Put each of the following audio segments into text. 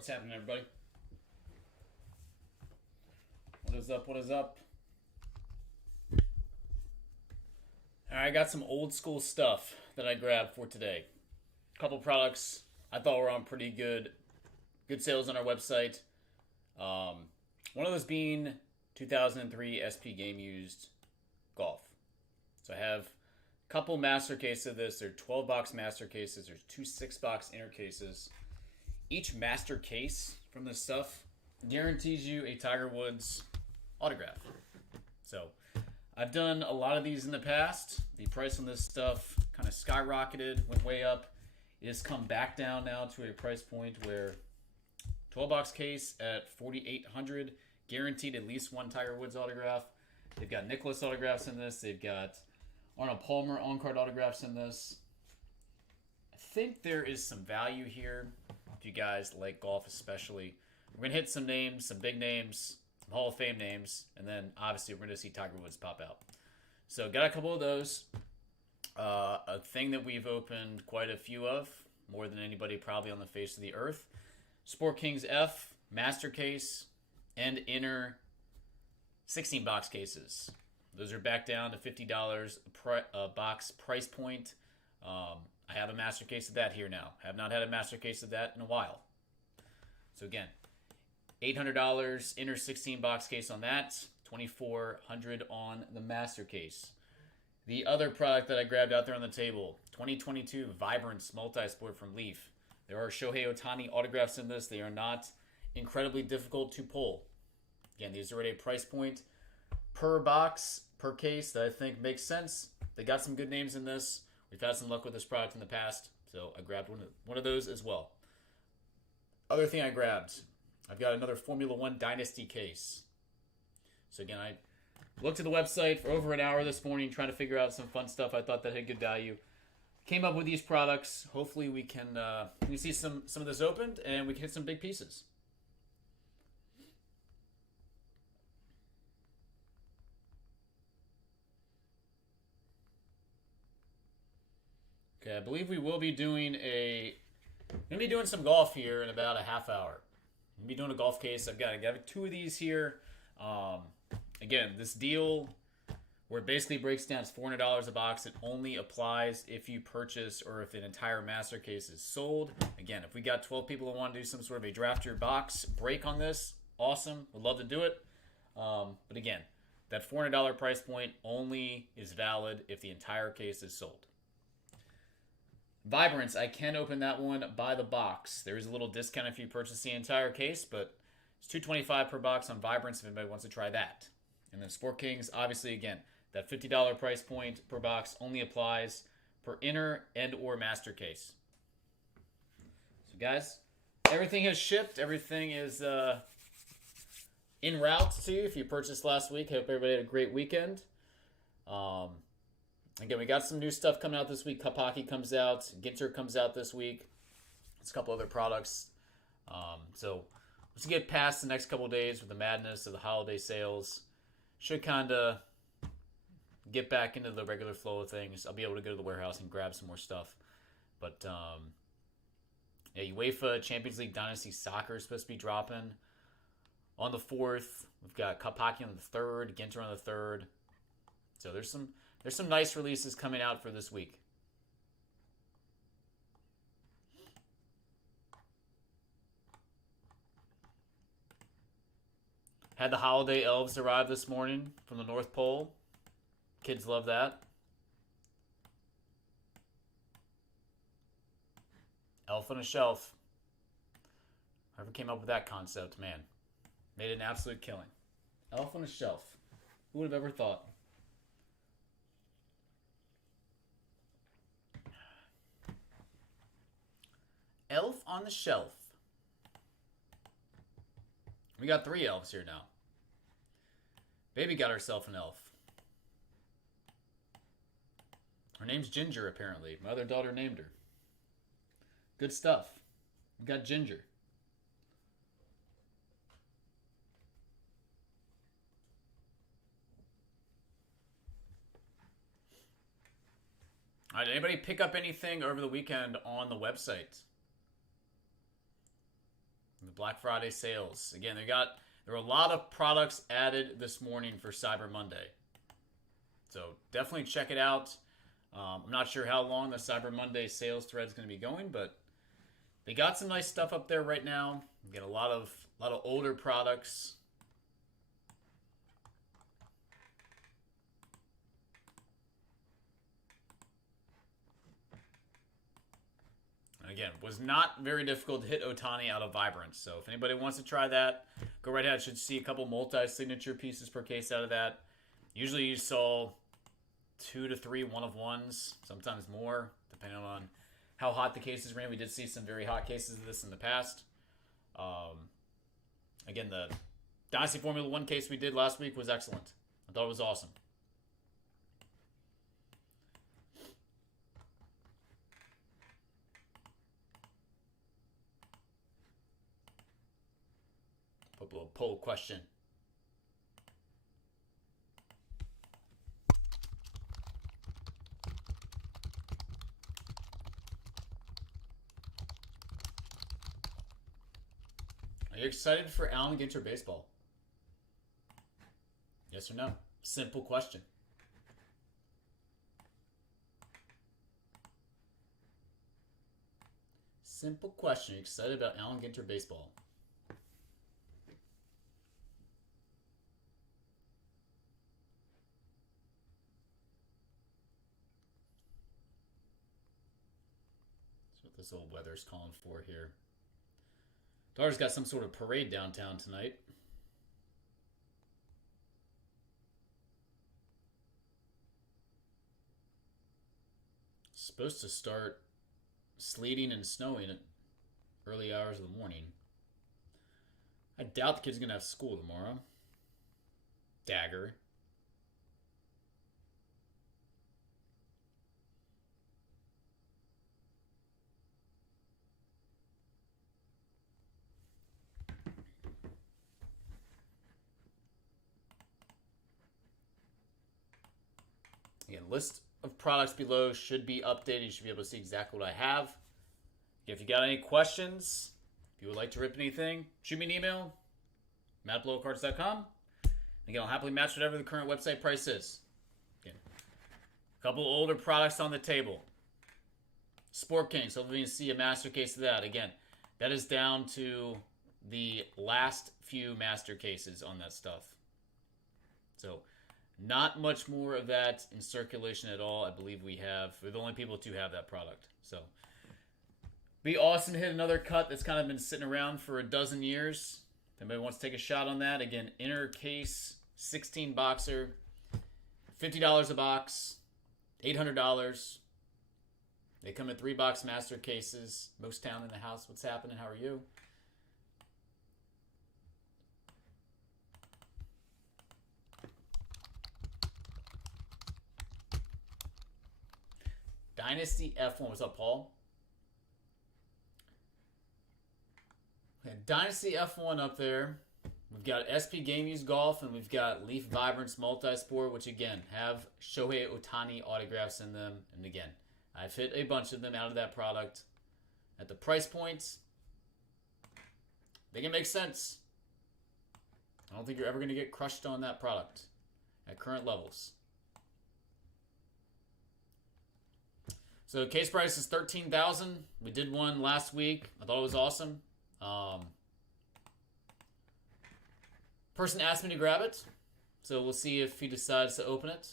What's happening, everybody? What is up? What is up? Alright, I got some old school stuff that I grabbed for today. A couple products I thought were on pretty good sales on our website. One of those being 2003 SP Game Used Golf. So I have a couple master cases of this. They're 12-box master cases. There's 2 6-box inner cases. Each master case from this stuff guarantees you a Tiger Woods autograph. So I've done a lot of these in the past. The price on this stuff kind of skyrocketed, went way up. It has come back down now to a price point where 12-box case at $4,800, guaranteed at least one Tiger Woods autograph. They've got Nicklaus autographs in this. They've got Arnold Palmer on-card autographs in this. I think there is some value here if you guys like golf especially. We're going to hit some names, some big names, some Hall of Fame names, and then obviously we're going to see Tiger Woods pop out. So got a couple of those. A thing that we've opened quite a few of, more than anybody probably on the face of the earth. Sport Kings F, Master Case, and Inner 16-box cases. Those are back down to $50 a box price point. I have a master case of that here now. Have not had a master case of that in a while. So again, $800 Inner 16-box case on that, $2,400 on the master case. The other product that I grabbed out there on the table, 2022 Vibrance Multisport from Leaf. There are Shohei Ohtani autographs in this. They are not incredibly difficult to pull. Again, these are at a price point per box, per case that I think makes sense. They got some good names in this. We've had some luck with this product in the past, so I grabbed one of those as well. Other thing I grabbed, I've got another Formula One Dynasty case. So again, I looked at the website for over an hour this morning trying to figure out some fun stuff I thought that had good value. Came up with these products. Hopefully we can see some of this opened and we can hit some big pieces. Okay, I believe we will be doing some golf here in about a half hour. We'll be doing a golf case. I've got 2 of these here. Again, this deal where it basically breaks down, it's $400 a box. It only applies if you purchase or if an entire master case is sold. Again, if we got 12 people who want to do some sort of a draft your box break on this, awesome. Would love to do it. But again, that $400 price point only is valid if the entire case is sold. Vibrance, I can open that one by the box. There is a little discount if you purchase the entire case, but it's $225 per box on Vibrance if anybody wants to try that. And then Sport Kings, obviously, again, that $50 price point per box only applies per inner and or master case. So, guys, everything has shipped. Everything is en route to you if you purchased last week. Hope everybody had a great weekend. Again, we got some new stuff coming out this week. Cup Hockey comes out. Ginter comes out this week. There's a couple other products. So let's get past the next couple of days with the madness of the holiday sales. Should kind of get back into the regular flow of things. I'll be able to go to the warehouse and grab some more stuff. But, yeah, UEFA Champions League Dynasty Soccer is supposed to be dropping on the 4th. We've got Cup Hockey on the 3rd, Ginter on the 3rd. So there's some nice releases coming out for this week. Had the holiday elves arrive this morning from the North Pole. Kids love that. Elf on a shelf. Whoever came up with that concept, man, made an absolute killing. Elf on a shelf. Who would have ever thought? Elf on the shelf. We got 3 elves here now. Baby got herself an elf. Her name's Ginger, apparently. My other daughter named her. Good stuff. We got Ginger. All right, did anybody pick up anything over the weekend on the website? The Black Friday sales. Again, there were a lot of products added this morning for Cyber Monday. So definitely check it out. I'm not sure how long the Cyber Monday sales thread is going to be going, but they got some nice stuff up there right now. You get a lot of older products. And again, was not very difficult to hit Otani out of Vibrance. So if anybody wants to try that, go right ahead. Should see a couple multi-signature pieces per case out of that. Usually you saw 2 to 3 one-of-ones, sometimes more, depending on how hot the cases ran. We did see some very hot cases of this in the past. Again, the Dynasty Formula 1 case we did last week was excellent. I thought it was awesome. Put a little poll question. Are you excited for Allen Ginter baseball? Yes or no? Simple question. Simple question. Are you excited about Allen Ginter baseball? That's what this old weather's calling for here. Daughter's got some sort of parade downtown tonight. Supposed to start sleeting and snowing at early hours of the morning. I doubt the kid's going to have school tomorrow. Dagger. Again, list of products below should be updated. You should be able to see exactly what I have. If you got any questions, if you would like to rip anything, shoot me an email, matt@blowcards.com. Again, I'll happily match whatever the current website price is. Again, a couple older products on the table. Sport King, so we can see a master case of that. Again, that is down to the last few master cases on that stuff. So, not much more of that in circulation at all. I believe we're the only people to have that product. So, be awesome to hit another cut that's kind of been sitting around for a dozen years. If anybody wants to take a shot on that, again, inner case, 16 boxer, $50 a box, $800. They come in 3-box master cases. Most town in the house. What's happening? How are you? Dynasty F1. What's up, Paul? Okay, Dynasty F1 up there. We've got SP Game Use Golf, and we've got Leaf Vibrance Multisport, which again have Shohei Ohtani autographs in them. And again, I've hit a bunch of them out of that product. At the price points, they can make sense. I don't think you're ever going to get crushed on that product at current levels. So case price is $13,000. We did one last week. I thought it was awesome. Person asked me to grab it, so we'll see if he decides to open it.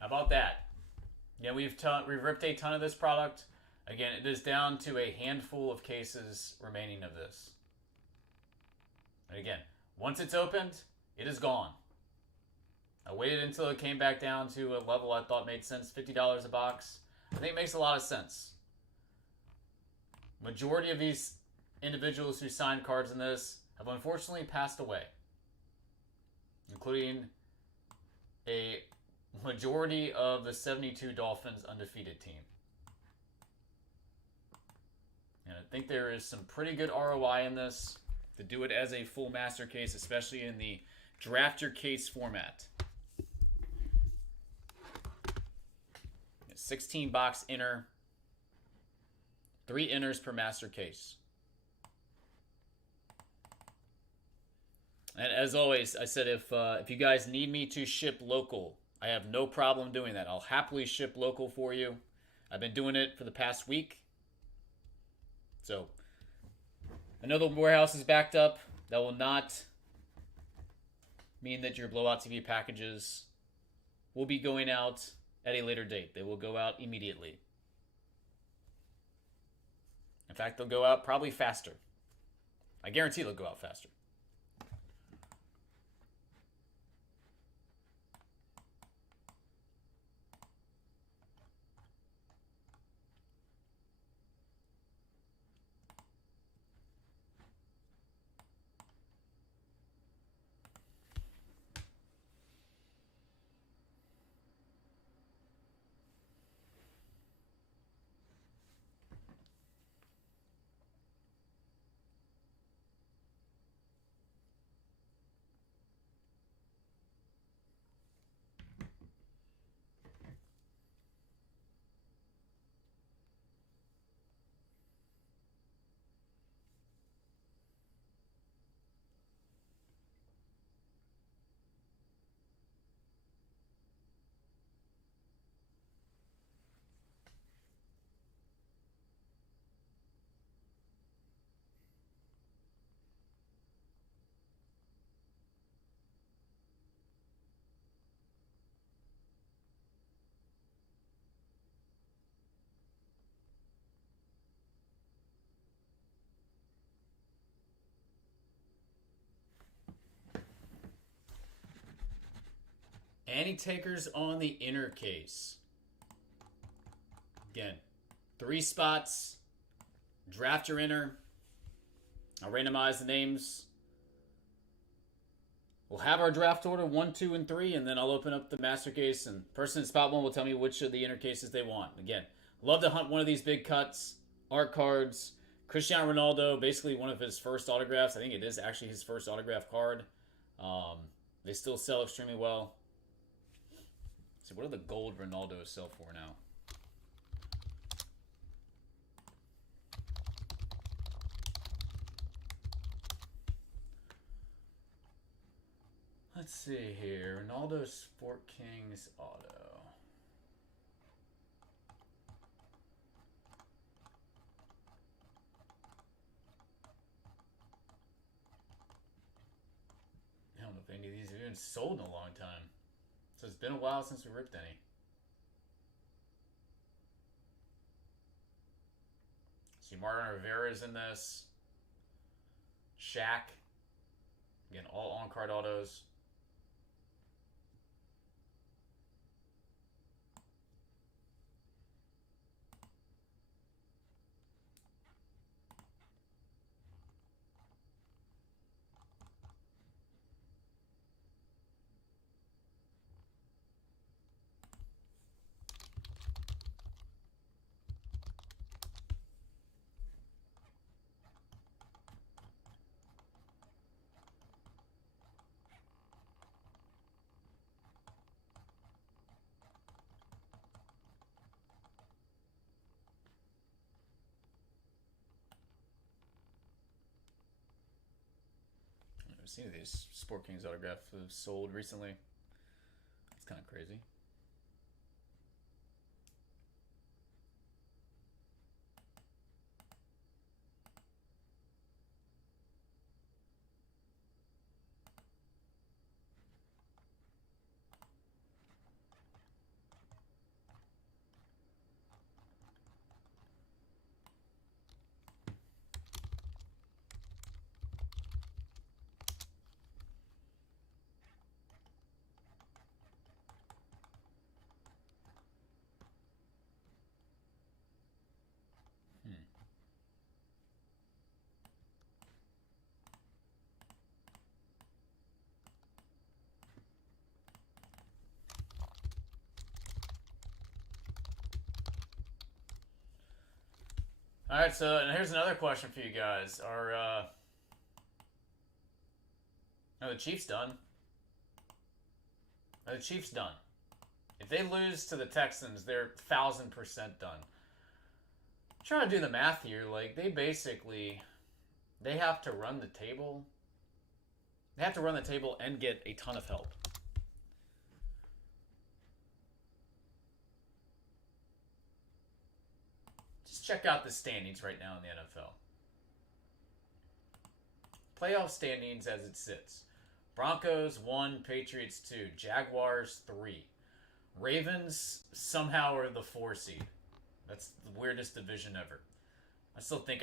How about that? Yeah, we've ripped a ton of this product. Again, it is down to a handful of cases remaining of this. And again, Once it's opened, it is gone. I waited until it came back down to a level I thought made sense, $50 a box. I think it makes a lot of sense. Majority of these individuals who signed cards in this have unfortunately passed away, including a majority of the 72 Dolphins undefeated team. And I think there is some pretty good ROI in this to do it as a full master case, especially in the draft your case format. 16 box inner, 3 inners per master case. And as always, I said if you guys need me to ship local, I have no problem doing that. I'll happily ship local for you. I've been doing it for the past week. So, I know the warehouse is backed up. That will not mean that your Blowout TV packages will be going out at a later date. They will go out immediately. In fact, they'll go out probably faster. I guarantee they'll go out faster. Any takers on the inner case? Again, 3 spots. Draft your inner. I'll randomize the names. We'll have our draft order 1, 2, and 3, and then I'll open up the master case, and person in spot 1 will tell me which of the inner cases they want. Again, love to hunt one of these big cuts, art cards. Cristiano Ronaldo, basically one of his first autographs. I think it is actually his first autograph card. They still sell extremely well. So what do the gold Ronaldos sell for now? Let's see here. Ronaldo Sport Kings auto. I don't know if any of these have been sold in a long time. So it's been a while since we ripped any. See, Martin Rivera's in this. Shaq. Again, all on-card autos. I've seen these Sport Kings autographs have sold recently. It's kind of crazy. All right, so and here's another question for you guys: are the Chiefs done? Are the Chiefs done? If they lose to the Texans, they're 1,000% done. I'm trying to do the math here. Like they have to run the table. They have to run the table and get a ton of help. Just check out the standings right now in the NFL. Playoff standings as it sits. Broncos 1, Patriots 2, Jaguars 3. Ravens somehow are the 4 seed. That's the weirdest division ever. I still think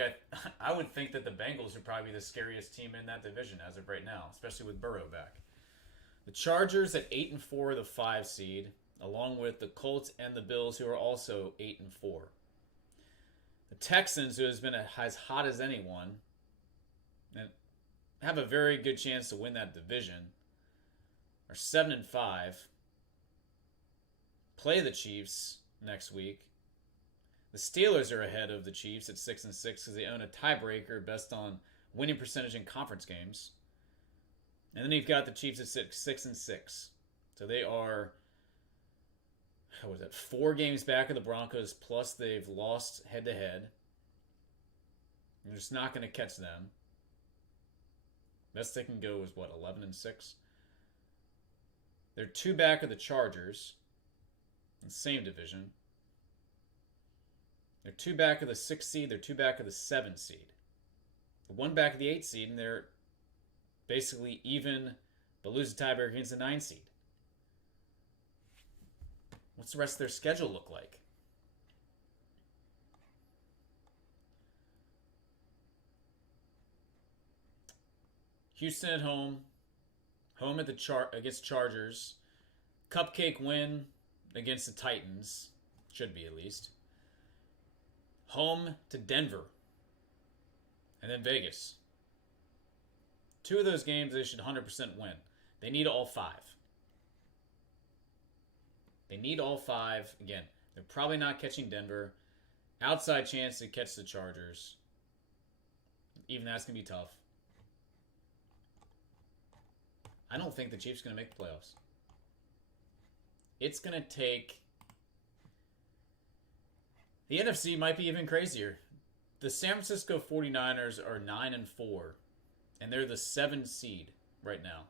I would think that the Bengals would probably be the scariest team in that division as of right now, especially with Burrow back. The Chargers at 8-4 are the 5 seed, along with the Colts and the Bills, who are also 8-4. The Texans, who has been as hot as anyone, and have a very good chance to win that division, are 7-5. Play the Chiefs next week. The Steelers are ahead of the Chiefs at 6-6 because they own a tiebreaker based on winning percentage in conference games. And then you've got the Chiefs at 6-6. So they are, 4 games back of the Broncos, plus they've lost head-to-head. You're just not going to catch them. Best they can go is 11-6. They're 2 back of the Chargers in the same division. They're 2 back of the 6 seed. They're 2 back of the 7 seed. 1 back of the 8 seed, and they're basically even, but lose the tiebreaker against the 9 seed. What's the rest of their schedule look like? Houston at home. Home at the against Chargers. Cupcake win against the Titans. Should be at least. Home to Denver. And then Vegas. 2 of those games they should 100% win. They need all 5. They need all 5. Again, they're probably not catching Denver. Outside chance to catch the Chargers. Even that's going to be tough. I don't think the Chiefs are going to make the playoffs. It's going to take... The NFC might be even crazier. The San Francisco 49ers are 9-4, and they're the 7 seed right now.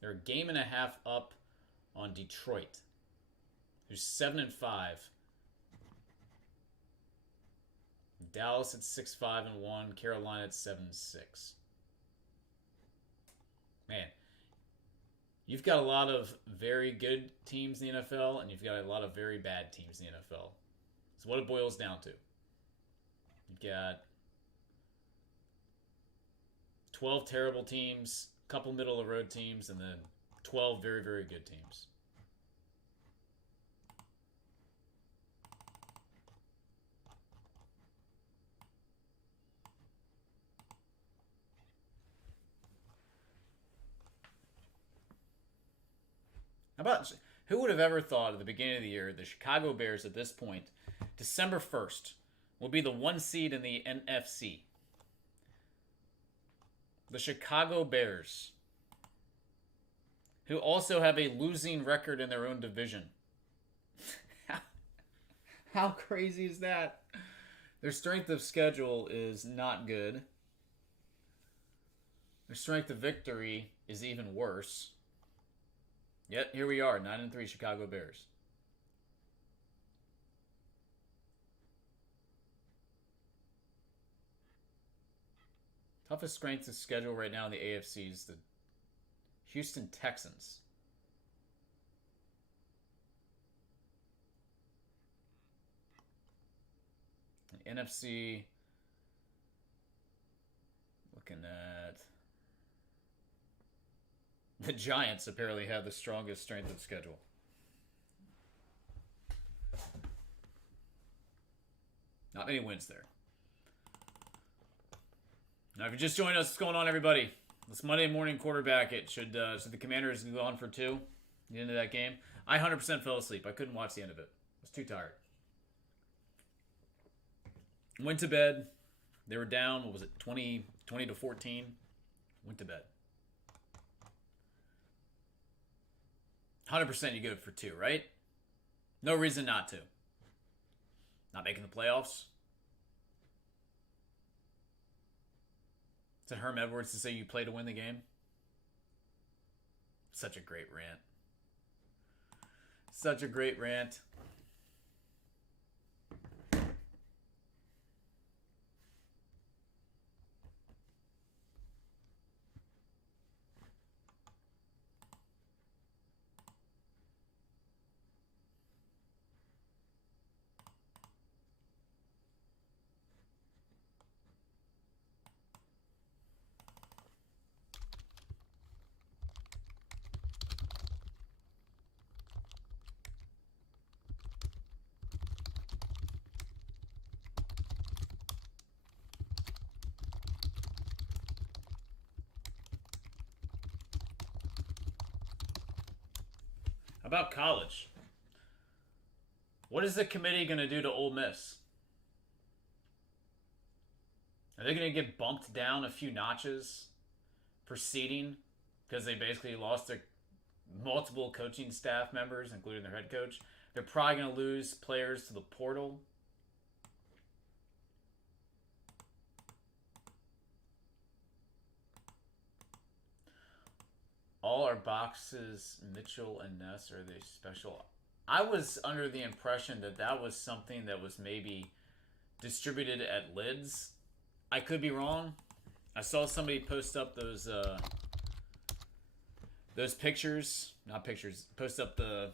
They're a game and a half up on Detroit, who's 7-5. Dallas at 6-5-1. Carolina at 7-6. Man, you've got a lot of very good teams in the NFL, and you've got a lot of very bad teams in the NFL. It's what it boils down to. You've got 12 terrible teams, a couple middle-of-the-road teams, and then 12 very, very good teams. How about, who would have ever thought at the beginning of the year the Chicago Bears at this point, December 1st, will be the 1 seed in the NFC? The Chicago Bears, who also have a losing record in their own division. How crazy is that? Their strength of schedule is not good. Their strength of victory is even worse. Yet, here we are, 9-3 Chicago Bears. Toughest strength of schedule right now in the AFC is the Houston Texans. The NFC, looking at... The Giants apparently have the strongest strength of schedule. Not many wins there. Now, if you just joined us, what's going on, everybody? This Monday morning quarterback, should the Commanders go on for 2 at the end of that game? I 100% fell asleep. I couldn't watch the end of it. I was too tired. Went to bed. They were down, what was it, 20 to 14? Went to bed. 100% you go for 2, right? No reason not to. Not making the playoffs. Is it Herm Edwards to say you play to win the game? Such a great rant. Such a great rant. About college. What is the committee going to do to Ole Miss? Are they going to get bumped down a few notches for seeding because they basically lost their multiple coaching staff members, including their head coach? They're probably going to lose players to the portal. All our boxes, Mitchell and Ness, are they special? I was under the impression that that was something that was maybe distributed at lids. I could be wrong. I saw somebody post up those pictures, not pictures, post up the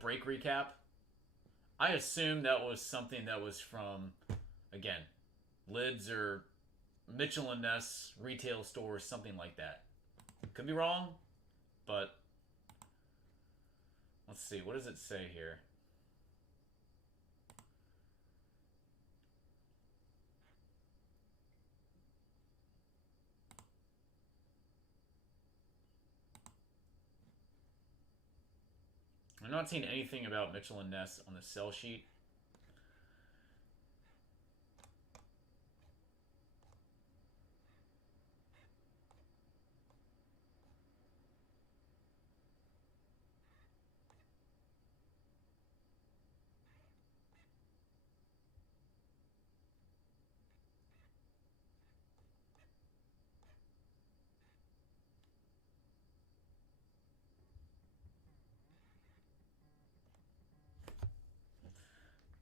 break recap. I assumed that was something that was from, again, lids or Mitchell and Ness retail stores, something like that. Could be wrong, but let's see. What does it say here? I'm not seeing anything about Mitchell and Ness on the sell sheet.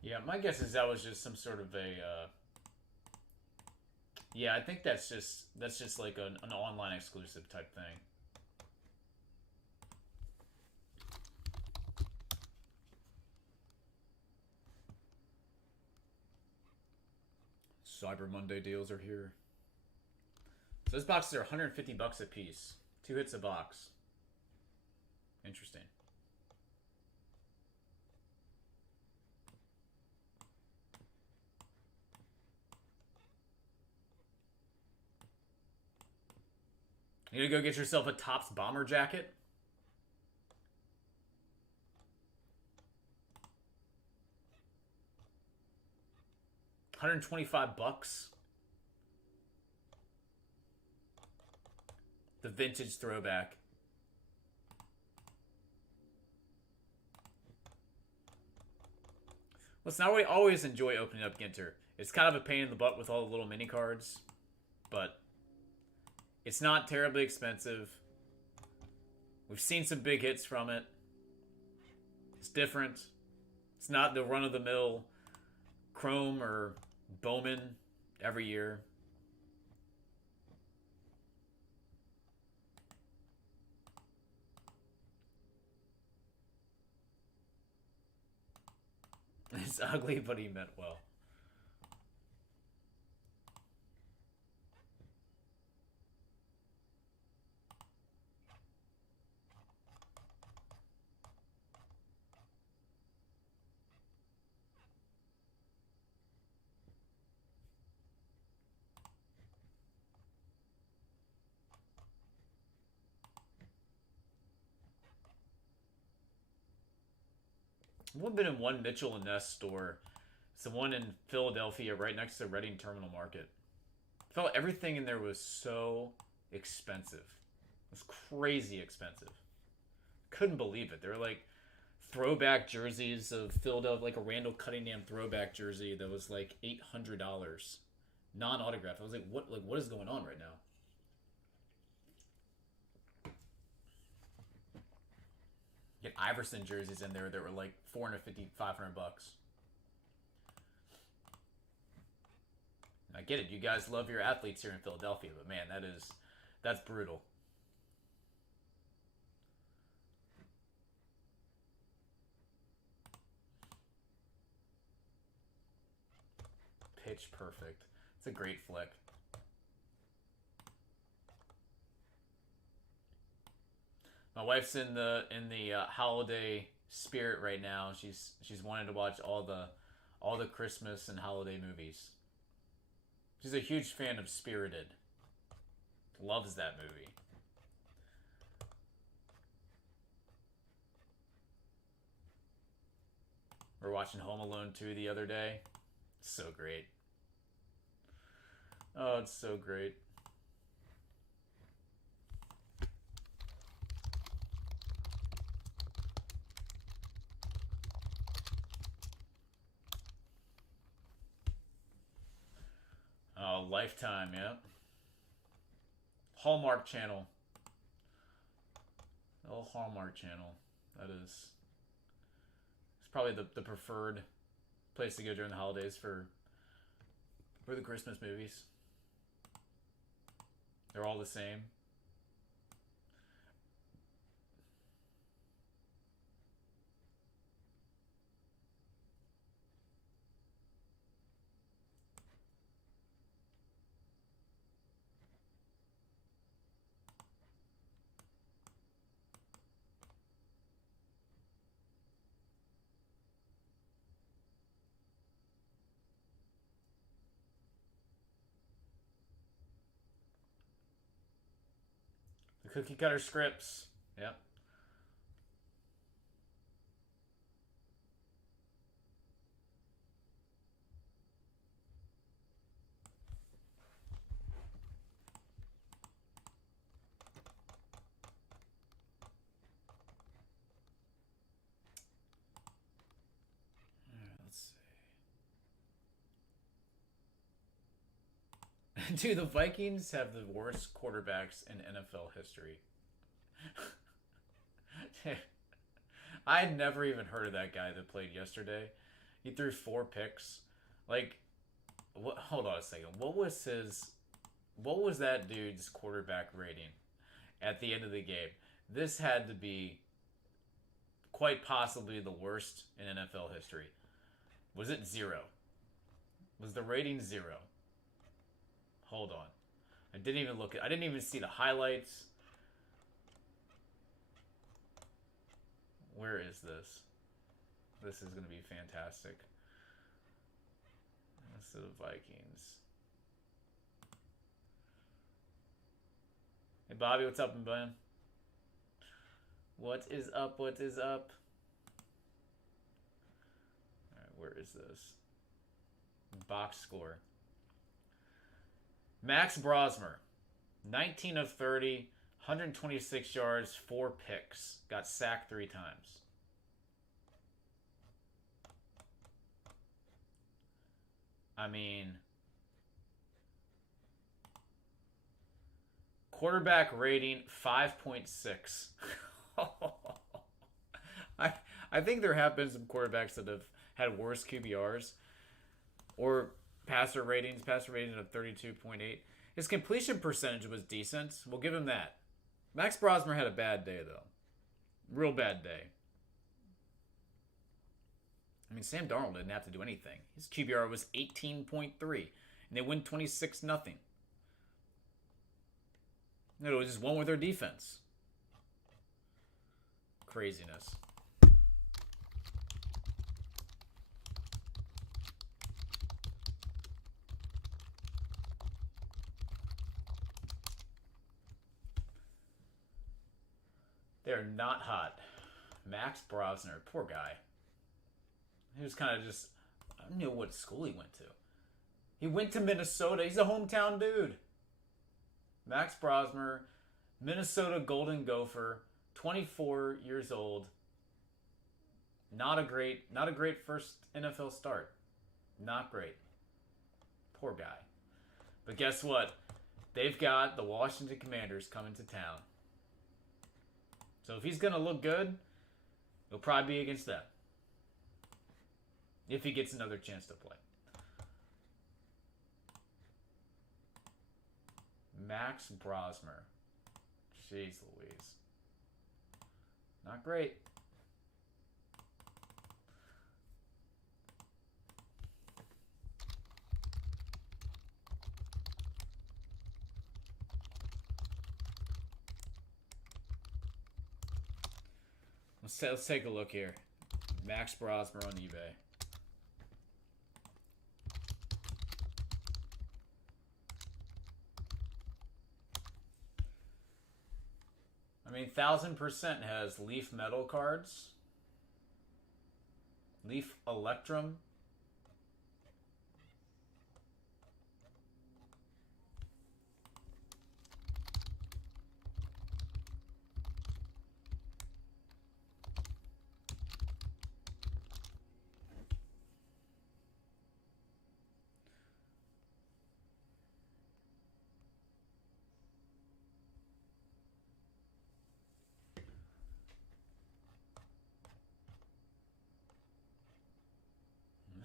Yeah, my guess is that was just some sort of a. Yeah, I think that's just like an online exclusive type thing. Cyber Monday deals are here. So those boxes are 150 bucks a piece. 2 hits a box. Interesting. You gonna go get yourself a Topps bomber jacket? $125. The vintage throwback. Listen, I always enjoy opening up Ginter. It's kind of a pain in the butt with all the little mini cards, but it's not terribly expensive. We've seen some big hits from it. It's different. It's not the run-of-the-mill Chrome or Bowman every year. It's ugly, but he meant well. I've been in one Mitchell and Ness store It's the one in Philadelphia, right next to Reading Terminal Market. I felt everything in there was so expensive. It was crazy expensive. Couldn't believe it. They were like throwback jerseys of Philadelphia, like a Randall Cunningham throwback jersey that was like $800, non-autographed. I was like, what is going on right now? You had Iverson jerseys in there that were like $450, $500. I get it. You guys love your athletes here in Philadelphia, but man, that's brutal. Pitch Perfect. It's a great flick. My wife's in the holiday spirit right now. She's wanting to watch all the Christmas and holiday movies. She's a huge fan of Spirited. Loves that movie. We're watching Home Alone 2 the other day. So great. Oh, it's so great. Oh, Lifetime, yeah. Hallmark Channel. Oh, Hallmark Channel. That is. It's probably the preferred place to go during the holidays for the Christmas movies. They're all the same. The cookie cutter scripts. Yep. Let's see. Dude, the Vikings have the worst quarterbacks in NFL history. I had never even heard of that guy that played yesterday. He threw 4 picks. Like, what? Hold on a second. What was that dude's quarterback rating at the end of the game? This had to be quite possibly the worst in NFL history. Was it 0? Was the rating 0? Hold on. I didn't even see the highlights. Where is this? This is going to be fantastic. That's the Vikings. Hey, Bobby, what's up, man? What is up? What is up? Alright, where is this? Box score. Max Brosmer, 19 of 30, 126 yards, 4 picks. Got sacked 3 times. I mean, quarterback rating 5.6. I think there have been some quarterbacks that have had worse QBRs or passer ratings of 32.8. His completion percentage was decent. We'll give him that. Max Brosmer had a bad day, though. Real bad day. I mean, Sam Darnold didn't have to do anything. His QBR was 18.3, and they win 26-0. It was just one with their defense. Craziness. They're not hot. Max Brosner, poor guy. He was kind of just I don't know what school he went to. He went to Minnesota. He's a hometown dude. Max Brosmer, Minnesota Golden Gopher, 24 years old. Not a great first NFL start. Not great. Poor guy. But guess what? They've got the Washington Commanders coming to town. So if he's going to look good, it'll probably be against them. If he gets another chance to play. Max Brosmer. Jeez Louise. Not great. Let's take a look here. Max Brosmer on eBay. I mean, 1000% has Leaf Metal cards. Leaf Electrum.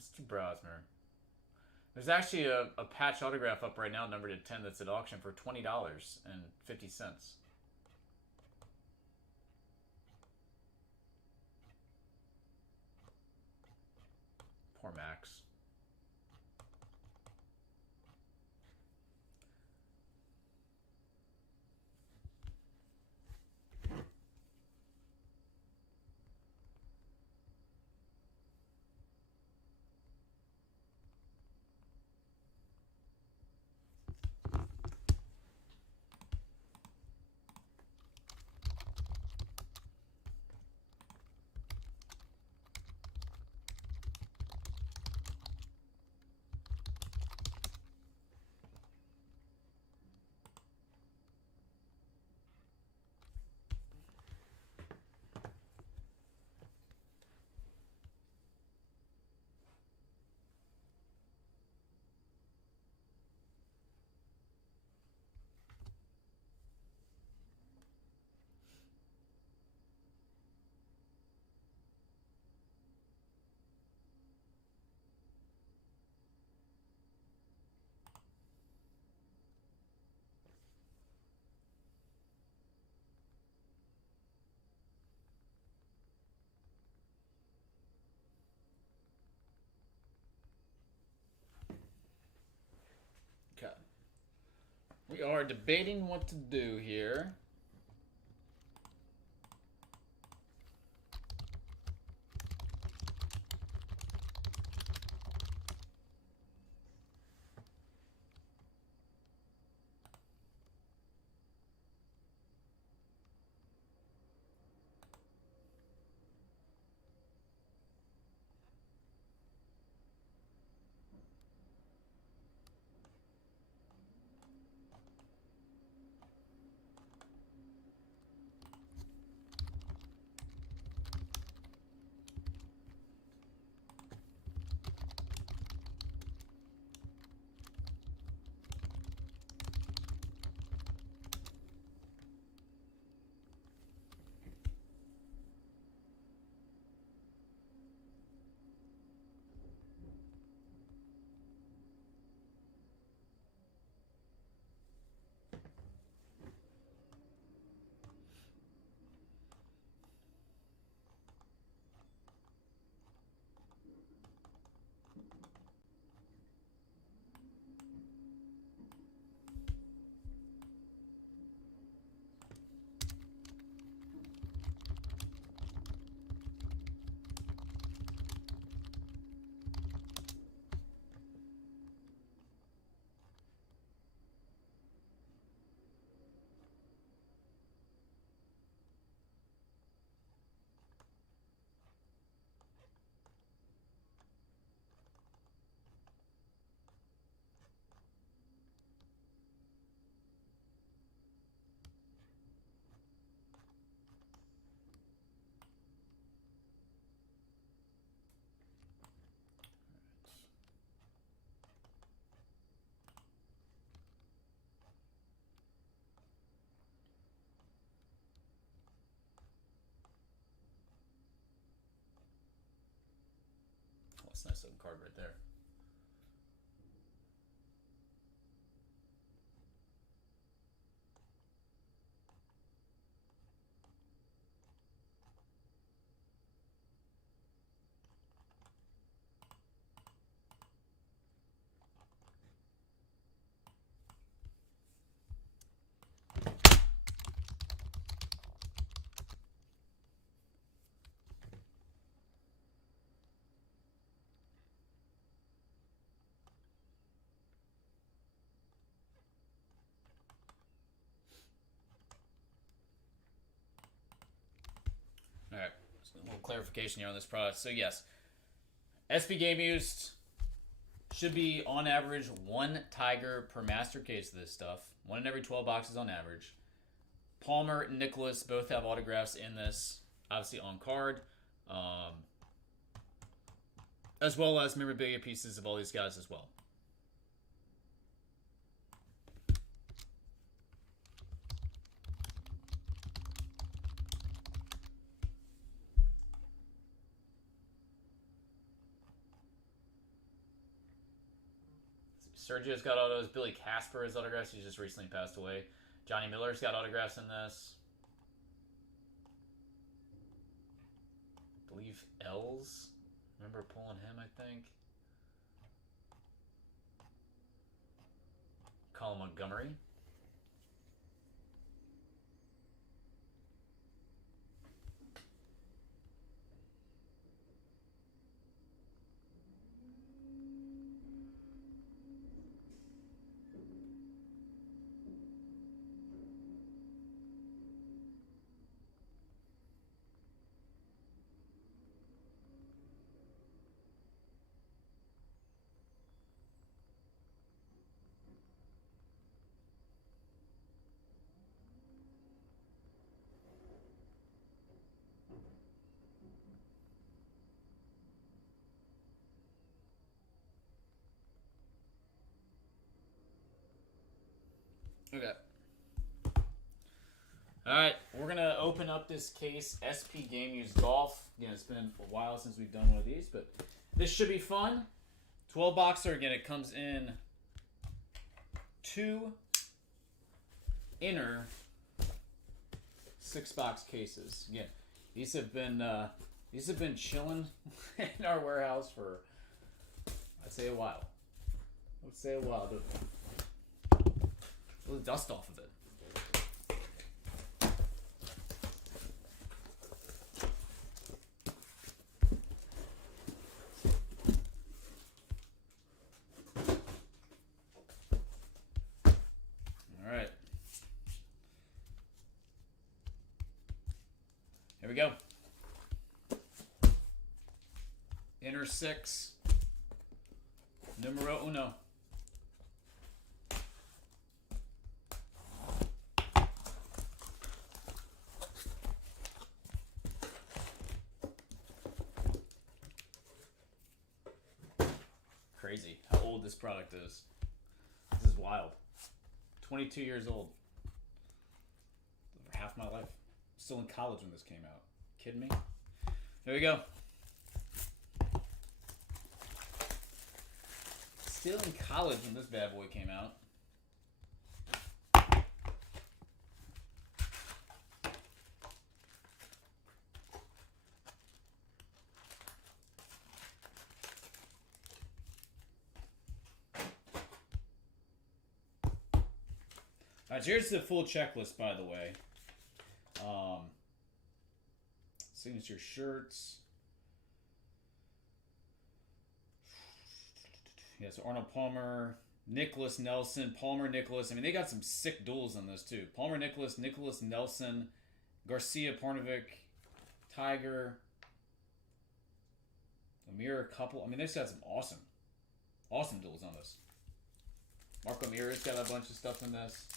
Mr. Brosmer. There's actually a patch autograph up right now, numbered at 10, that's at auction for $20.50. Poor Max. Okay. We are debating what to do here. That's a nice looking card right there. All right, so a little clarification here on this product. So yes, SP game used should be on average 1 Tiger per master case of this stuff. 1 in every 12 boxes on average. Palmer and Nicholas both have autographs in this, obviously on card, as well as memorabilia pieces of all these guys as well. Sergio's got autos. Billy Casper has autographs. He just recently passed away. Johnny Miller's got autographs in this. I believe Els. Remember pulling him, I think. Colin Montgomery. Okay. Alright, we're going to open up this case, SP Game Used Golf. Again, it's been a while since we've done one of these, but this should be fun. 12 boxer, again, it comes in 2 inner 6-box cases. Again, these have been chilling in our warehouse for, I'd say, a while. The dust off of it. All right. Here we go. Inner 6. Numero uno. Crazy how old this product is. This is wild. 22 years old. Over half my life. Still in college when this came out. Kidding me? There we go. Still in college when this bad boy came out. Alright, so here's the full checklist, by the way. Signature shirts. Yeah, so Arnold Palmer, Nicholas Nelson, Palmer Nicholas. I mean, they got some sick duels on this, too. Palmer Nicholas, Nicholas Nelson, Garcia Parnovic, Tiger, Amir couple. I mean, they've got some awesome duels on this. Marco Amira's got a bunch of stuff in this.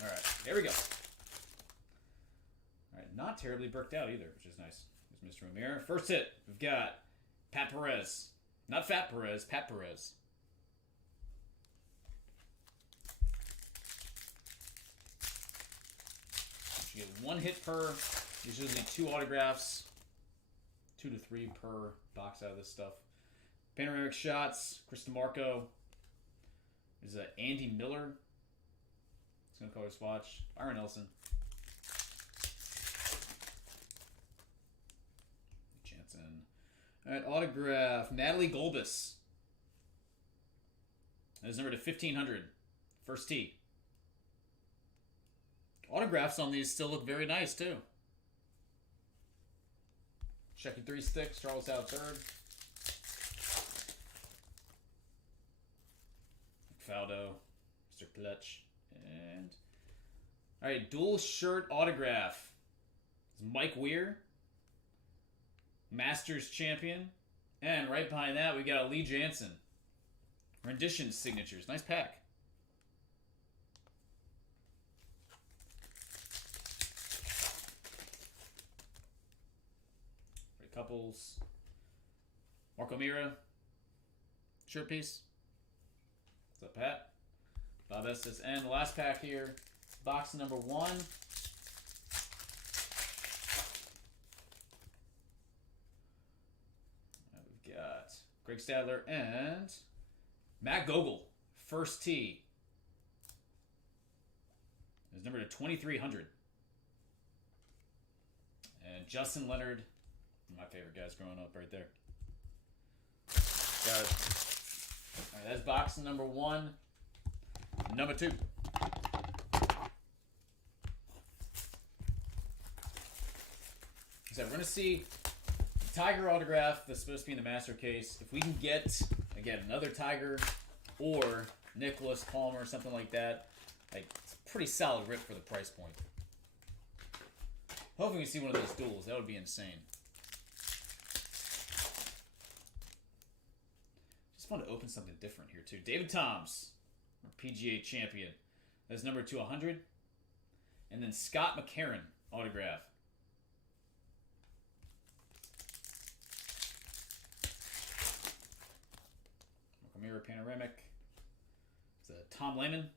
Alright, there we go. Alright, not terribly bricked out either, which is nice. There's Mr. Amir. First hit, we've got Pat Perez. Not Fat Perez, Pat Perez. You get 1 hit per There's usually 2 autographs, 2 to 3 per box out of this stuff. Panoramic shots, Chris DeMarco. There's Andy Miller. It's going to color swatch. Byron Nelson. Jansen. All right, autograph. Natalie Golbis. That is number to 1500. First tee. Autographs on these still look very nice, too. Checking 3 sticks. Charles out third. Faldo. Mr. Clutch. And... Alright, dual shirt autograph. It's Mike Weir. Masters champion. And right behind that, we got a Lee Jansen. Rendition signatures. Nice pack. Couples. Marco Mira. Shirt piece. What's up, Pat? Bob Estes. And the last pack here. Box number 1. We've got Greg Stadler and Matt Gogol. First tee. Is number to 2300. And Justin Leonard. My favorite guys growing up right there. Got it. All right, that's box number 1. Number 2. So we're going to see the Tiger autograph that's supposed to be in the master case. If we can get, again, another Tiger or Nicholas Palmer or something like that, like, it's a pretty solid rip for the price point. Hopefully we see one of those duels. That would be insane. Fun to open something different here too. David Toms, our PGA champion. That's number 200. And then Scott McCarron autograph. Mirror panoramic. It's a Tom Lehman.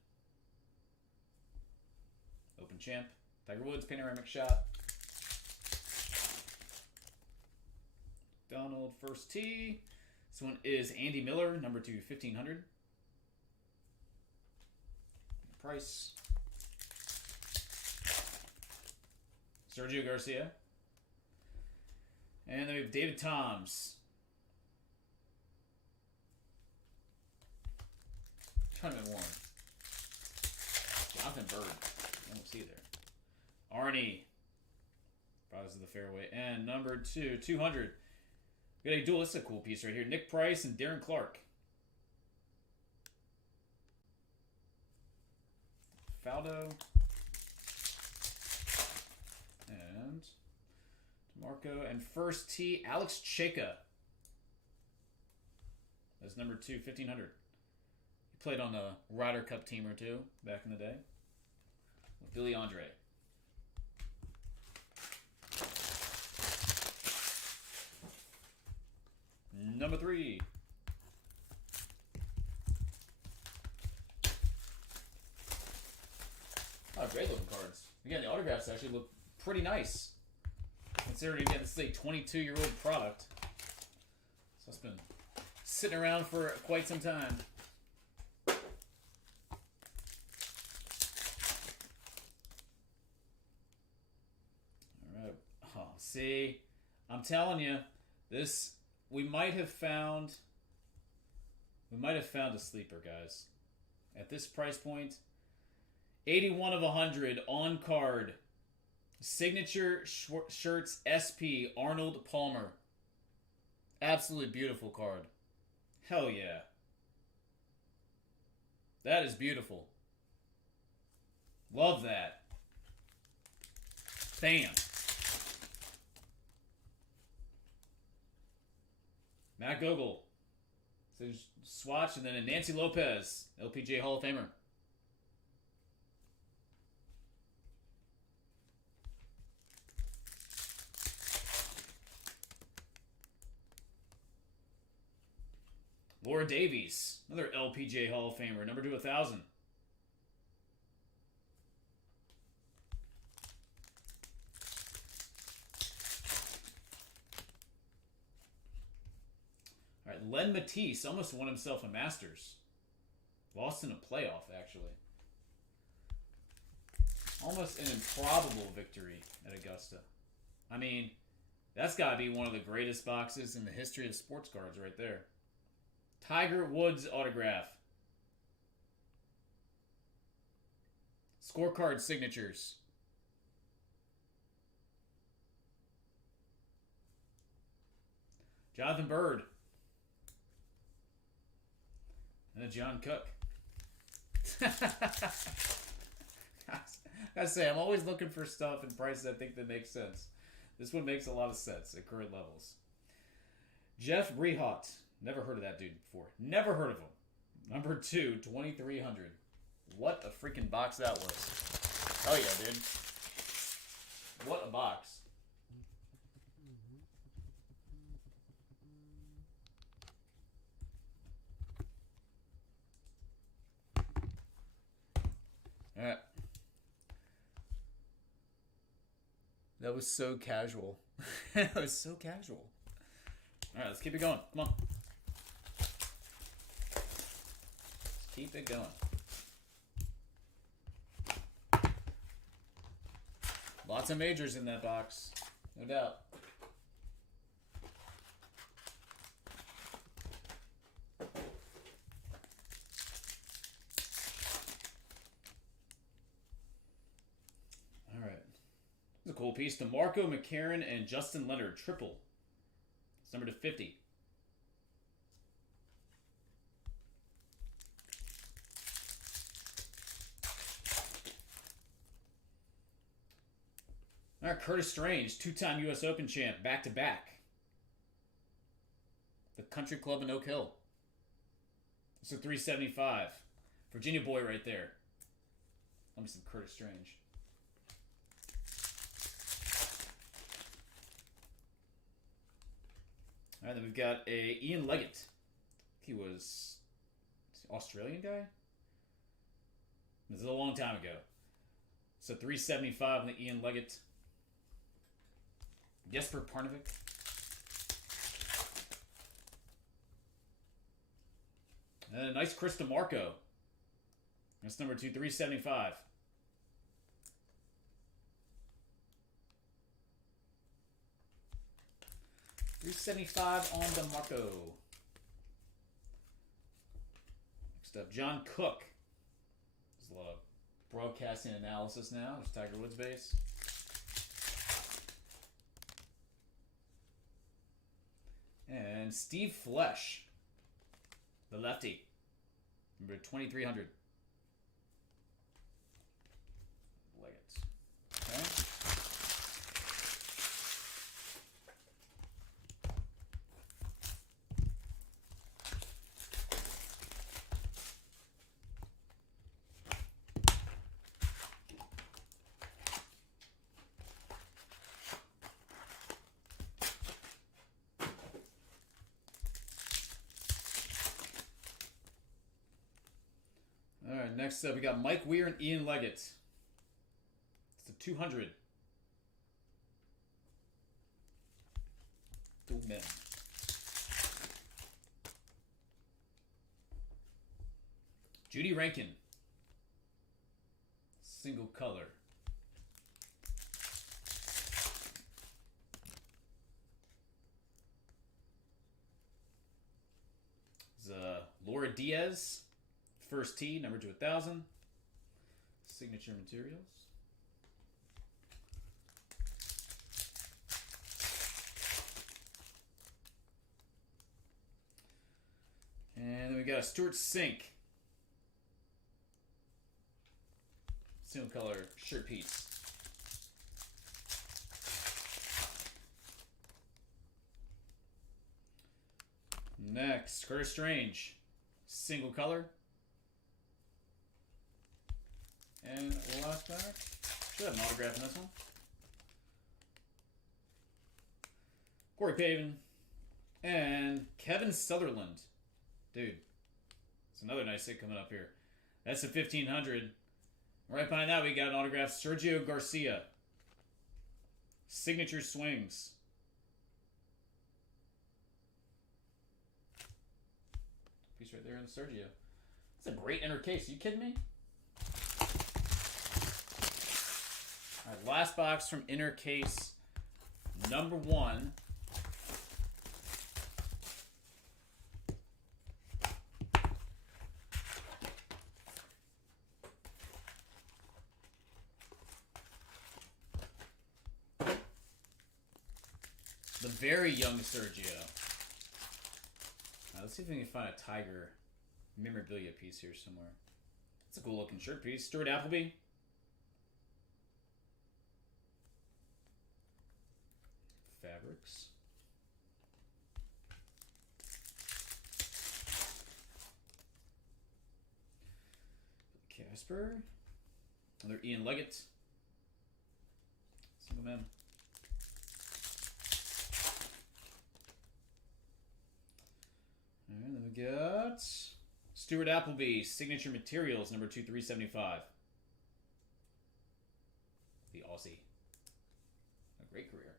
Open champ. Tiger Woods panoramic shot. Donald first tee. This one is Andy Miller, number 2, 1500. Price. Sergio Garcia. And then we have David Toms. Tournament worn. Jonathan Bird. I don't see it there. Arnie. Brothers of the Fairway. And number 2, 200. We got a duel. This is a cool piece right here. Nick Price and Darren Clark. Faldo. And DeMarco. And first tee, Alex Cheka. That's number 2, 1500. He played on a Ryder Cup team or two back in the day. With Billy Andre. Number 3. Oh, great looking cards. Again, the autographs actually look pretty nice. Considering, again, this is a 22-year-old product. So it's been sitting around for quite some time. Alright. Oh, see, I'm telling you, this... We might have found a sleeper, guys. At this price point, 81 of 100 on card. Signature shirts SP Arnold Palmer. Absolutely beautiful card. Hell yeah. That is beautiful. Love that. Bam. Matt Gogol. So swatch, and then a Nancy Lopez, LPGA Hall of Famer. Laura Davies, another LPGA Hall of Famer, number 2, 1000. Len Matisse almost won himself a Masters. Lost in a playoff, actually. Almost an improbable victory at Augusta. I mean, that's got to be one of the greatest boxes in the history of sports cards right there. Tiger Woods autograph. Scorecard signatures. Jonathan Bird. And a John Cook. I say, I'm always looking for stuff and prices I think that make sense. This one makes a lot of sense at current levels. Jeff Rehot. Never heard of that dude before. Never heard of him. Number 2, 2,300. What a freaking box that was. Oh yeah, dude. What a box. Alright. That was so casual. That was so casual. Alright, let's keep it going. Come on. Let's keep it going. Lots of majors in that box. No doubt. This is a cool piece. DeMarco McCarron and Justin Leonard. Triple. It's number to 50. All right, Curtis Strange. 2-time U.S. Open champ. Back-to-back. The Country Club in Oak Hill. It's a 375. Virginia boy right there. Let me see Curtis Strange. All right, then we've got a Ian Leggett. He was an Australian guy. This is a long time ago. So 375 on the Ian Leggett. Jesper Parnevik. And a nice Chris DeMarco. That's number 2, 375. $375 on DeMarco. Next up, John Cook. There's a lot of broadcasting analysis now. There's Tiger Woods base. And Steve Flesh, the lefty, number 2,300. Leggett. Okay. Alright, next up we got Mike Weir and Ian Leggett. It's a 200. Bowman. Judy Rankin. Single color. Laura Diaz. First tee, number to 1,000. Signature materials. And then we got a Stuart Sink. Single color shirt piece. Next, Curtis Strange. Single color. And last back. Should have an autograph in this one. Corey Pavin. And Kevin Sutherland. Dude. It's another nice hit coming up here. That's a 1,500. Right behind that, we got an autograph. Sergio Garcia. Signature swings. Piece right there in the Sergio. That's a great inner case. Are you kidding me? All right, last box from inner case number 1. The very young Sergio. Right, let's see if we can find a Tiger memorabilia piece here somewhere. It's a cool looking shirt piece. Stuart Appleby. Fabrics. Casper. Another Ian Leggett. Single man. And then we got Stuart Appleby, Signature Materials, number 2375. The Aussie. A great career.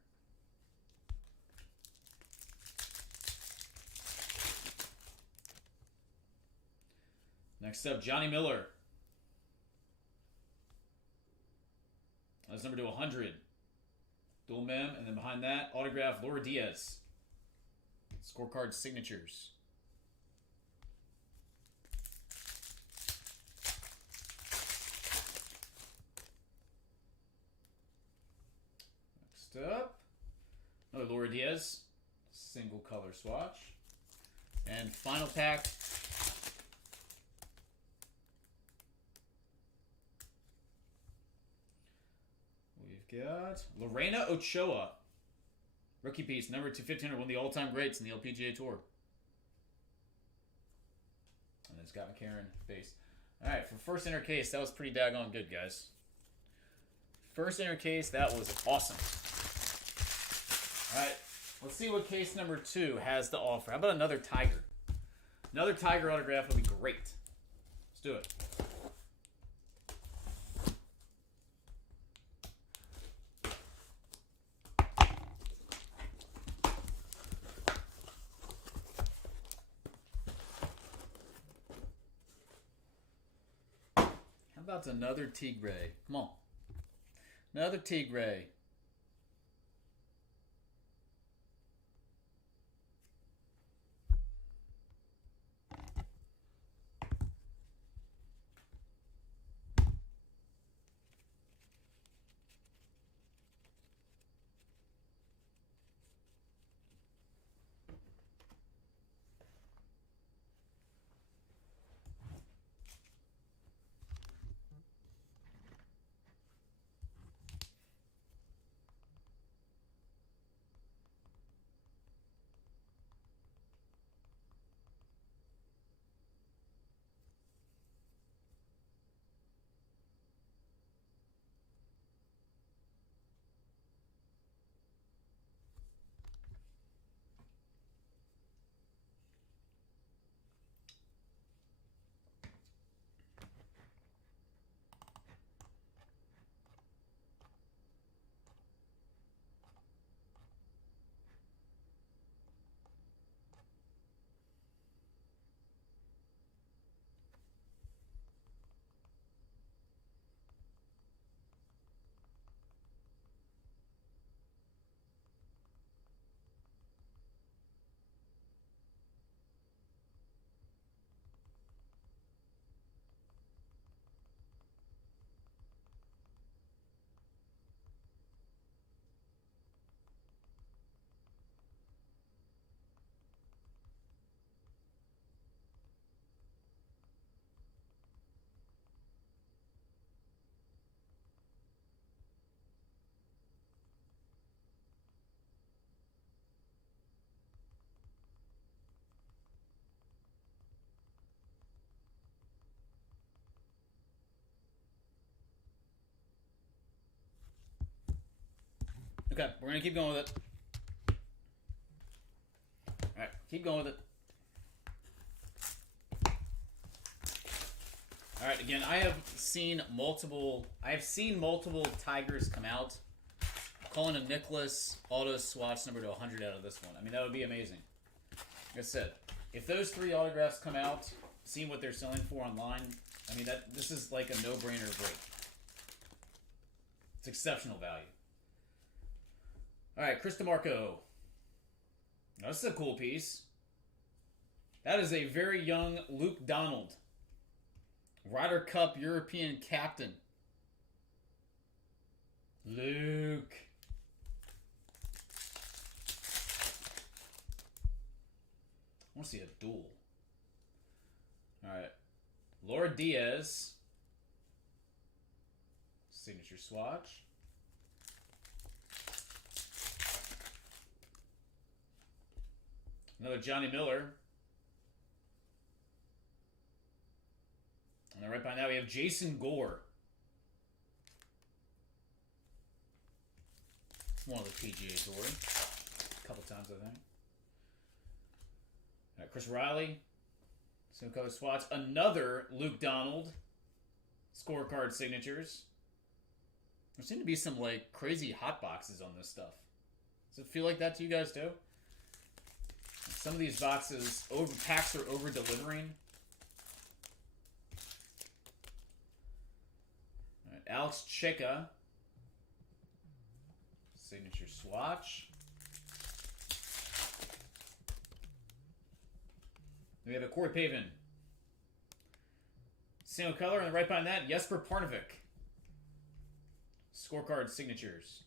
Next up, Johnny Miller. That's number 200. Dual mem, and then behind that, autograph Laura Diaz. Scorecard signatures. Next up, another Laura Diaz, single color swatch. And final pack, we've got Lorena Ochoa, rookie piece, number 215, one of the all-time greats in the LPGA Tour. And then Scott McCarron base. All right, for first inner case, that was pretty daggone good, guys. First inner case, that was awesome. All right, let's see what case number 2 has to offer. How about another Tiger? Another Tiger autograph would be great. Let's do it. How about another Tigre? Come on. Another Tigre. Okay, we're going to keep going with it. Alright, keep going with it. Alright, again, I have seen multiple Tigers come out. I'm calling a Nicholas auto swatch number to 100 out of this one. I mean, that would be amazing. Like I said, If those 3 autographs come out, seeing what they're selling for online, I mean, this is like a no-brainer break. It's exceptional value. All right, Chris DeMarco. Now, this is a cool piece. That is a very young Luke Donald. Ryder Cup European captain. Luke. I want to see a duel. Alright. Laura Diaz. Signature swatch. Another Johnny Miller. And then right by now we have Jason Gore. One of the PGA Tour. A couple times, I think. All right, Chris Riley. Same color swatch. Another Luke Donald. Scorecard signatures. There seem to be some like crazy hot boxes on this stuff. Does it feel like that to you guys too? Some of these boxes, packs are over delivering. All right, Alex Cheka. Signature swatch. We have a Corey Pavin. Single color, and right behind that, Jesper Parnevik. Scorecard signatures.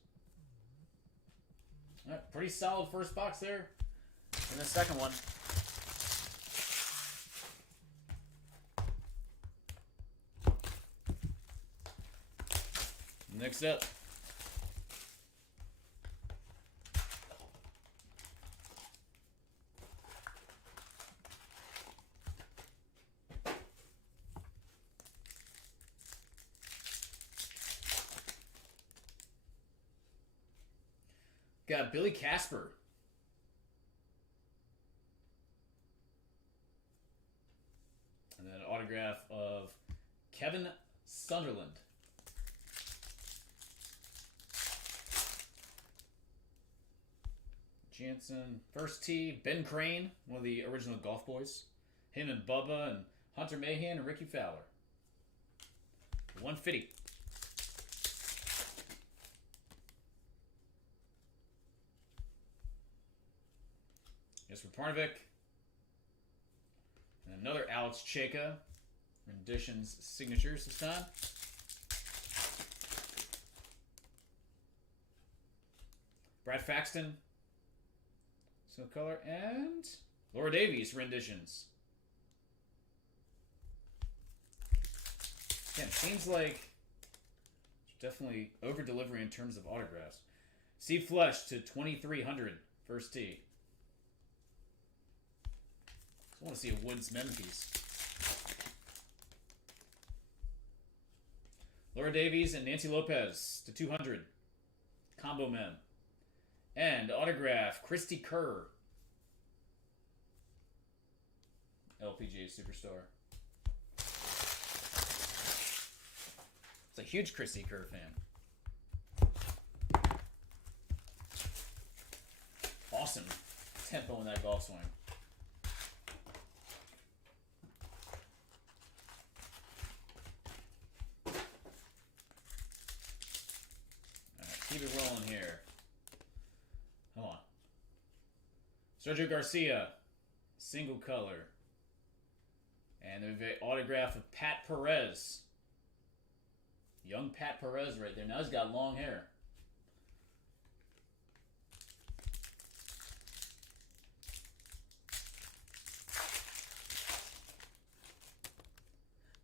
All right, pretty solid first box there. And the second one. Next up. Got Billy Casper. And then an autograph of Kevin Sunderland. Jansen. First tee, Ben Crane, one of the original Golf Boys. Him and Bubba and Hunter Mahan and Ricky Fowler. 150. Jesper Parnevik. And another Alex Cheka. Renditions, signatures this time. Brad Faxton. Snow color. And Laura Davies renditions. Again, seems like definitely over delivery in terms of autographs. Steve Flesh to 2,300. First tee. I want to see a Woods mem piece. Laura Davies and Nancy Lopez to 200. Combo mem. And autograph, Christy Kerr. LPGA Superstar. It's a huge Christy Kerr fan. Awesome tempo in that golf swing. Keep it rolling here. Come on. Sergio Garcia, single color. And there's an autograph of Pat Perez. Young Pat Perez right there. Now he's got long hair.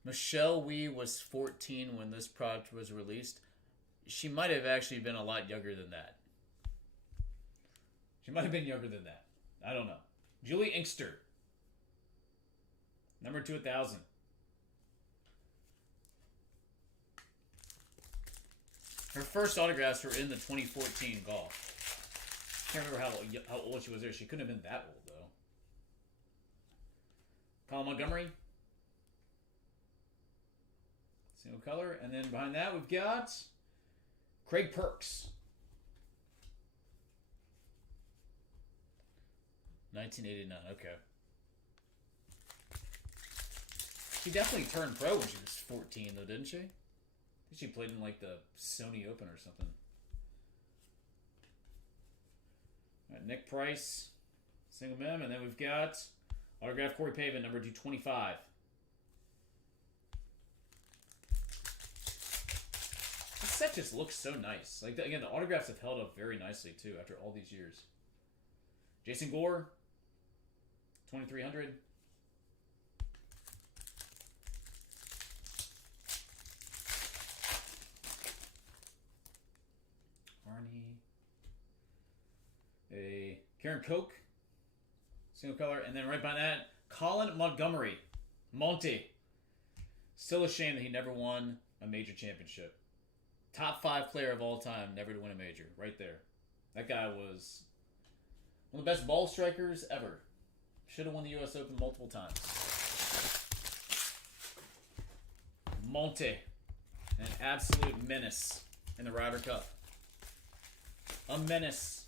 Michelle Wee was 14 when this product was released. She might have actually been a lot younger than that. She might have been younger than that. I don't know. Julie Inkster. Number 2,000. Her first autographs were in the 2014 golf. Can't remember how old she was there. She couldn't have been that old, though. Colin Montgomery. Single color. And then behind that, we've got Craig Perks. 1989, okay. She definitely turned pro when she was 14, though, didn't she? I think she played in, like, the Sony Open or something. All right, Nick Price, single mem, and then we've got autograph Corey Pavin, number 225. This set just looks so nice. Like, again, the autographs have held up very nicely, too, after all these years. Jason Gore, 2300. Arnie. A Karen Koch, single color, and then right by that, Colin Montgomery, Monty. Still a shame that he never won a major championship. Top 5 player of all time, never to win a major. Right there. That guy was one of the best ball strikers ever. Should have won the U.S. Open multiple times. Monty, an absolute menace in the Ryder Cup. A menace.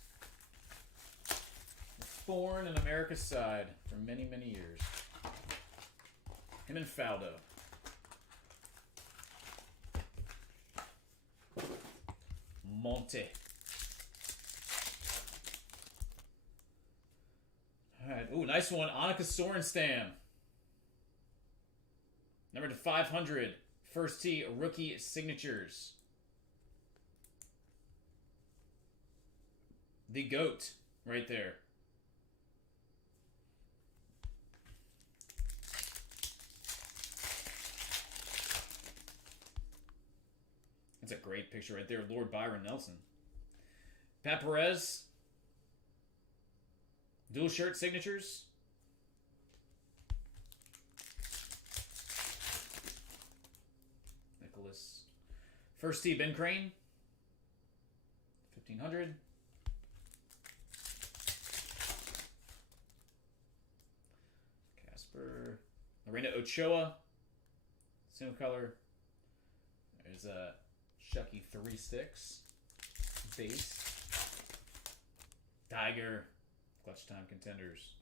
A thorn in America's side for many, many years. Him and Faldo. Monty. Alright. Ooh, nice one. Annika Sorenstam. Number to 500. First tee, rookie signatures. The GOAT right there. That's a great picture right there. Lord Byron Nelson. Pat Perez. Dual shirt signatures. Nicholas. First tee, Ben Crane. 1500. Casper. Lorena Ochoa. Single color. There's a Shucky 3 sticks. Base. Tiger. Clutch time contenders.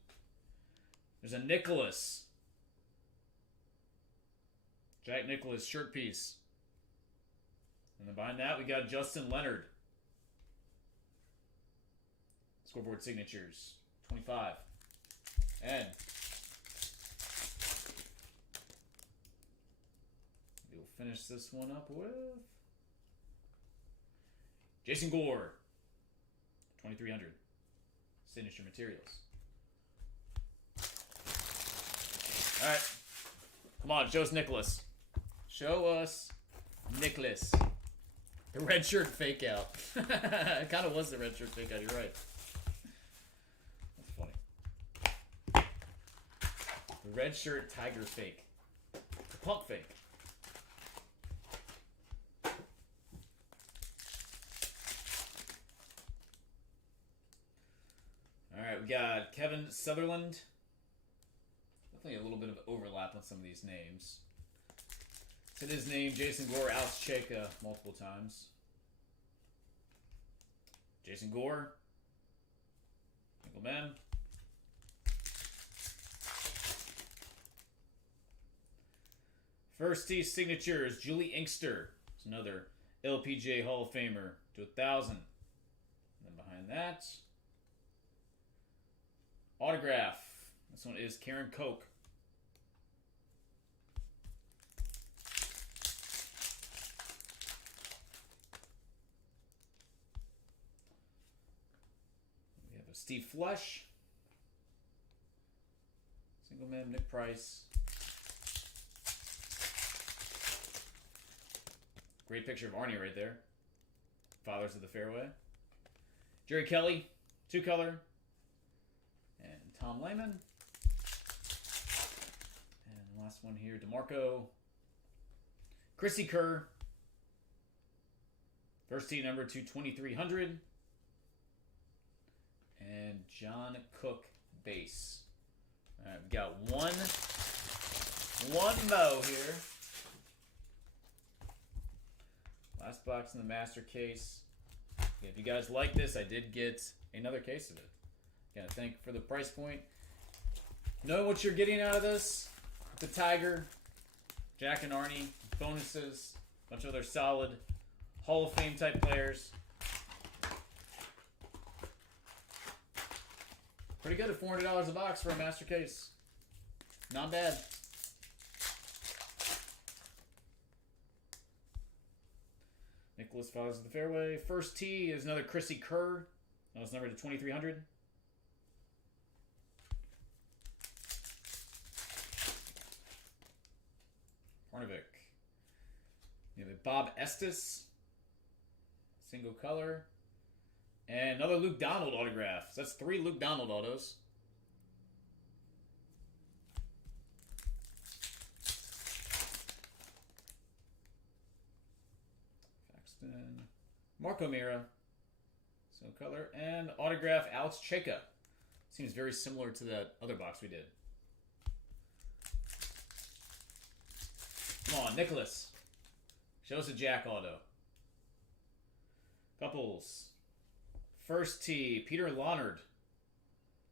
There's a Nicholas. Jack Nicklaus shirt piece. And then behind that we got Justin Leonard. Scoreboard signatures. 25. And we'll finish this one up with Jason Gore. 2300. Signature materials. Alright. Come on, show us Nicholas. Show us Nicholas. The red shirt fake out. It kind of was the red shirt fake out, you're right. That's funny. The red shirt tiger fake. The pump fake. Alright, we got Kevin Sutherland. Definitely a little bit of overlap on some of these names. Said his name, Jason Gore, Alex Cheka, multiple times. Jason Gore. Single man. First tee signatures, Julie Inkster. It's another LPGA Hall of Famer to 1,000. And then behind that, autograph. This one is Karen Koch. We have a Steve Flush. Single man, Nick Price. Great picture of Arnie right there. Fathers of the Fairway. Jerry Kelly, 2-color. And Tom Lehman. And last one here, DeMarco. Chrissy Kerr. First tee number to 2300. And John Cook base. All right, we've got one mo here. Last box in the master case. If you guys like this, I did get another case of it. Gotta thank for the price point. Know what you're getting out of this. The Tiger, Jack and Arnie, bonuses, a bunch of other solid Hall of Fame type players. Pretty good at $400 a box for a master case. Not bad. Nicholas follows the fairway. First tee is another Chrissy Kerr. That was numbered to 2300. Hornavik. You have a Bob Estes. Single color. And another Luke Donald autograph. So that's 3 Luke Donald autos. Faxton. Marco Mira. Single color. And autograph Alex Cheka. Seems very similar to that other box we did. Come on, Nicholas. Show us a Jack auto. Couples. First tee, Peter Leonard.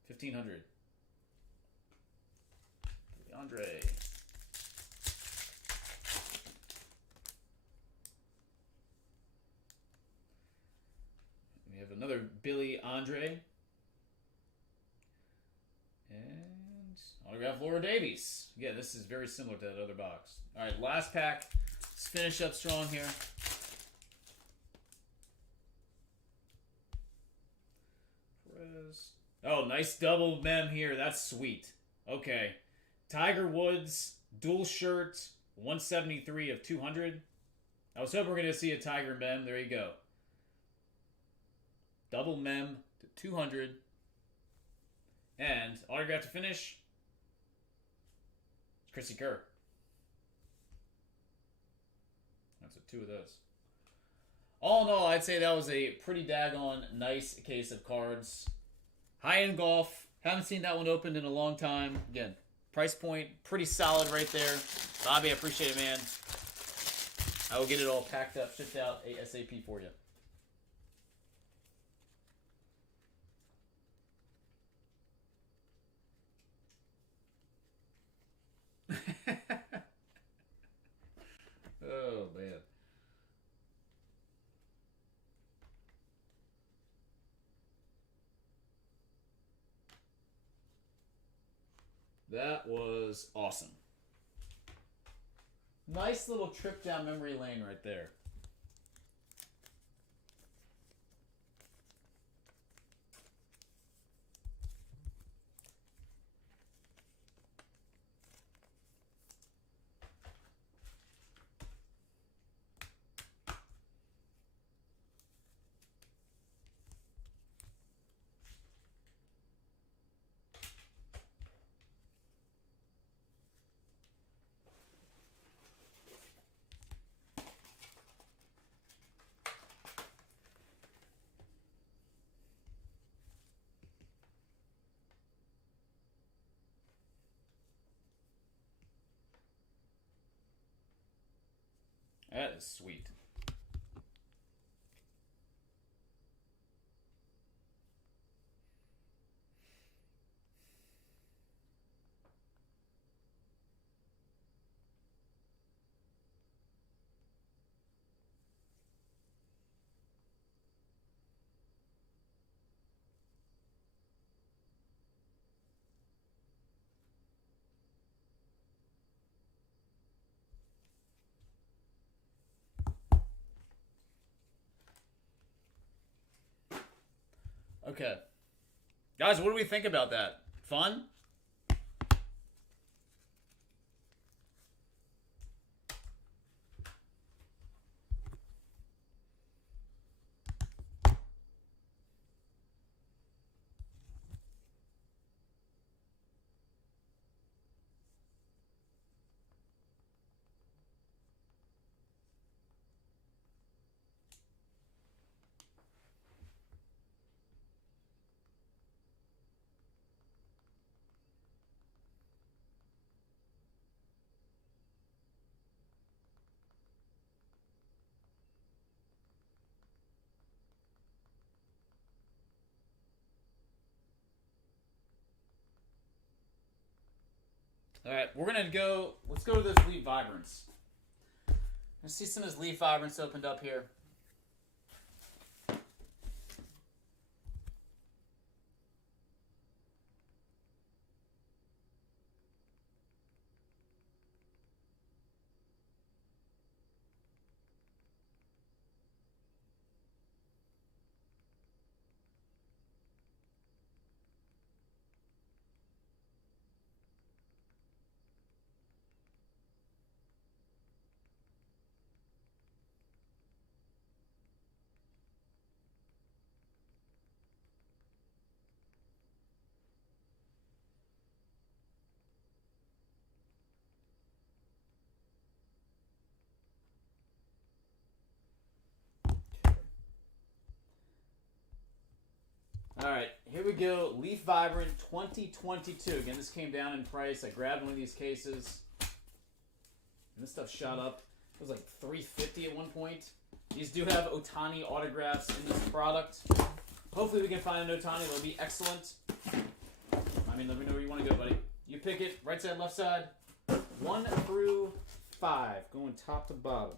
1500. Andre. We have another Billy Andre. And autograph Laura Davies. Yeah, this is very similar to that other box. All right, last pack. Let's finish up strong here. Oh, nice double mem here. That's sweet. Okay. Tiger Woods, dual shirt, 173 of 200. I was hoping we're going to see a Tiger mem. There you go. Double mem to 200. And autograph to finish. It's Chrissy Kerr. That's a 2 of those. All in all, I'd say that was a pretty daggone nice case of cards. High-end golf. Haven't seen that one opened in a long time. Again, price point, pretty solid right there. Bobby, I appreciate it, man. I will get it all packed up, shipped out ASAP for you. Oh, man. That was awesome. Nice little trip down memory lane right there. That is sweet. Okay. Guys, what do we think about that? Fun? All right, we're gonna go. Let's go to this Leaf Vibrance. Let's see some of this Leaf Vibrance opened up here. All right, here we go. Leaf Vibrant 2022. Again, this came down in price. I grabbed one of these cases, and this stuff shot up. It was like $3.50 at one point. These do have Ohtani autographs in this product. Hopefully we can find an Ohtani. That'll be excellent. I mean, let me know where you want to go, buddy. You pick it. Right side, left side. 1 through 5. Going top to bottom.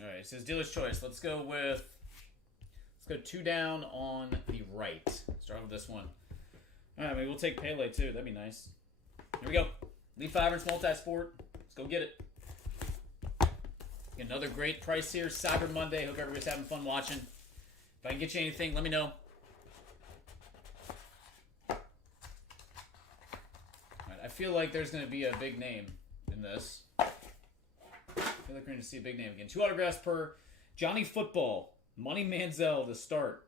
All right, it says dealer's choice. Let's go 2 down on the right. Start with this one. All right, maybe we'll take Pele too. That'd be nice. Here we go. Leaf Vibrance Multi-Sport. Let's go get it. Another great price here. Cyber Monday. Hope everybody's having fun watching. If I can get you anything, let me know. All right, I feel like there's going to be a big name in this. I feel like we're going to see a big name again. 2 autographs per. Johnny Football. Money Manziel to start.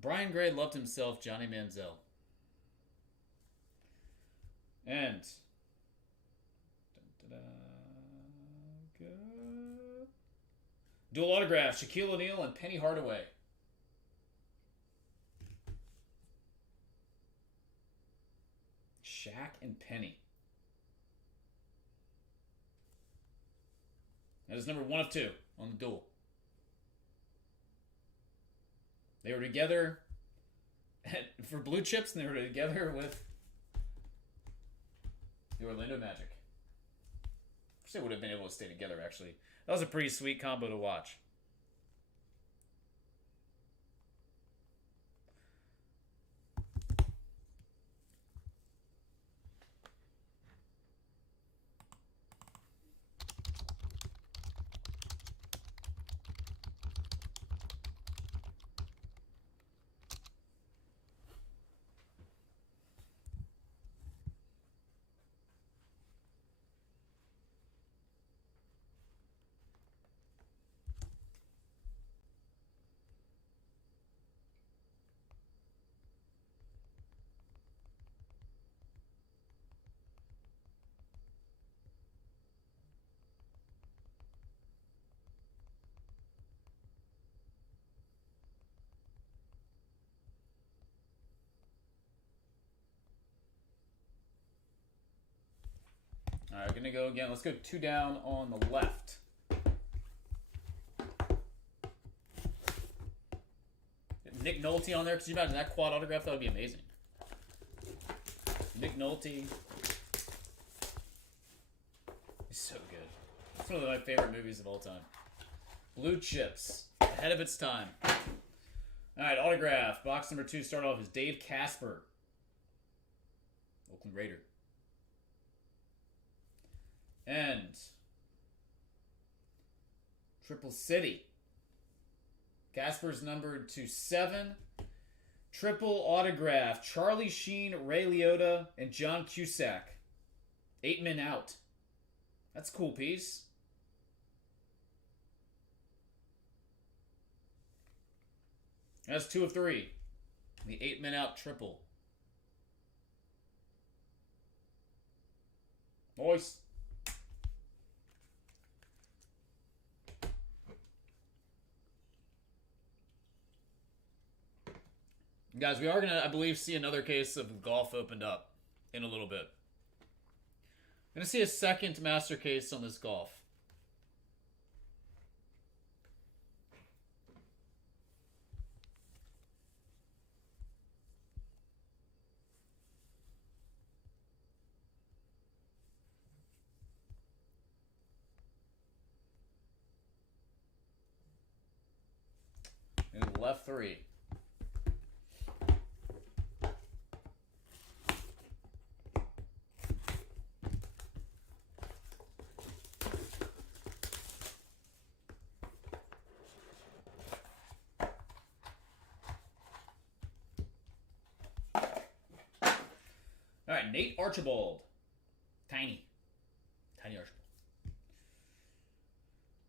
Brian Gray loved himself, Johnny Manziel. And dual autograph, Shaquille O'Neal and Penny Hardaway. Shaq and Penny. That is number 1 of 2 on the duel. They were together for Blue Chips, and they were together with the Orlando Magic. I wish they would have been able to stay together, actually. That was a pretty sweet combo to watch. All right, we're going to go again. Let's go 2 down on the left. Nick Nolte on there. Could you imagine that quad autograph? That would be amazing. Nick Nolte. He's so good. It's one of my favorite movies of all time. Blue Chips. Ahead of its time. All right, autograph. Box number 2 start off is Dave Casper. Oakland Raider. And Triple City. Casper's numbered to 7. Triple autograph. Charlie Sheen, Ray Liotta, and John Cusack. 8 men out. That's a cool piece. That's 2 of 3. The 8-min out triple. Nice. Guys, we are going to, I believe, see another case of golf opened up in a little bit. I'm going to see a second master case on this golf. And left 3. All right, Nate Archibald. Tiny Archibald.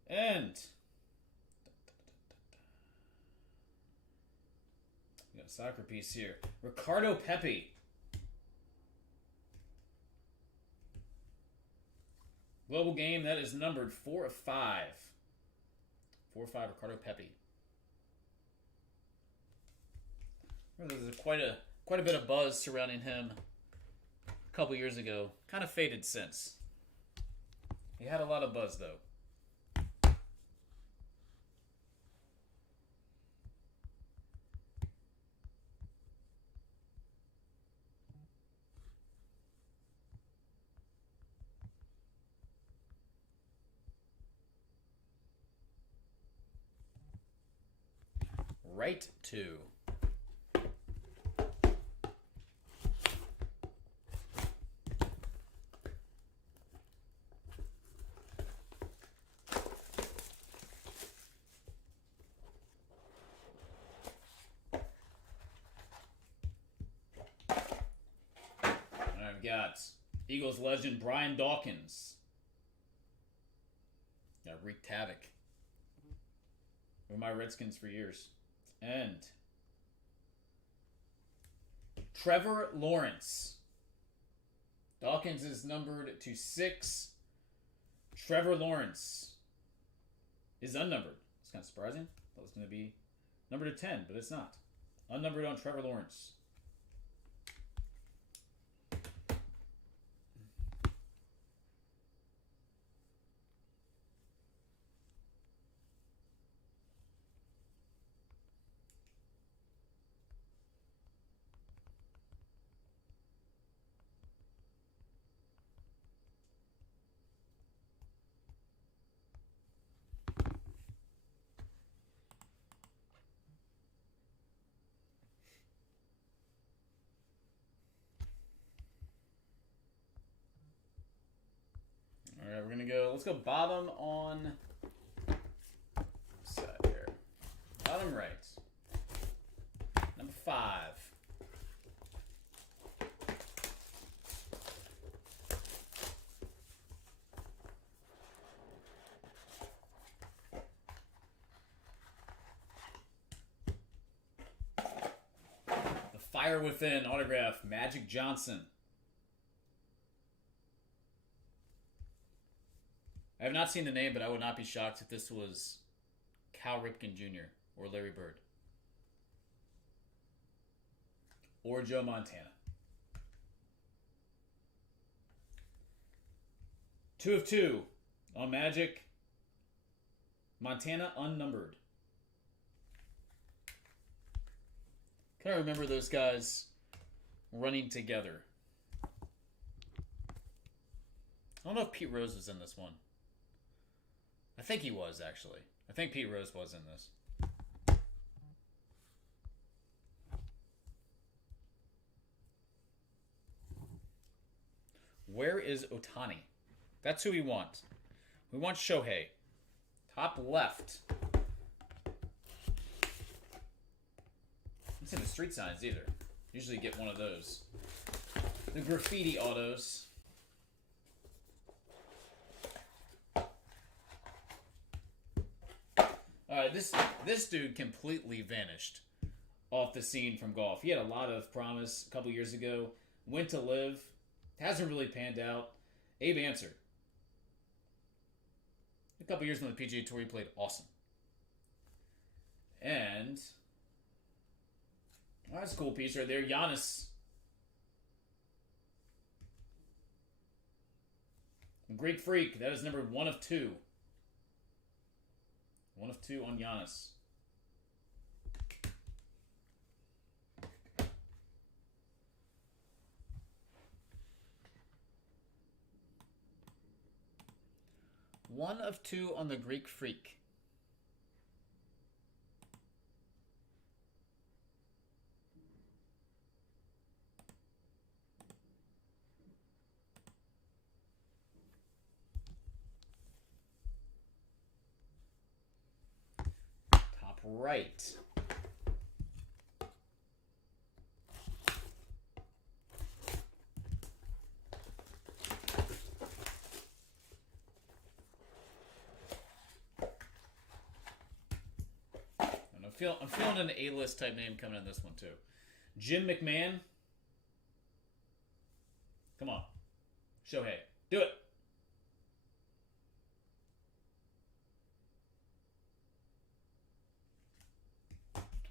And we got a soccer piece here. Ricardo Pepi. Global game, that is numbered 4 of 5. 4 of 5, Ricardo Pepi. There's quite a bit of buzz surrounding him a couple years ago. Kind of faded since. He had a lot of buzz, though. Right 2. I've got Eagles legend Brian Dawkins. Got wreaked havoc with my Redskins for years. And Trevor Lawrence. Dawkins is numbered to 6. Trevor Lawrence is unnumbered. It's kind of surprising. Thought it was going to be numbered to 10, but it's not. Unnumbered on Trevor Lawrence. All right, we're going to go, let's go bottom on side here. Bottom right. Number 5. The Fire Within autograph, Magic Johnson. I have not seen the name, but I would not be shocked if this was Cal Ripken Jr. or Larry Bird. Or Joe Montana. 2 of 2 on Magic. Montana unnumbered. Can I remember those guys running together? I don't know if Pete Rose was in this one. I think he was, actually. I think Pete Rose was in this. Where is Otani? That's who we want. We want Shohei. Top left. I haven't seen the street signs either. Usually get one of those. The graffiti autos. Alright, this dude completely vanished off the scene from golf. He had a lot of promise a couple years ago. Went to live. Hasn't really panned out. Abe Answer. A couple years on the PGA Tour, he played awesome. And that's a cool piece right there. Giannis. Greek Freak. That is number 1 of 2. 1 of 2 on Giannis. One of 2 on the Greek Freak. Top right. I'm feeling an A-list type name coming in this one too. Jim McMahon. Come on. Shohei. Do it.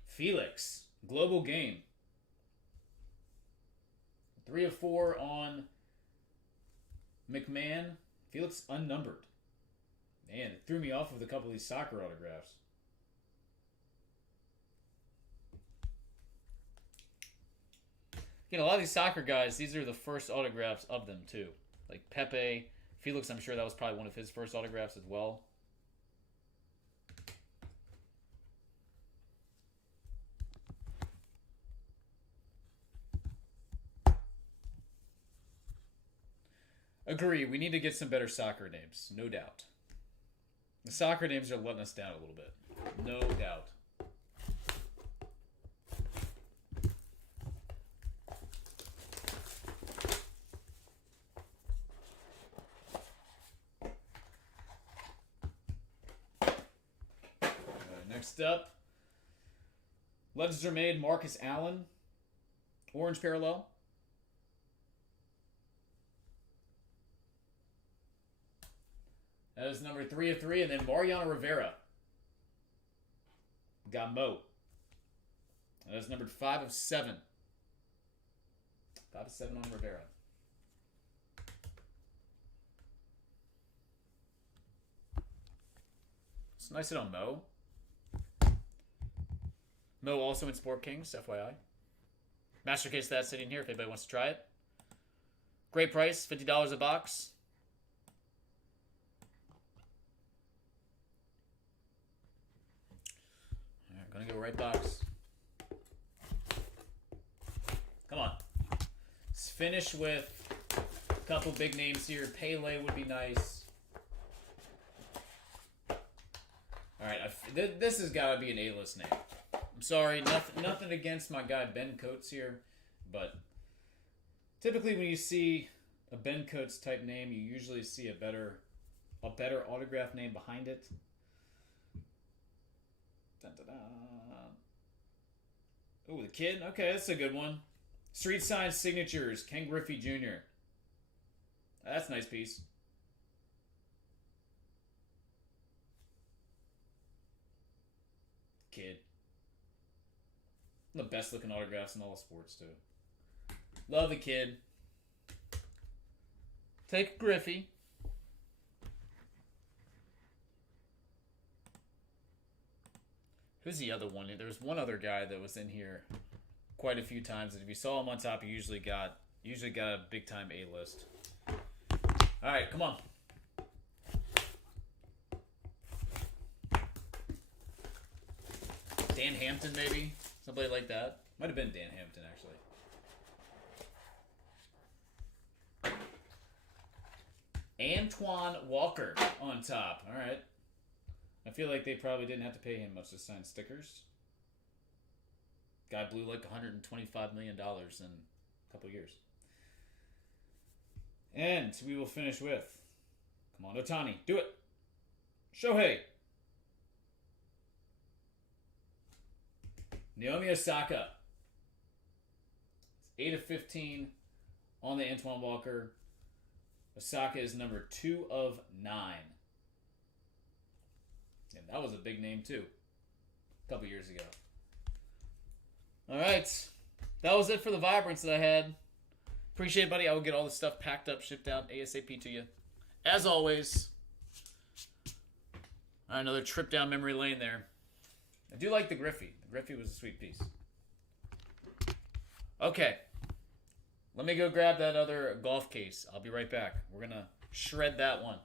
Felix. Global Game. 3 of 4 on McMahon. Felix unnumbered. Man, it threw me off with a couple of these soccer autographs. Again, a lot of these soccer guys, these are the first autographs of them too. Like Pepe, Felix, I'm sure that was probably one of his first autographs as well. Agree, we need to get some better soccer names, no doubt. The soccer names are letting us down a little bit, no doubt. Next up, Legends Are Made, Marcus Allen, Orange Parallel. That is number 3 of 3, and then Mariano Rivera. Got Mo. That is numbered 5 of 7. 5 of 7 on Rivera. It's nice hit on Mo. Mo also in Sport Kings, FYI. Master case that's sitting here if anybody wants to try it. Great price, $50 a box. Alright, gonna go right box. Come on. Let's finish with a couple big names here. Pele would be nice. Alright, this has got to be an A-list name. I'm sorry, nothing against my guy Ben Coates here, but typically when you see a Ben Coates type name, you usually see a better autograph name behind it. Oh, the kid? Okay, that's a good one. Street Sign Signatures, Ken Griffey Jr. That's a nice piece. Kid. The best looking autographs in all of sports, too. Love the kid. Take Griffey. Who's the other one? There was one other guy that was in here quite a few times. And if you saw him on top, you usually got a big time A-list. All right, come on. Dan Hampton, maybe? Somebody like that. Might have been Dan Hampton, actually. Antoine Walker on top. All right. I feel like they probably didn't have to pay him much to sign stickers. Guy blew like $125 million in a couple years. And we will finish with, come on, Ohtani, do it. Shohei. Naomi Osaka. 8 of 15 on the Antoine Walker. Osaka is number 2 of 9. And that was a big name, too. A couple years ago. Alright. That was it for the Vibrance that I had. Appreciate it, buddy. I will get all the stuff packed up, shipped out ASAP to you. As always. Another trip down memory lane there. I do like the Griffey. The Griffey was a sweet piece. Okay. Let me go grab that other golf case. I'll be right back. We're going to shred that one.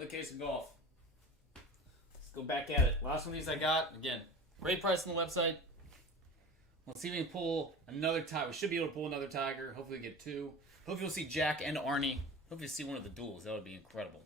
Another case of golf. Let's go back at it. Last one of these I got. Again, great price on the website. Let's see if we can pull another tiger. We should be able to pull another tiger. Hopefully we get two. Hopefully we'll see Jack and Arnie. Hopefully we'll see one of the duels. That would be incredible.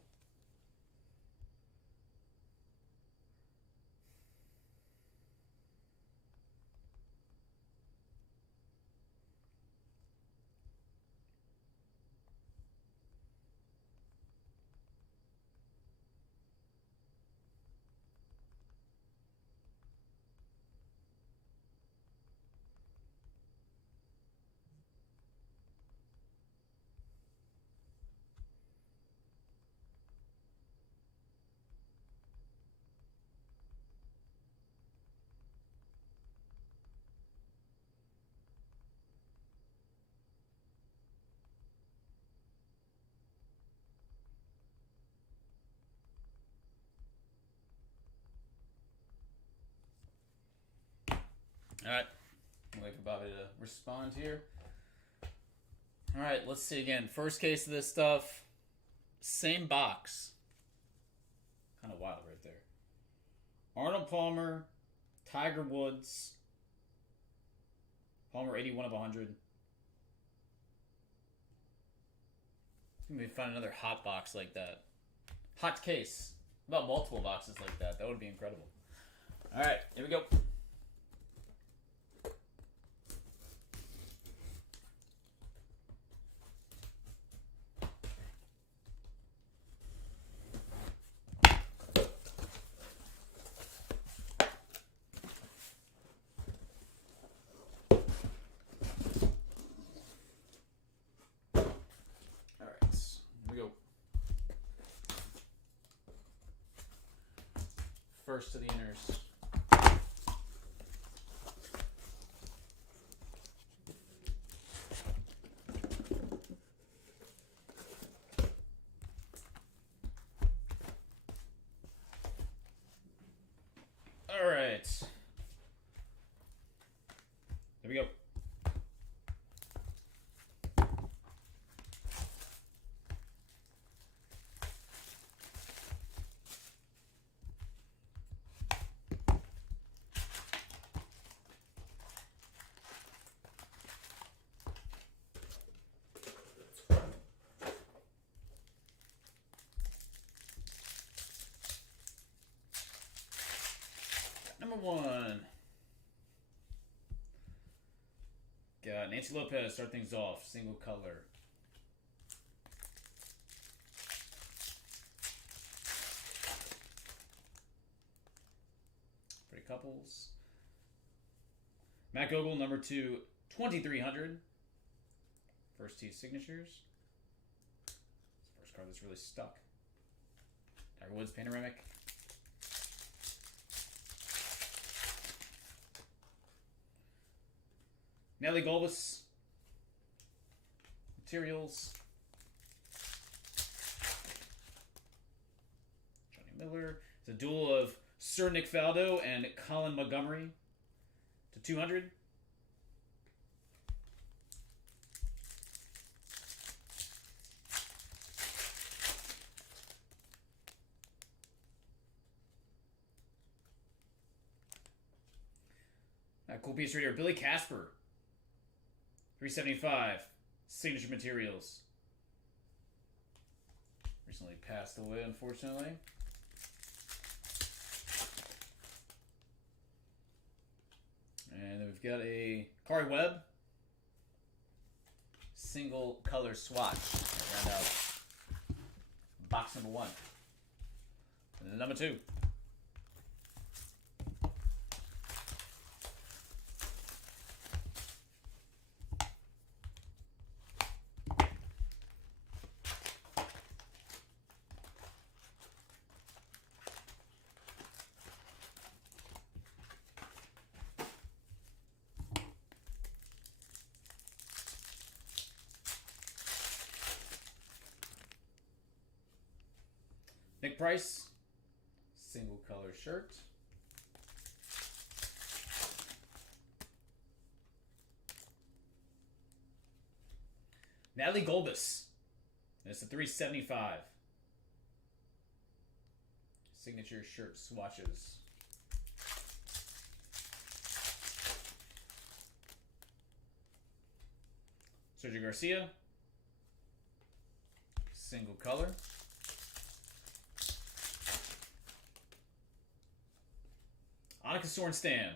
wait for Bobby to respond here. All right, let's see again. First case of this stuff. Same box. Kind of wild right there. Arnold Palmer, Tiger Woods. Palmer 81 of 100. Maybe find another hot box like that. Hot case. About multiple boxes like that. That would be incredible. All right, here we go. First to the inners. All right. Here we go. Number 1. Got Nancy Lopez, start things off. Single color. Pretty couples. Matt Gogol, number 2, 2,300. First T signatures. First card that's really stuck. Tiger Woods panoramic. Nelly Golbus. Materials. Johnny Miller. It's a duel of Sir Nick Faldo and Colin Montgomery to 200. Cool piece right here. Billy Casper. 375. Signature materials. Recently passed away, unfortunately. And then we've got a Kari Webb. Single color swatch. Round out box number 1. And then number 2. Nick Price, single color shirt. Natalie Golbus, and it's a 375. Signature shirt swatches. Sergio Garcia, single color. Annika Sorenstam,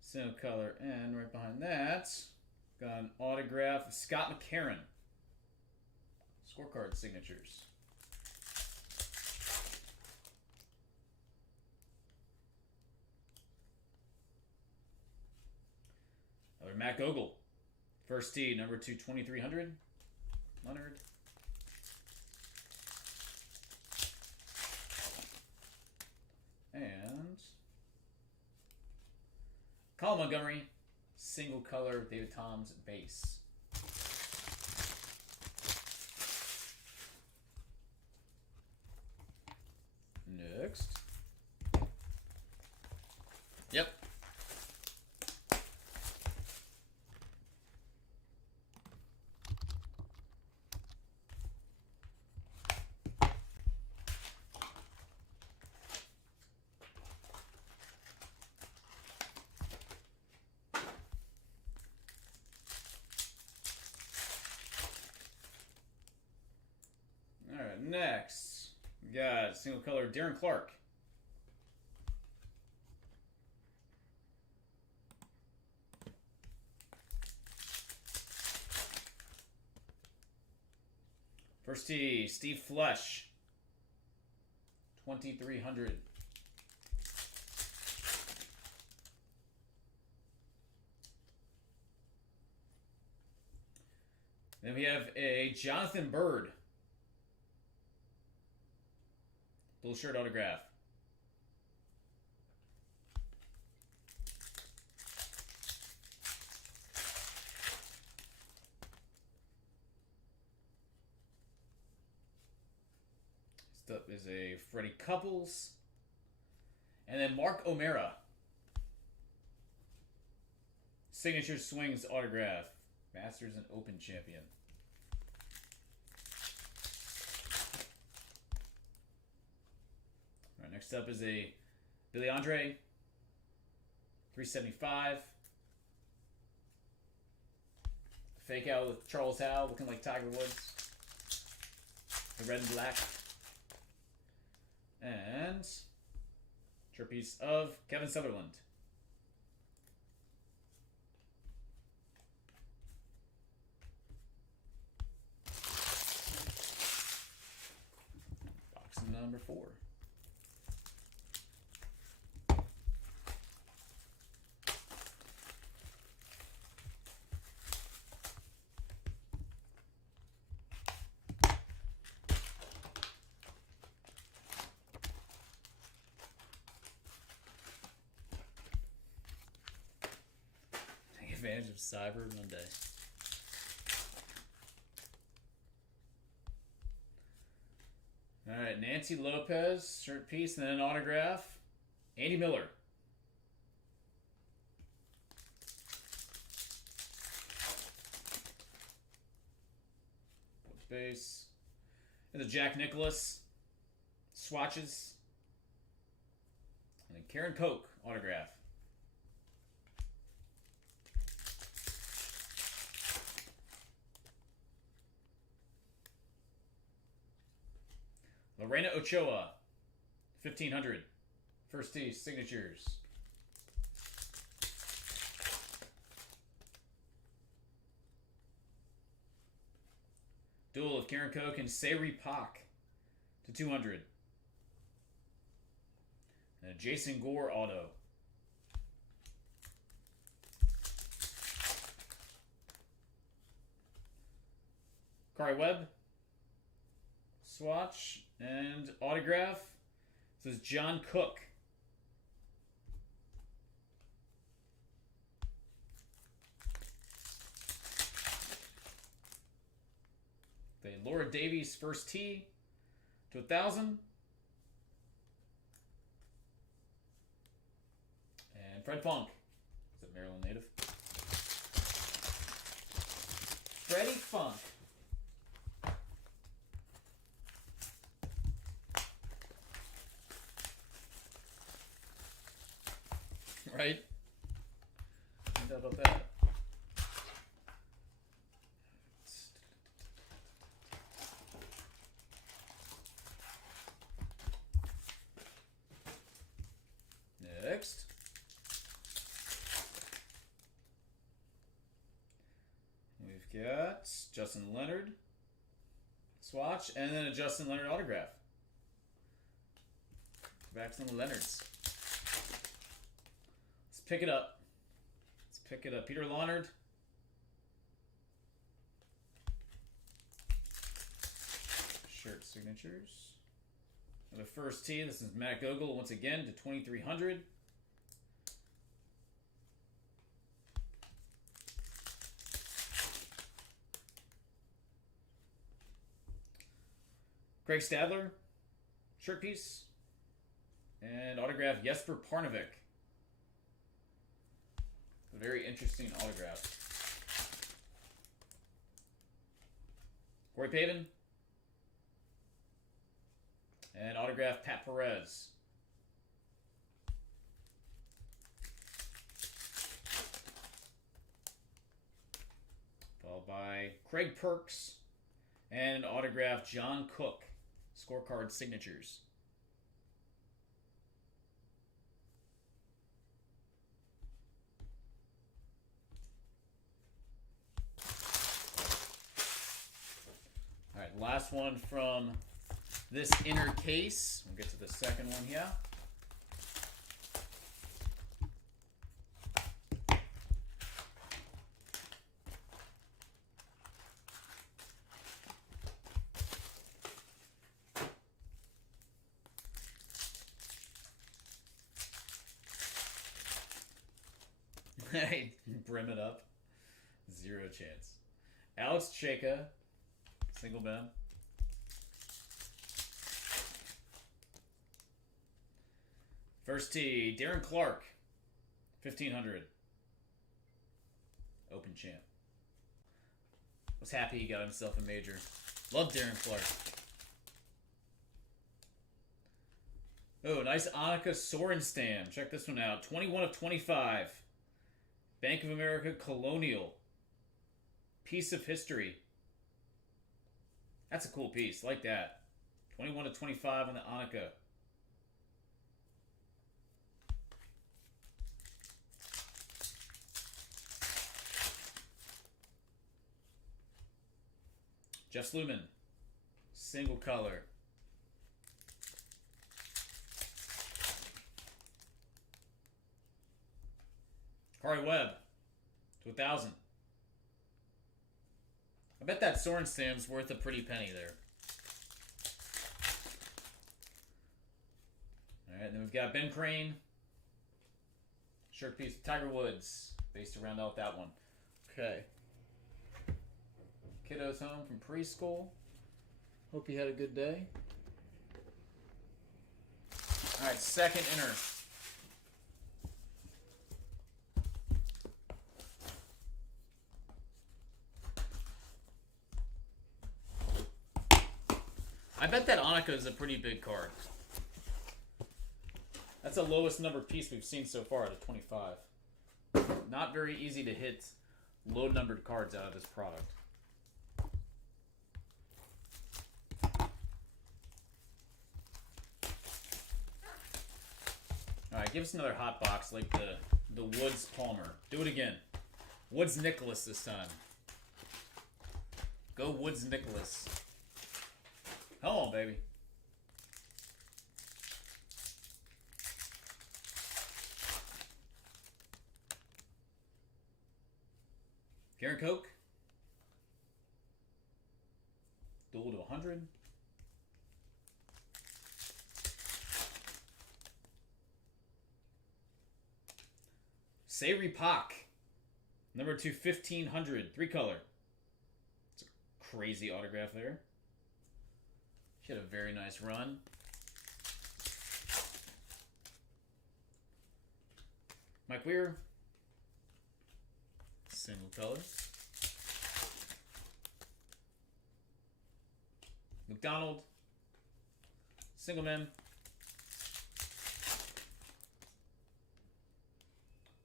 single color, and right behind that, got an autograph of Scott McCarron. Scorecard signatures. Another Matt Gogol, first tee, number 2, 2,300. Leonard. And Colin Montgomery, single color, David Toms base. Next. Yep. Next, we got single color Darren Clark. First tee, Steve Flesh. 2,300. Then we have a Jonathan Bird. Blue shirt autograph. Next up is a Freddie Couples. And then Mark O'Mara. Signature Swings autograph. Masters and Open champion. All right, next up is a Billy Andre. 375. Fake out with Charles Howe, looking like Tiger Woods. The red and black. And short piece of Kevin Sutherland. Box number 4. Advantage of Cyber Monday. All right, Nancy Lopez, shirt piece, and then an autograph. Andy Miller. Base. And the Jack Nicklaus swatches. And then Karen Koch autograph. Lorena Ochoa, 1,500. First tee, signatures. Duel of Karen Koch and Sayri Pak to 200. And a Jason Gore auto. Kari Webb. Swatch and autograph. This is John Cook. The Laura Davies first tee to 1,000. And Fred Funk. Is it Maryland native? Freddie Funk. Right? No doubt about that. Next. We've got Justin Leonard swatch and then a Justin Leonard autograph. Back to the Leonards. Pick it up. Let's pick it up. Peter Leonard. Shirt signatures. And the first tee, this is Matt Gogol once again to 2,300. Craig Stadler. Shirt piece. And autograph Jesper Parnevik. A very interesting autograph. Corey Pavin. And autograph Pat Perez. Followed by Craig Perks. And autograph John Cook. Scorecard signatures. All right, last one from this inner case. We'll get to the second one here. Hey, brim it up. 0 chance. Alex Cheka, single Ben. First tee, Darren Clark, 1500. Open champ. Was happy he got himself a major. Love Darren Clark. Oh, nice Annika Sorenstam. Check this one out. 21 of 25. Bank of America Colonial. Piece of history. That's a cool piece. Like that. 21 of 25 on the Annika. Jeff Sluman. Single color. Corey Webb to 1,000. I bet that Sorenstam's worth a pretty penny there. Alright, and then we've got Ben Crane. Shirt piece of Tiger Woods. Based to round out that one. Okay. Kiddos home from preschool. Hope you had a good day. Alright, second inner. I bet that Annika is a pretty big card. That's the lowest number piece we've seen so far at a 25. Not very easy to hit low numbered cards out of this product. Alright, give us another hot box like the Woods Palmer. Do it again. Woods Nicholas this time. Go Woods Nicholas. Come on, baby. Karen Koch. Duel to 100. Sayri Pak. Number 2, 1500. 3-color. It's a crazy autograph there. She had a very nice run. Mike Weir. Single color. McDonald. Single man.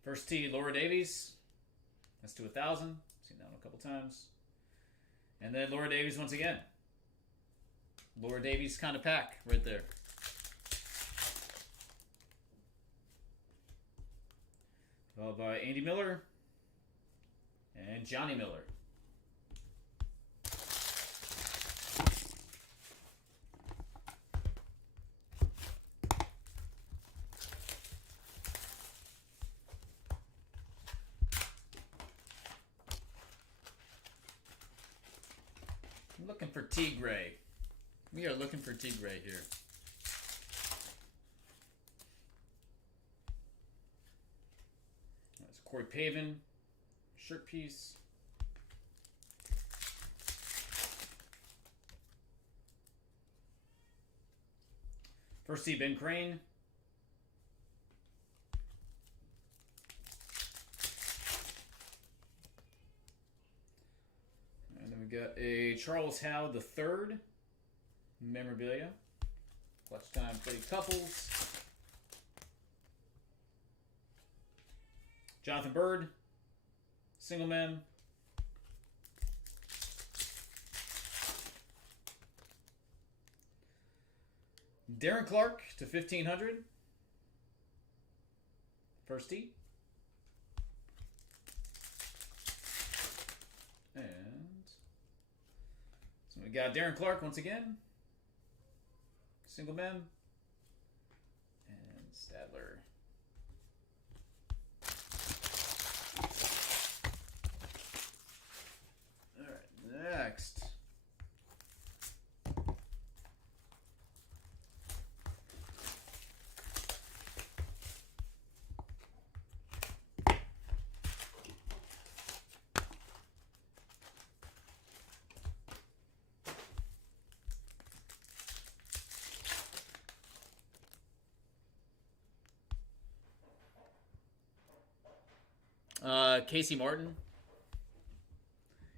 First tee, Laura Davies. That's to 1,000. Seen that one a couple times. And then Laura Davies once again. Laura Davies kind of pack right there. Followed by Andy Miller and Johnny Miller. I'm looking for Tigray. We are looking for Tigray here. That's Corey Pavin. Shirt piece. First tee, Ben Crane. And then we got a Charles Howe III memorabilia. Clutch time Freddie Couples. Jonathan Bird. Single man. Darren Clark to 1,500. First tee. And so we got Darren Clark once again. Single man. And Stadler. Alright, next. Casey Martin.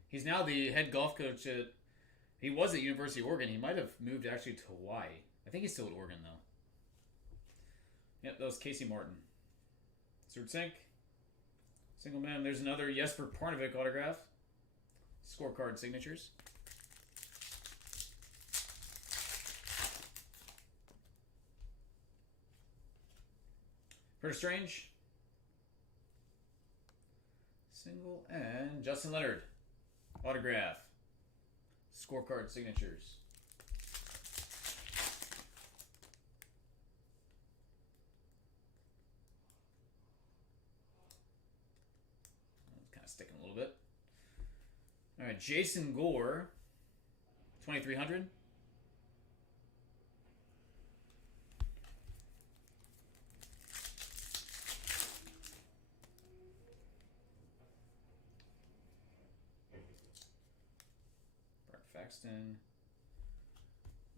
He's now the head golf coach at. He was at University of Oregon. He might have moved actually to Hawaii. I think he's still at Oregon though. Yep, that was Casey Martin. Sword Sink. Single man. There's another Jesper Parnevik autograph. Scorecard signatures. Pretty Strange. Single and Justin Leonard. Autograph. Scorecard signatures. Kind of sticking a little bit. All right, Jason Gore. 2,300. Faxton.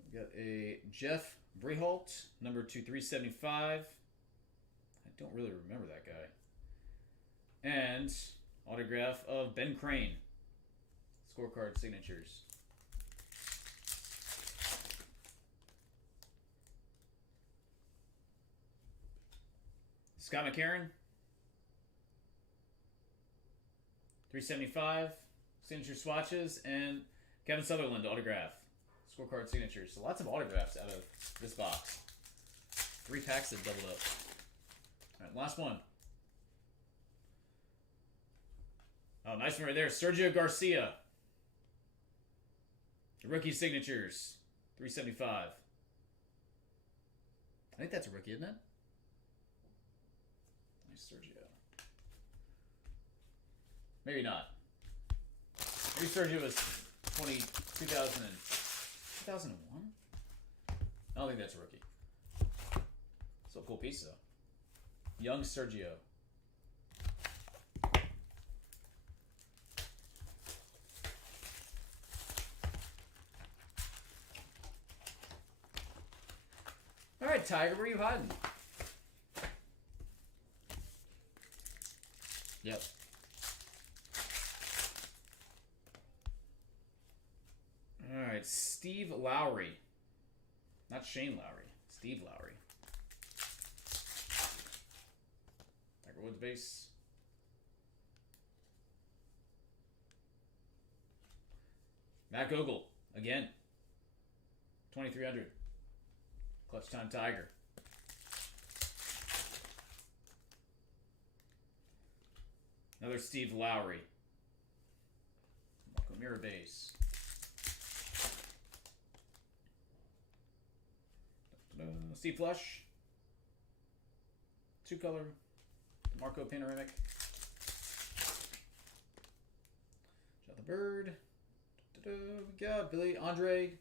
We got a Jeff Breholt, number 2/375. I don't really remember that guy. And autograph of Ben Crane. Scorecard signatures. Scott McCarron. 375. Signature swatches and Kevin Sutherland autograph. Scorecard signatures. So lots of autographs out of this box. 3 packs that doubled up. Alright, last one. Oh, nice one right there. Sergio Garcia. Rookie signatures. 375. I think that's a rookie, isn't it? Nice Sergio. Maybe not. Maybe Sergio was 2001? I don't think that's a rookie. Still a cool piece, though. Young Sergio. All right, Tiger, where are you hiding? Yep. All right, Steve Lowry. Not Shane Lowry. Steve Lowry. Tiger Woods base. Matt Gogol, again. 2,300. Clutch Time Tiger. Another Steve Lowry. Marco Mira base. Steve Flush. 2-color. Marco Panoramic. Jonathan Bird. We got Billy Andre.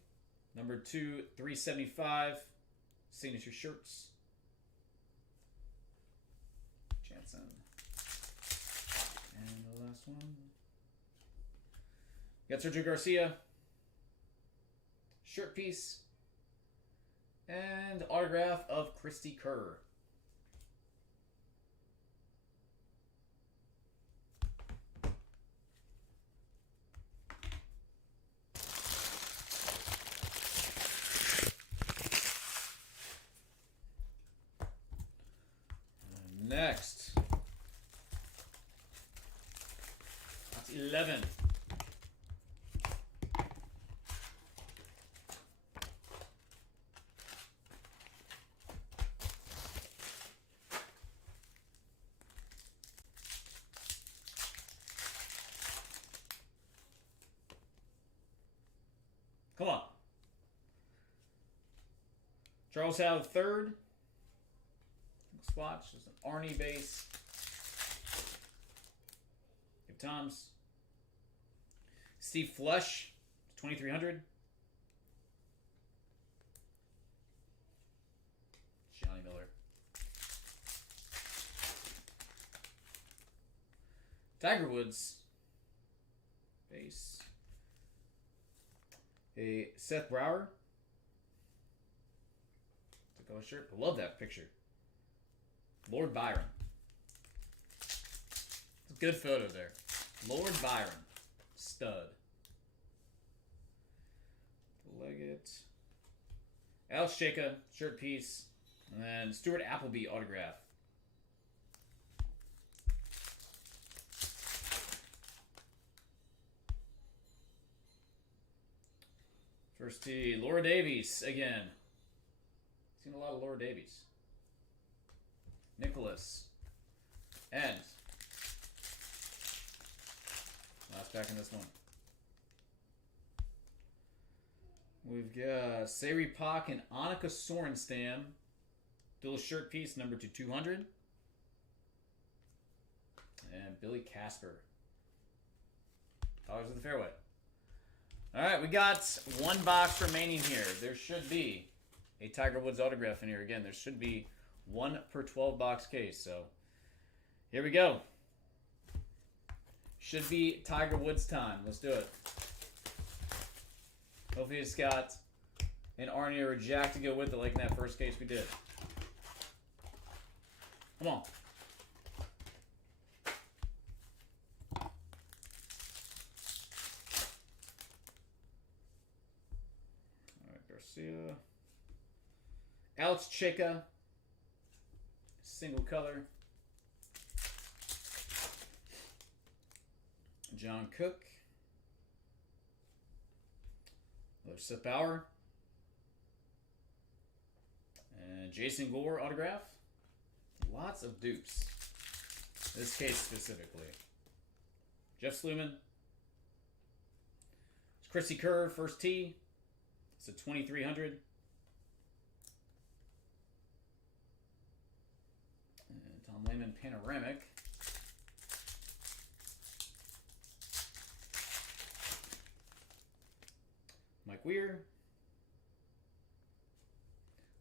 Number 2/375. Signature shirts. Jansen. And the last one. We got Sergio Garcia. Shirt piece. And autograph of Christy Kerr. Next. That's 11. Charles Howell III. Swatch. There's an Arnie base. Give Toms. Steve Flush, 2,300. Johnny Miller. Tiger Woods. Base. A Seth Brower. It's a color shirt. I love that picture. Lord Byron. It's a good photo there. Lord Byron. Stud. Leggett. Alex Chaka, shirt piece. And then Stuart Appleby autograph. First tee, Laura Davies again. Seen a lot of Laura Davies. Nicholas. And last pack in this one. We've got Sari Pak and Annika Sorenstam. Dual shirt piece, number 200. And Billy Casper. Dollars of the fairway. Alright, we got one box remaining here. There should be a Tiger Woods autograph in here. Again, there should be one per 12 box case. So, here we go. Should be Tiger Woods time. Let's do it. Hopefully it's got an Arnie or a Jack to go with it like in that first case we did. Come on. Alright, Garcia. Alex Chaka. Single color. John Cook. Another Seth Bauer. And Jason Gore autograph. Lots of dupes. This case specifically. Jeff Sluman. It's Chrissy Kerr, first tee. It's a 2,300. And Tom Lehman panoramic. Mike Weir.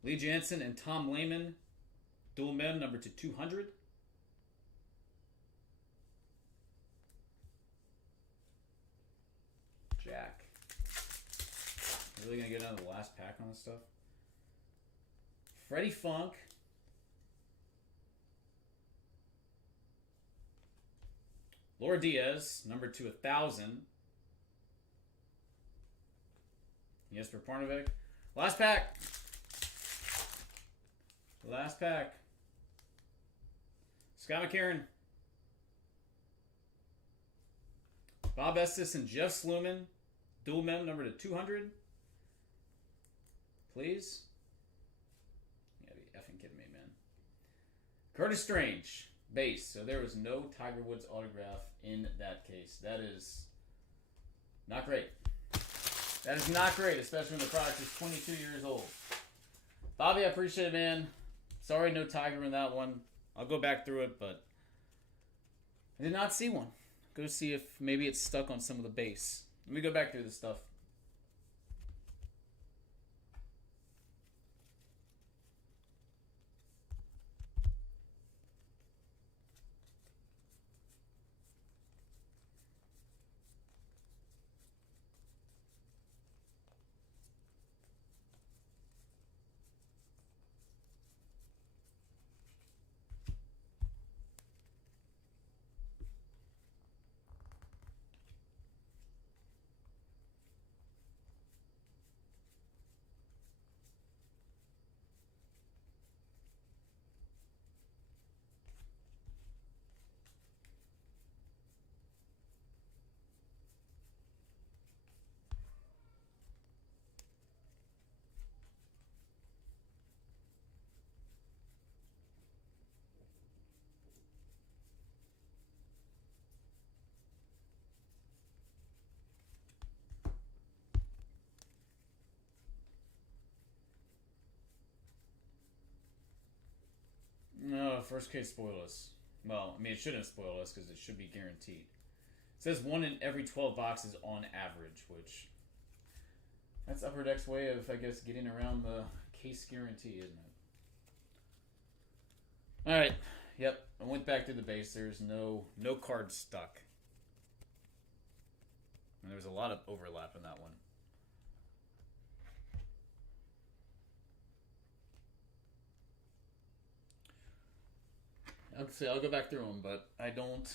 Lee Jansen and Tom Lehman. Dual mem number 200. Jack. Really gonna get down to the last pack on this stuff. Freddie Funk. Laura Diaz, number 1,000. Jesper Parnevik. Last pack. Last pack. Scott McCarron. Bob Estes and Jeff Sluman. Dual mem number 200. Please. You gotta be effing kidding me, man. Curtis Strange. Base. So there was no Tiger Woods autograph in that case. That is not great. That is not great, especially when the product is 22 years old. Bobby, I appreciate it, man. Sorry, no Tiger in that one. I'll go back through it, but I did not see one. Go see if maybe it's stuck on some of the base. Let me go back through this stuff. First case spoilers. Well, I mean, it shouldn't spoil us because it should be guaranteed. It says 1 in every 12 boxes on average, which... That's Upper Deck's way of, I guess, getting around the case guarantee, isn't it? Alright. Yep. I went back to the base. There's no cards stuck. And there's a lot of overlap in that one. I'll go back through them, but I don't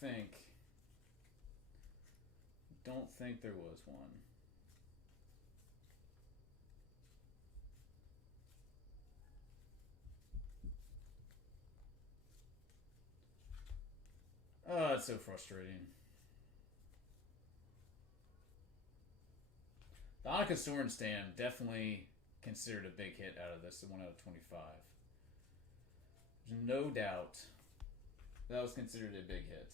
think there was one. Oh, it's so frustrating. The Annika Sorenstam definitely considered a big hit out of this, the 1 out of 25. There's no doubt that was considered a big hit.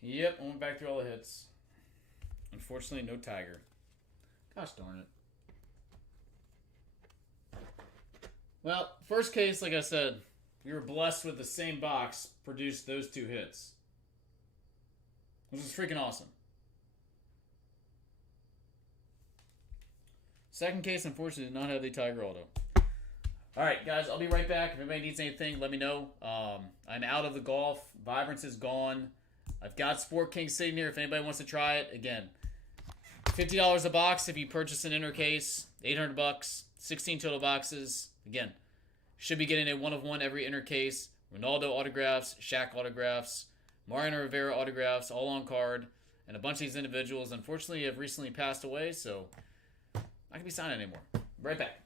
Yep, I went back through all the hits. Unfortunately, no Tiger. Gosh darn it. Well, first case, like I said, we were blessed with the same box produced those 2 hits. Which is freaking awesome. Second case, unfortunately, did not have the Tiger Auto. Alright, guys, I'll be right back. If anybody needs anything, let me know. I'm out of the golf. Vibrance is gone. I've got Sport King sitting here if anybody wants to try it. Again, $50 a box if you purchase an inner case. $800, 16 total boxes. Again, should be getting a 1 of 1 every inner case. Ronaldo autographs, Shaq autographs, Mariano Rivera autographs, all on card. And a bunch of these individuals, unfortunately, have recently passed away, so not going to be signing anymore. Right back.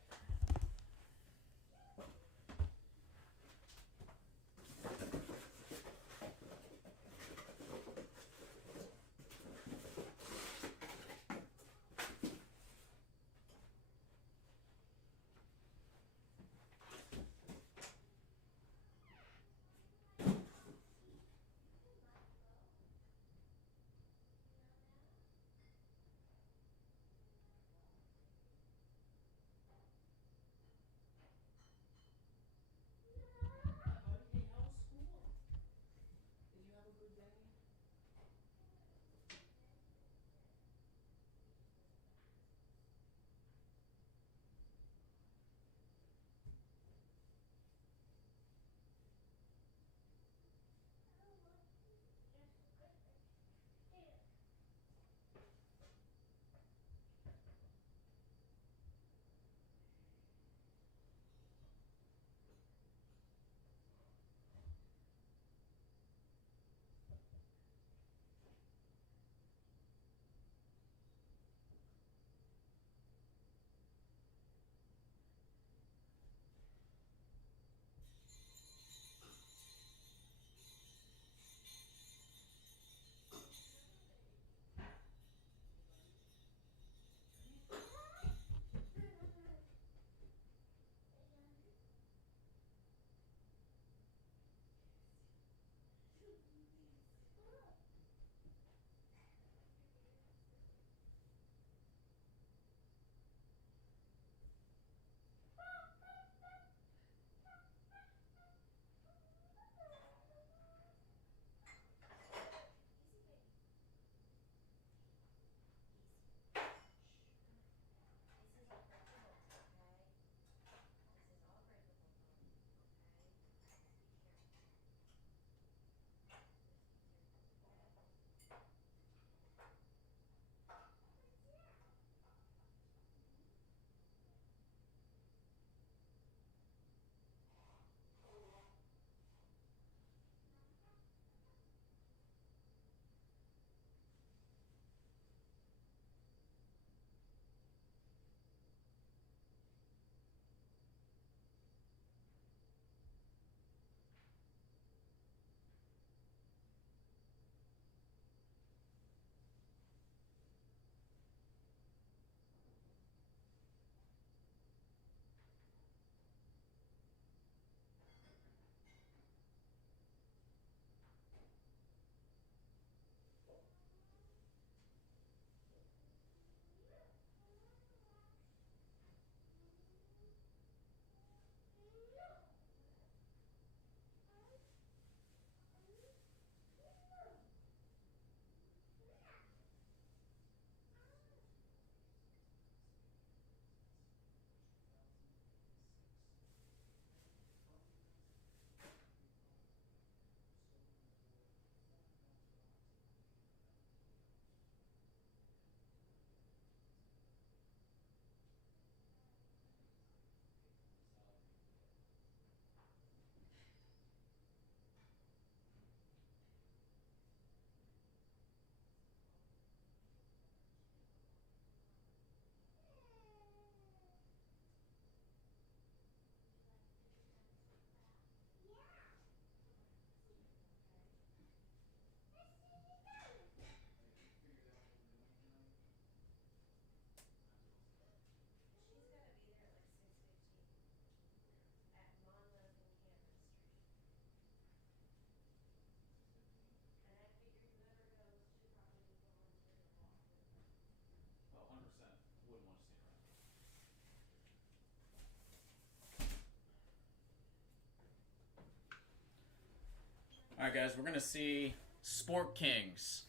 Alright, guys, we're going to see Sport Kings.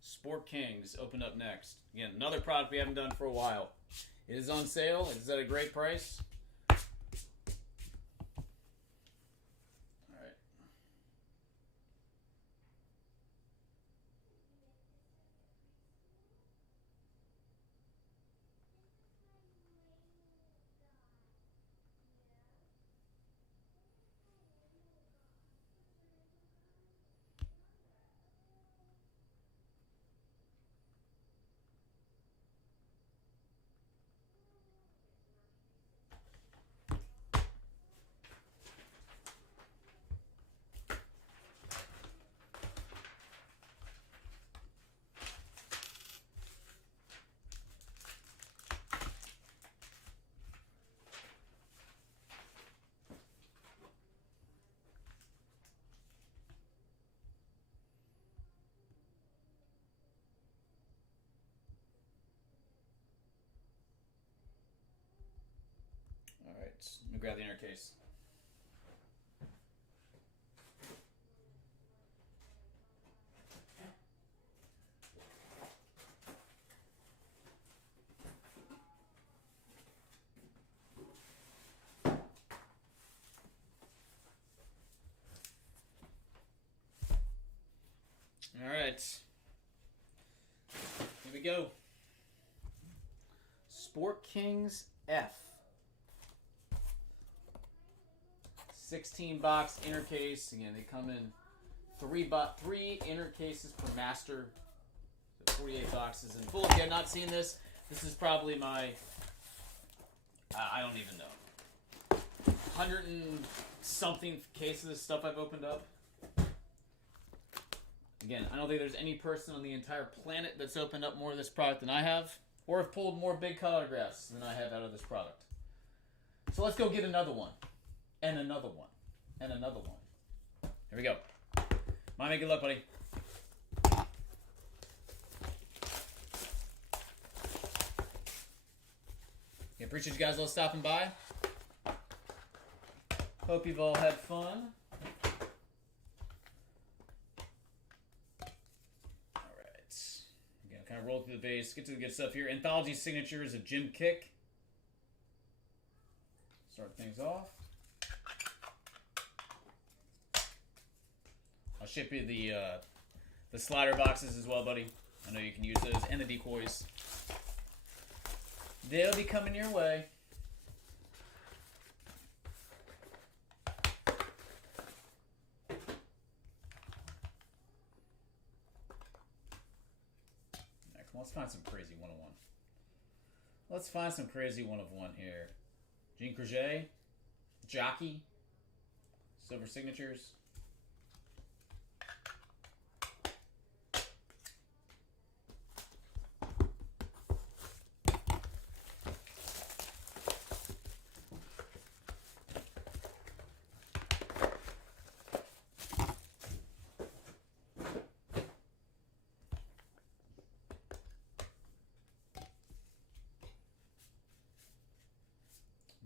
Sport Kings open up next. Again, another product we haven't done for a while. It is on sale. It is at a great price. Alright. Alright, let me grab the inner case. Alright. Here we go. Sport Kings F. 16-box inner case. Again, they come in three inner cases per master. So 48 boxes in full. If you have not seen this, this is probably my, I don't even know, 100 and something case of this stuff I've opened up. Again, I don't think there's any person on the entire planet that's opened up more of this product than I have, or have pulled more big cut autographs than I have out of this product. So let's go get another one. And another one. And another one. Here we go. Mommy, good luck, buddy. Okay, appreciate you guys all stopping by. Hope you've all had fun. Alright. Again, kind of roll through the base. Get to the good stuff here. Anthology signatures of Jim Kick. Start things off. I'll ship you the slider boxes as well, buddy. I know you can use those, and the decoys. They'll be coming your way. Right, come on, let's find some crazy 101. Let's find some crazy 101 here. Jean Creuset, Jockey, silver signatures.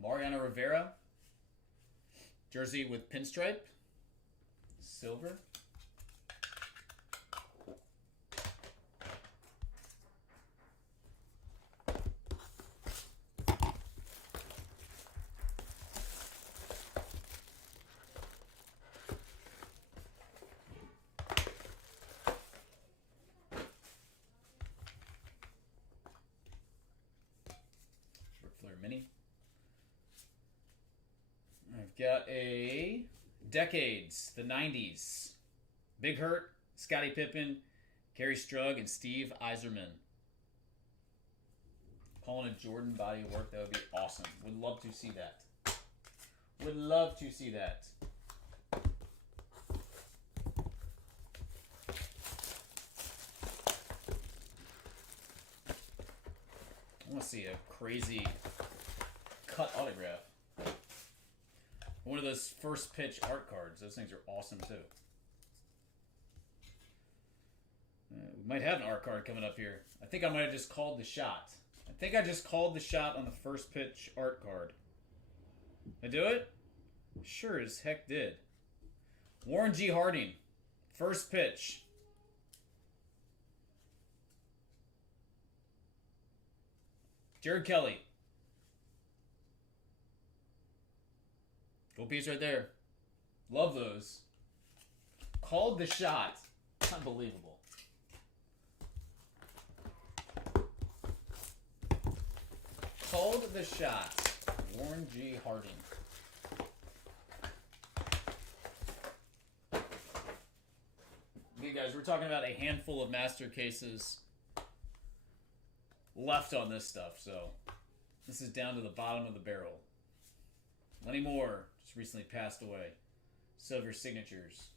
Mariano Rivera, jersey with pinstripe, silver. Short flare mini. I've got a Decades, the 90s. Big Hurt, Scottie Pippen, Gary Strug, and Steve Yzerman. Calling a Jordan body of work, that would be awesome. Would love to see that. Would love to see that. I want to see a crazy cut autograph. One of those first pitch art cards. Those things are awesome too. We might have an art card coming up here. I think I might have just called the shot. I think I just called the shot on the first pitch art card. Did I do it? Sure as heck did. Warren G. Harding. First pitch. Jared Kelly. Gold piece right there. Love those. Called the shot. Unbelievable. Called the shot. Warren G. Harding. Okay, guys, we're talking about a handful of master cases left on this stuff, so this is down to the bottom of the barrel. Lenny Moore just recently passed away. Silver signatures.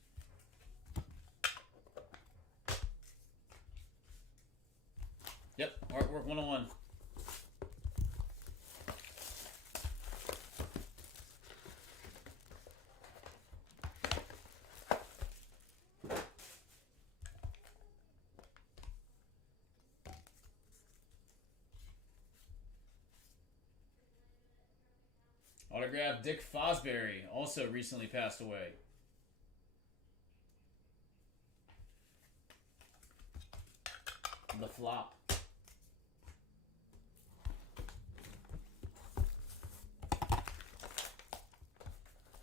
Yep, artwork 101. Autograph Dick Fosbury, also recently passed away. The flop.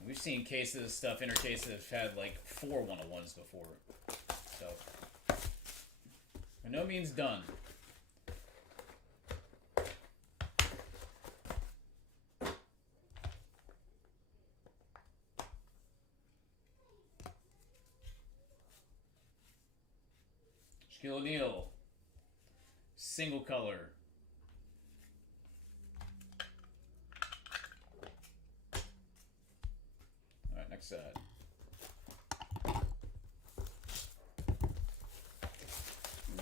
We've seen cases, stuff, inner cases have had like 4 101s before. So, by no means done. Shaquille O'Neal. Single color. Alright, next side.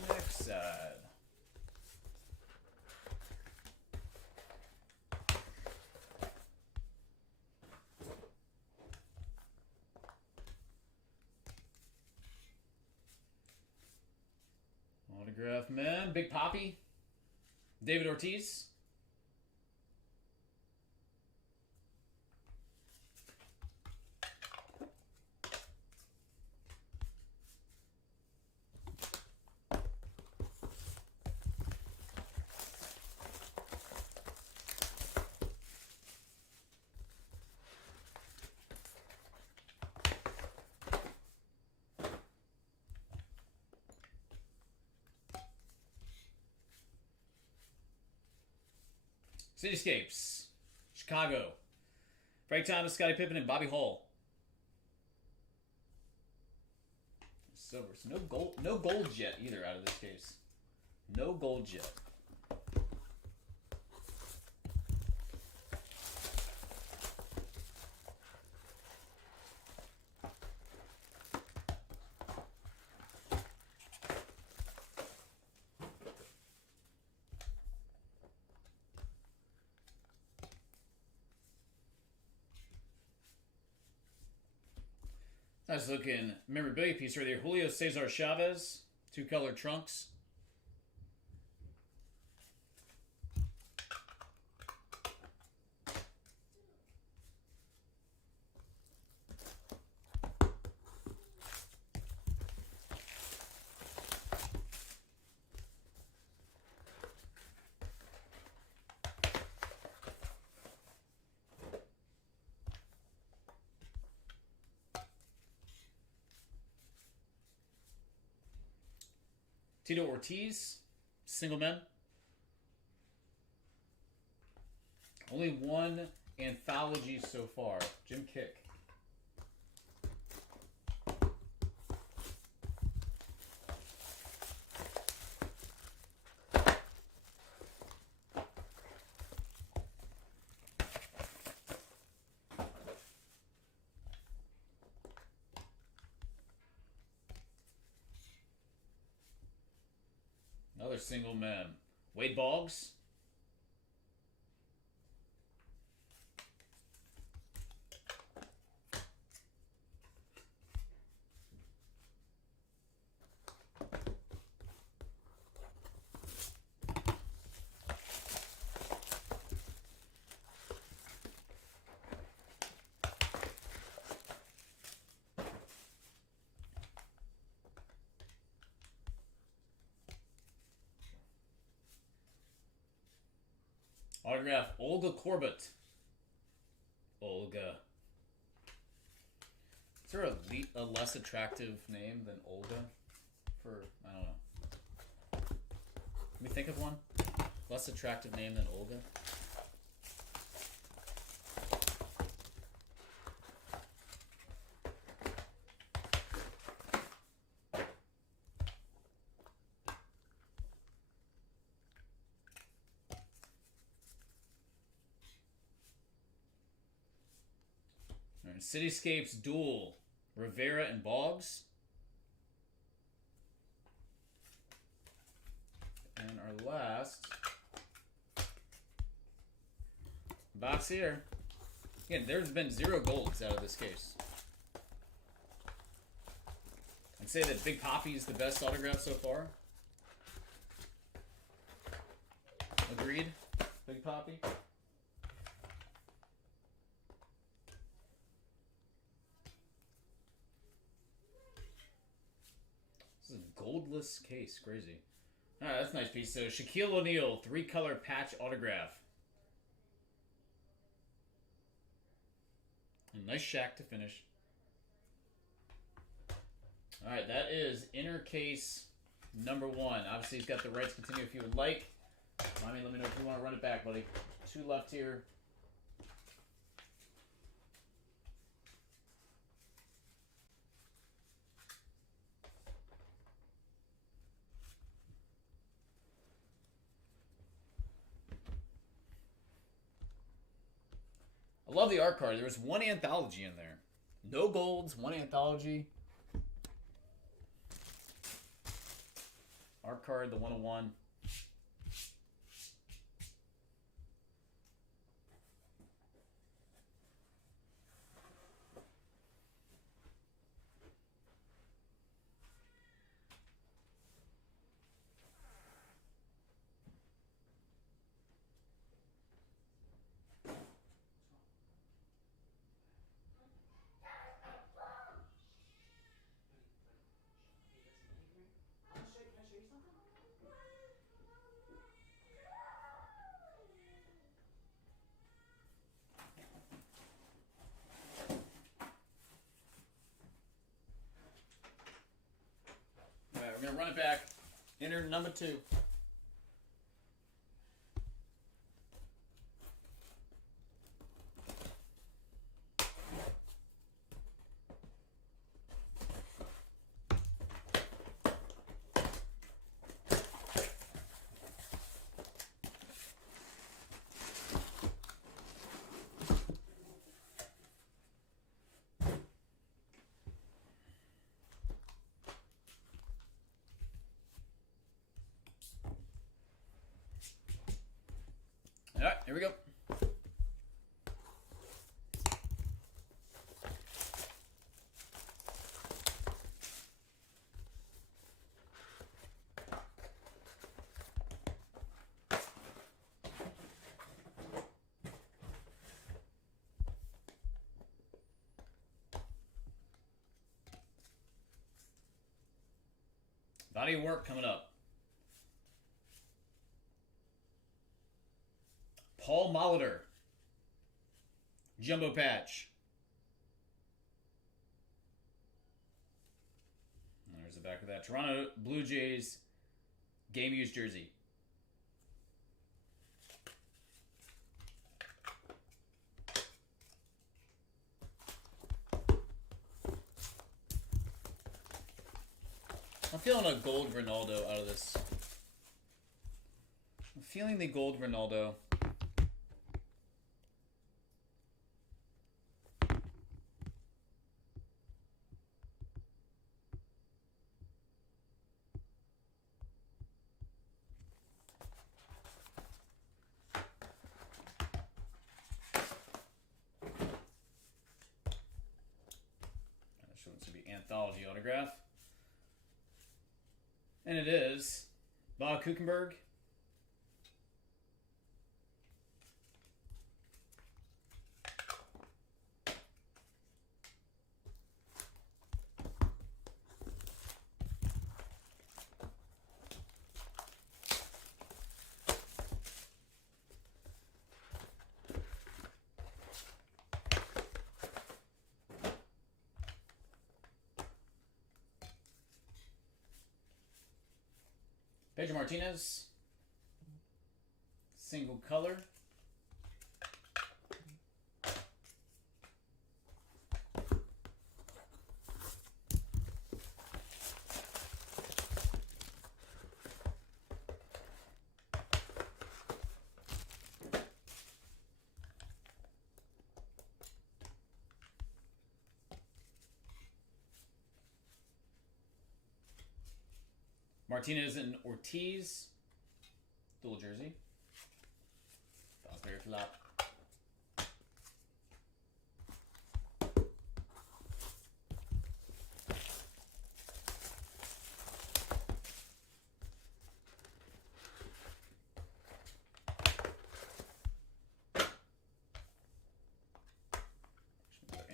Next side. Autograph man, Big Papi, David Ortiz. Cityscapes, Chicago. Break time with Scottie Pippen and Bobby Hull. Silvers. No gold yet either out of this case. No gold yet. Nice looking memorabilia piece right there. Julio Cesar Chavez, 2-color trunks. Tito Ortiz, single men. Only one anthology so far. Jim Kick. Another single man. Wade Boggs. Autograph Olga Corbett. Olga. Is there a less attractive name than Olga? I don't know. Let me think of one. Less attractive name than Olga. Cityscapes Duel, Rivera and Boggs. And our last box here. Again, there's been 0 golds out of this case. I'd say that Big Poppy is the best autograph so far. Agreed? Big Poppy? Goldless case, crazy. Alright, that's a nice piece. So Shaquille O'Neal, 3-color patch autograph. A nice Shaq to finish. Alright, that is inner case number 1. Obviously, he's got the rights to continue if you would like. Let me know if you want to run it back, buddy. 2 left here. I love the art card. There was 1 anthology in there. No golds, 1 anthology. Art card, the 101. We're going to run it back. Inner number 2. All right, here we go. Body of work coming up. Paul Molitor. Jumbo patch. There's the back of that. Toronto Blue Jays game used jersey. I'm feeling a gold Ronaldo out of this. I'm feeling the gold Ronaldo. This one's going to be anthology autograph. And it is Bob Kuchenberg. Pedro Martinez. Single color. Martinez and Ortiz. Dual jersey. Very flop.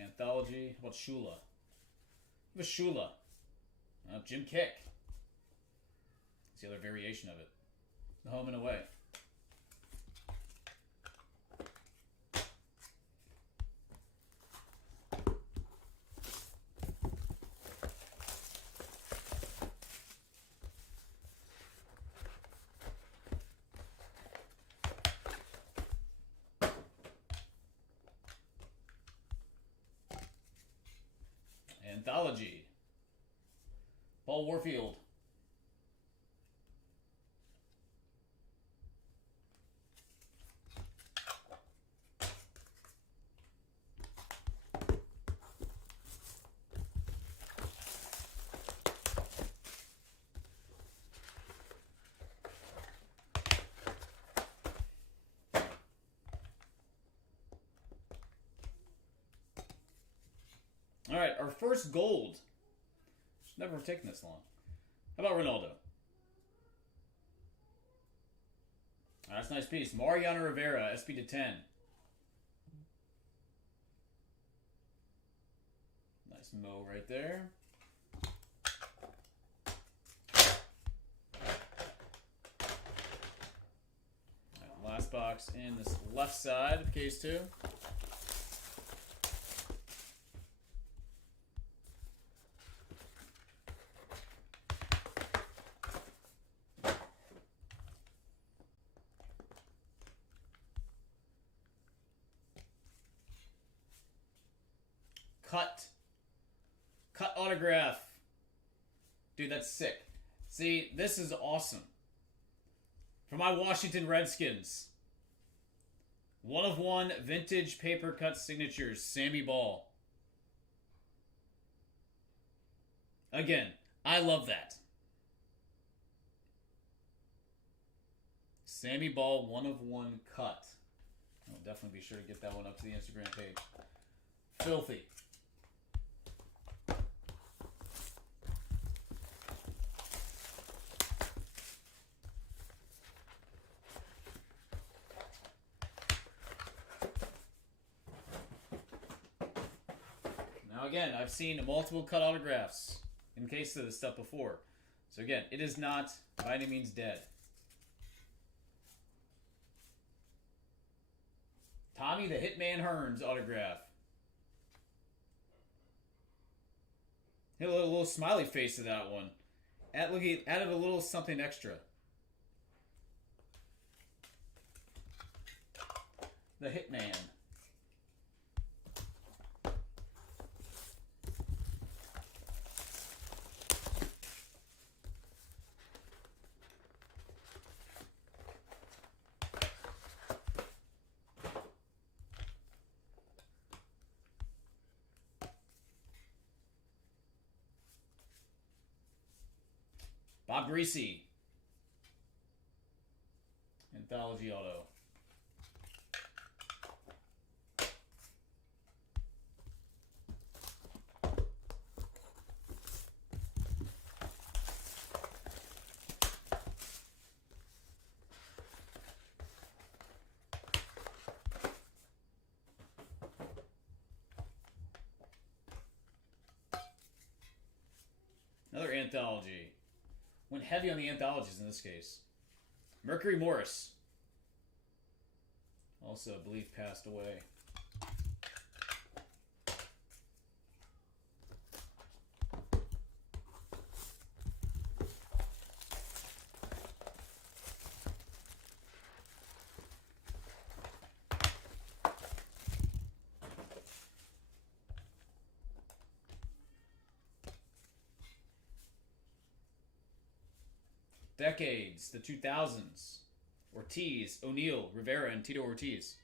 Anthology. How about Shula? Give us Shula. Jim Kick. It's the other variation of it. The home and away. Anthology. Paul Warfield. All right, our first gold. Should never have taken this long. How about Ronaldo? That's a nice piece. Mariano Rivera, SP to 10. Nice mo right there. Right, last box in this left side of case 2. Cut autograph. Dude, that's sick. See, this is awesome. For my Washington Redskins. 1/1 vintage paper cut signatures. Sammy Ball. Again, I love that. Sammy Ball 1/1 cut. I'll definitely be sure to get that one up to the Instagram page. Filthy. Now again, I've seen multiple cut autographs in case of this stuff before. So again, it is not by any means dead. Tommy the Hitman Hearns autograph. Hit a little smiley face to that one. Added a little something extra. The Hitman. Bob Greasy. Anthology auto. Another anthology. Went heavy on the anthologies in this case. Mercury Morris. Also, I believe, passed away. Decades, the 2000s. Ortiz, O'Neal, Rivera, and Tito Ortiz.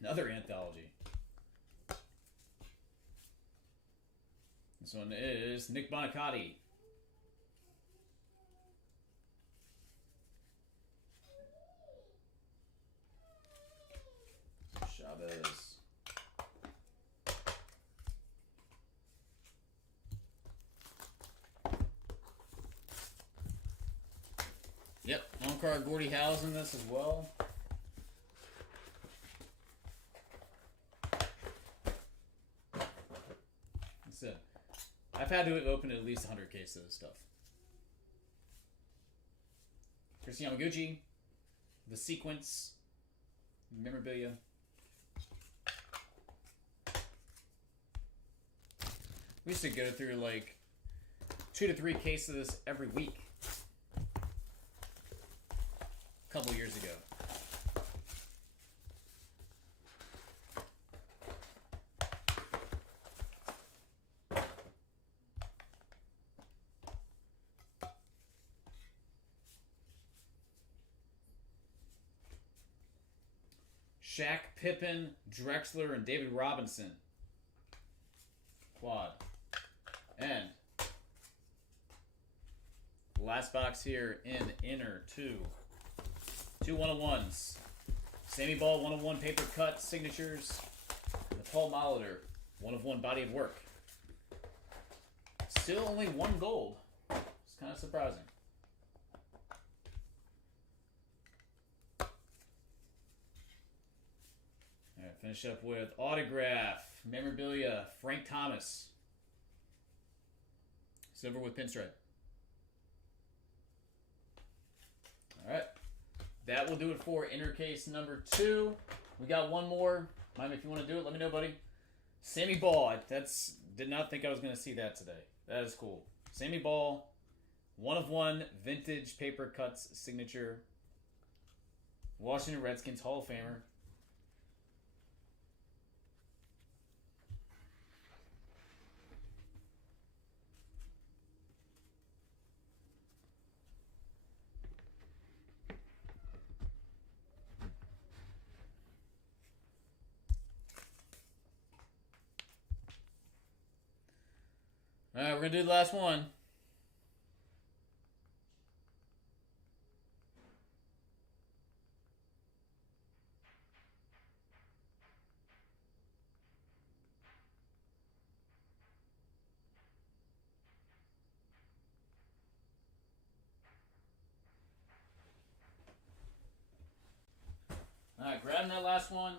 Another anthology. This one is Nick Bonicatti. Chavez. Yep, on-card Gordie Howe's in this as well. I've had to open at least 100 cases of this stuff. Chris Yamaguchi, the sequence, memorabilia. We used to go through like 2 to 3 cases of this every week. A couple years ago. Shaq, Pippen, Drexler, and David Robinson. Quad. And last box here in inner 2 101s. Sammy Ball 101 paper cut signatures. And the Paul Molitor 101 body of work. Still only 1 gold. It's kind of surprising. Finish up with autograph, memorabilia, Frank Thomas. Silver with pinstripe. All right. That will do it for inner case number 2. We got one more. Mime, if you want to do it, let me know, buddy. Sammy Ball. Did not think I was going to see that today. That is cool. Sammy Ball, 1 of 1 vintage paper cuts signature. Washington Redskins Hall of Famer. All right, we're going to do the last one. All right, grabbing that last one.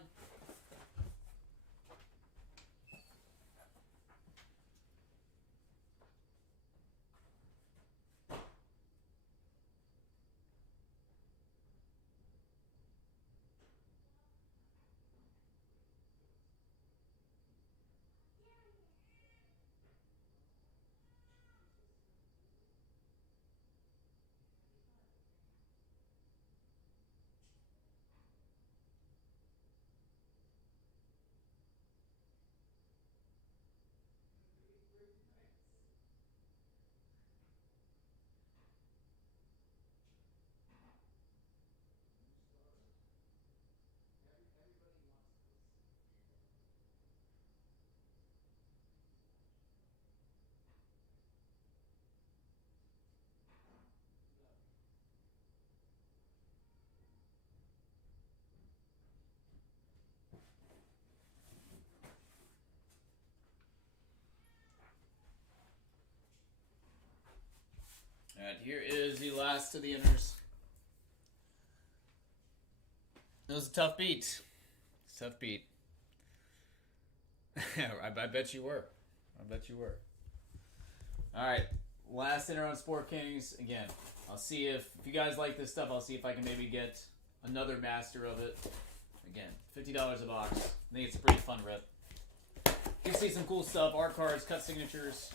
All right, here is the last of the inners. It was a tough beat. It's a tough beat. I bet you were. I bet you were. All right, last inner on Sport Kings. Again, I'll see if you guys like this stuff. I'll see if I can maybe get another master of it. Again, $50 a box. I think it's a pretty fun rip. You see some cool stuff, art cards, cut signatures.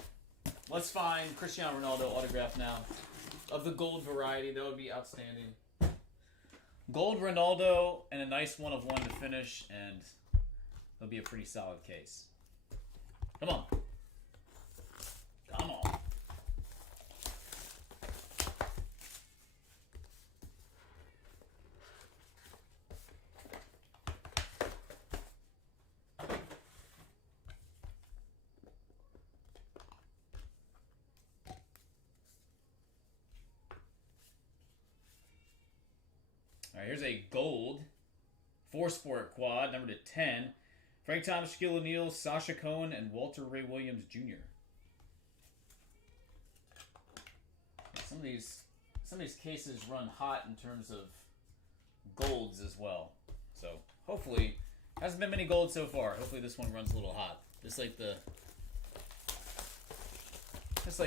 Let's find Cristiano Ronaldo autograph now. Of the gold variety, that would be outstanding. Gold Ronaldo and a nice 1/1 to finish, and it'll be a pretty solid case. Come on. Come on. All right, here's a gold Force Sport quad, number /10. Frank Thomas, Shaquille O'Neal, Sasha Cohen, and Walter Ray Williams Jr. Some of these cases run hot in terms of golds as well. So hopefully, hasn't been many golds so far. Hopefully this one runs a little hot. Just like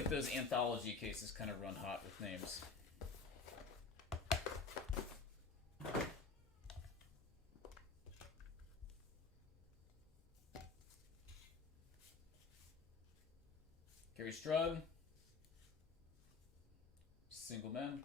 those anthology cases kind of run hot with names. Gary Strug, Single Men.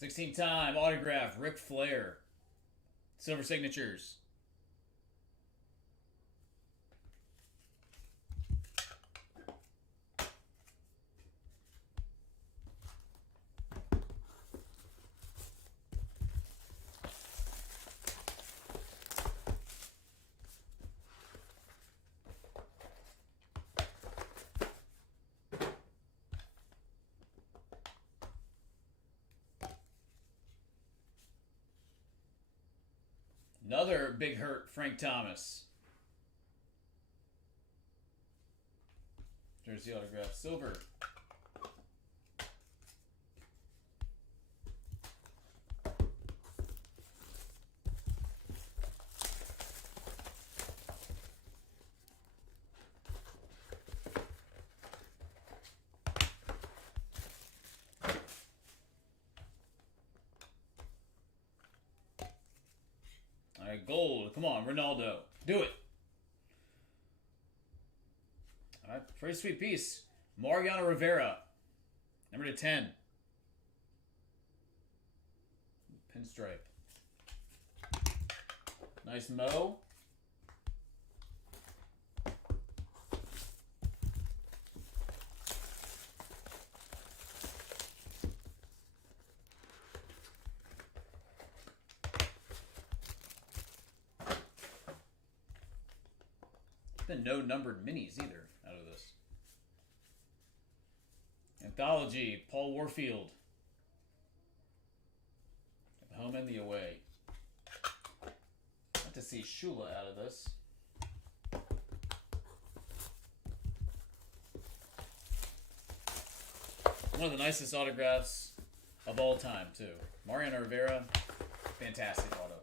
/16 autograph, Ric Flair. Silver signatures. Another big hurt, Frank Thomas. Jersey autograph, silver. All right, gold. Come on, Ronaldo. Do it. All right, pretty sweet piece. Mariano Rivera. Number /10. Pinstripe. Nice Mo. Been no numbered minis either out of this. Anthology, Paul Warfield. The home and the away. Like to see Shula out of this. One of the nicest autographs of all time, too. Mariano Rivera, fantastic auto.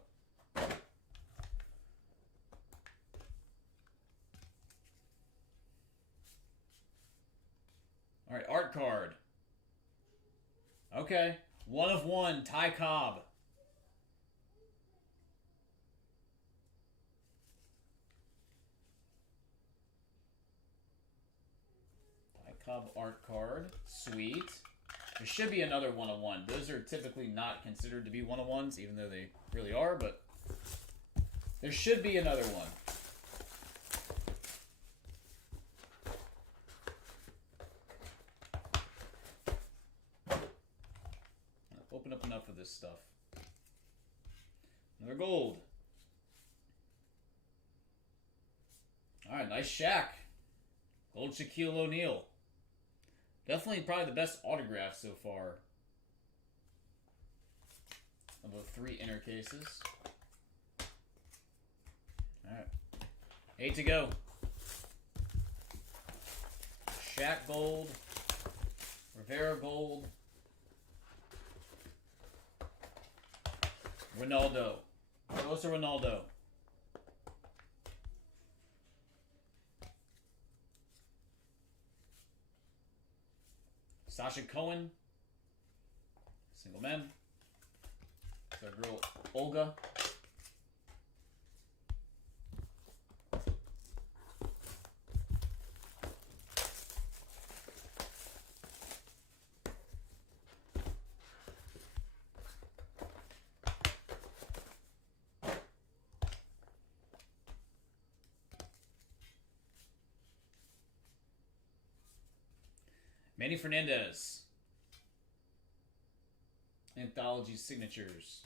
All right, art card. Okay, 1/1, Ty Cobb. Ty Cobb art card, sweet. There should be another 1/1. Those are typically not considered to be 1/1s, even though they really are, but there should be another one. Open up enough of this stuff. Another gold. All right, nice Shaq. Gold Shaquille O'Neal. Definitely probably the best autograph so far of the 3 inner cases. All right, 8 to go. Shaq gold. Rivera gold. Ronaldo. Show us a Ronaldo. Sasha Cohen. Single men. Our girl Olga. Manny Fernandez. Anthology signatures.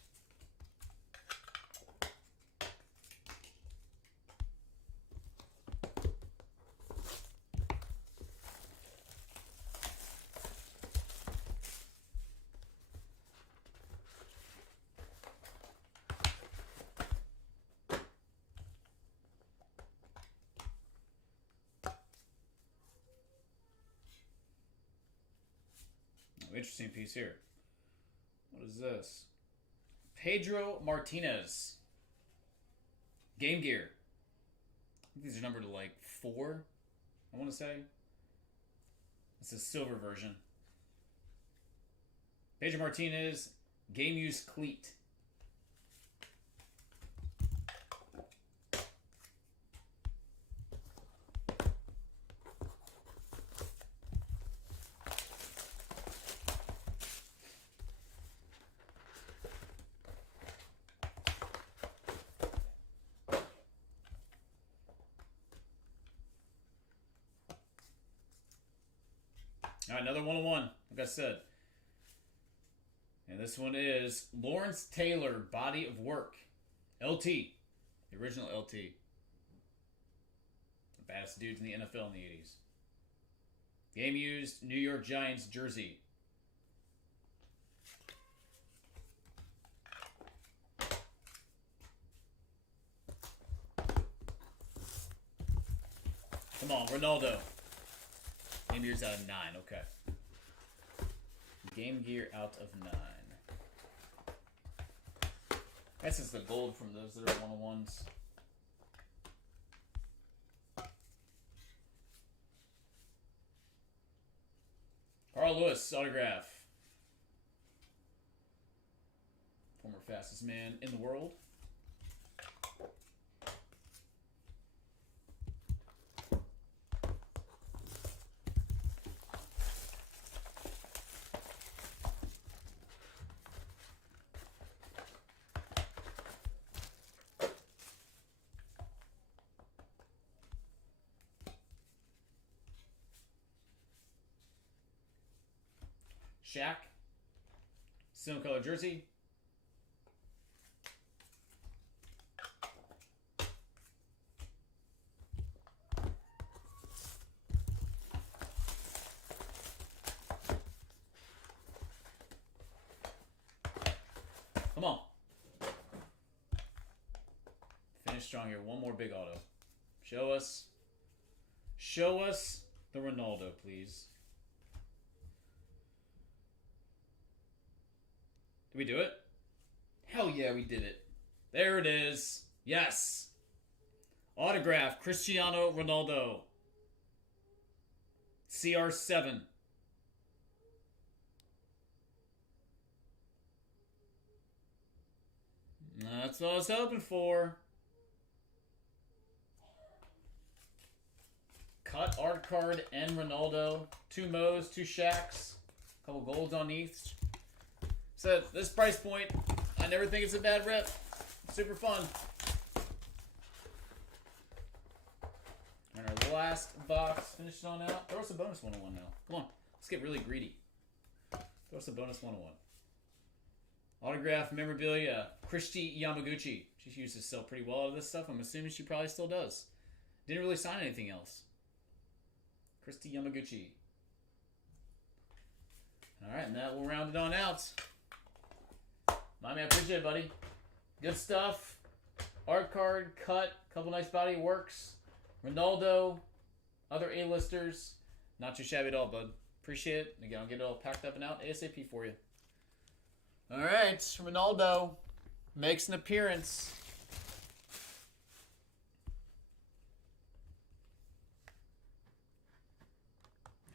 Interesting piece here. What is this? Pedro Martinez. Game Gear. I think these are numbered to like 4, I want to say. It's a silver version. Pedro Martinez. Game Use Cleat. All right, another 101, like I said. And this one is Lawrence Taylor, Body of Work. LT. The original LT. The baddest dudes in the NFL in the 80s. Game used New York Giants jersey. Come on, Ronaldo. Game Gear's out of 9, okay. Game Gear out of 9. I guess it's the gold from those that are 101s. Carl Lewis, autograph. Former fastest man in the world. Shaq. Silver color jersey. Come on. Finish strong here. One more big auto. Show us the Ronaldo, please. Did we do it? Hell yeah, we did it. There it is. Yes. Autograph, Cristiano Ronaldo. CR7. That's what I was hoping for. Cut art card and Ronaldo. 2 Mo's, 2 Shaqs. A couple golds on each. So this price point, I never think it's a bad rep. Super fun. And our last box, finish it on out. Throw us a bonus 101 now. Come on, let's get really greedy. Throw us a bonus 101. Autograph memorabilia, Christy Yamaguchi. She used to sell pretty well out of this stuff. I'm assuming she probably still does. Didn't really sign anything else. Christy Yamaguchi. All right, and that will round it on out. My man, appreciate it, buddy. Good stuff. Art card, cut, couple nice body works. Ronaldo, other A-listers. Not too shabby at all, bud. Appreciate it. Again, I'll get it all packed up and out ASAP for you. All right, Ronaldo makes an appearance.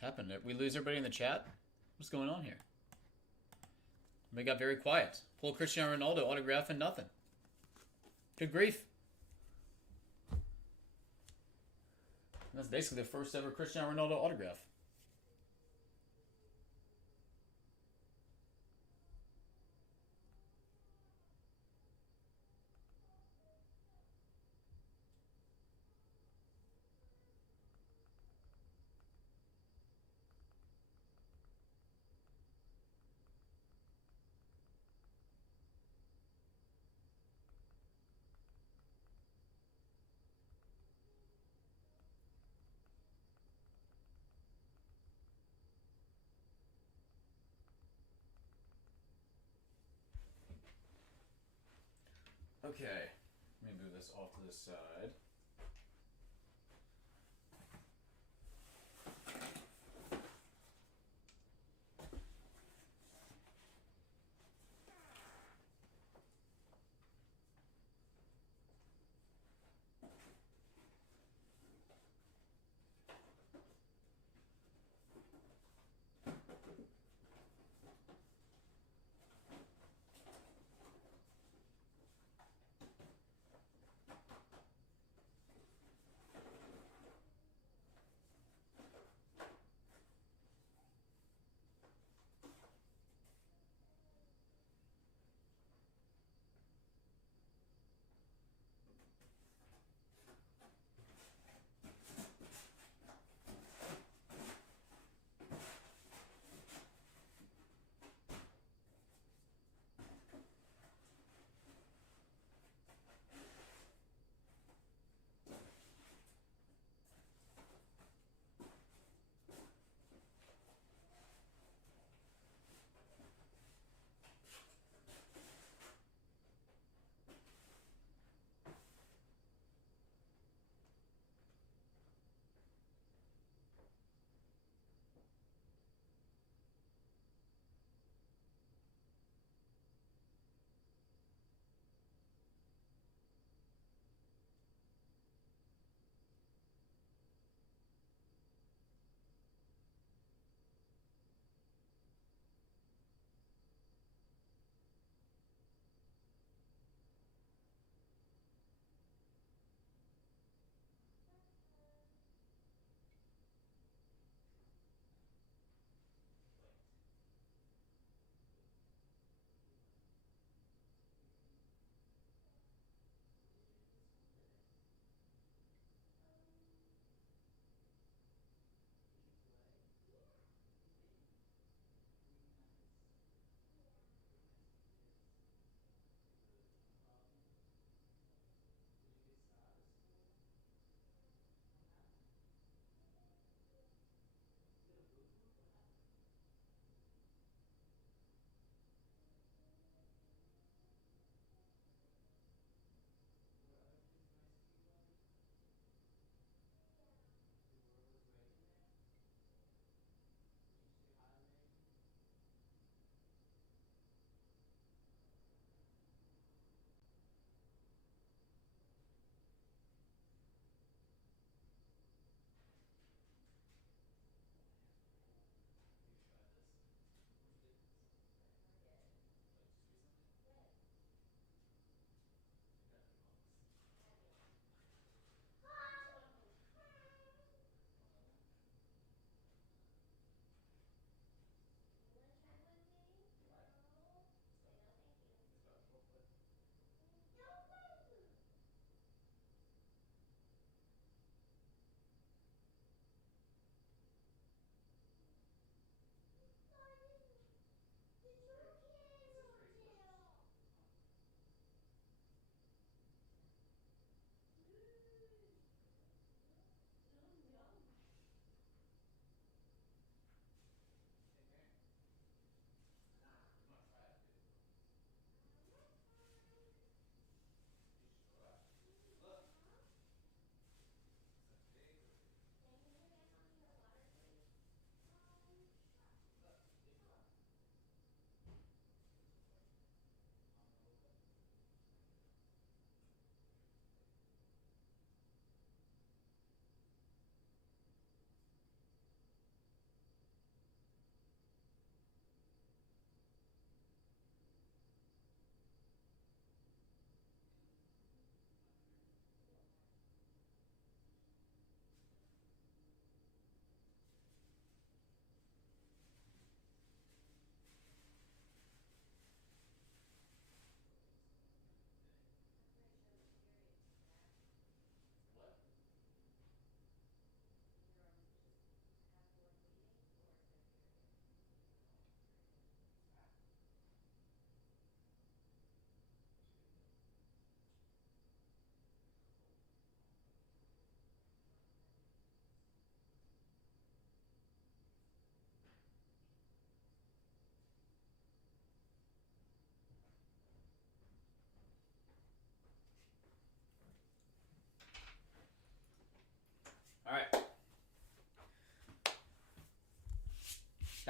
Happened? Did we lose everybody in the chat? What's going on here? We got very quiet. Pull Cristiano Ronaldo autograph and nothing. Good grief. That's basically the first ever Cristiano Ronaldo autograph. Okay, let me move this off to the side.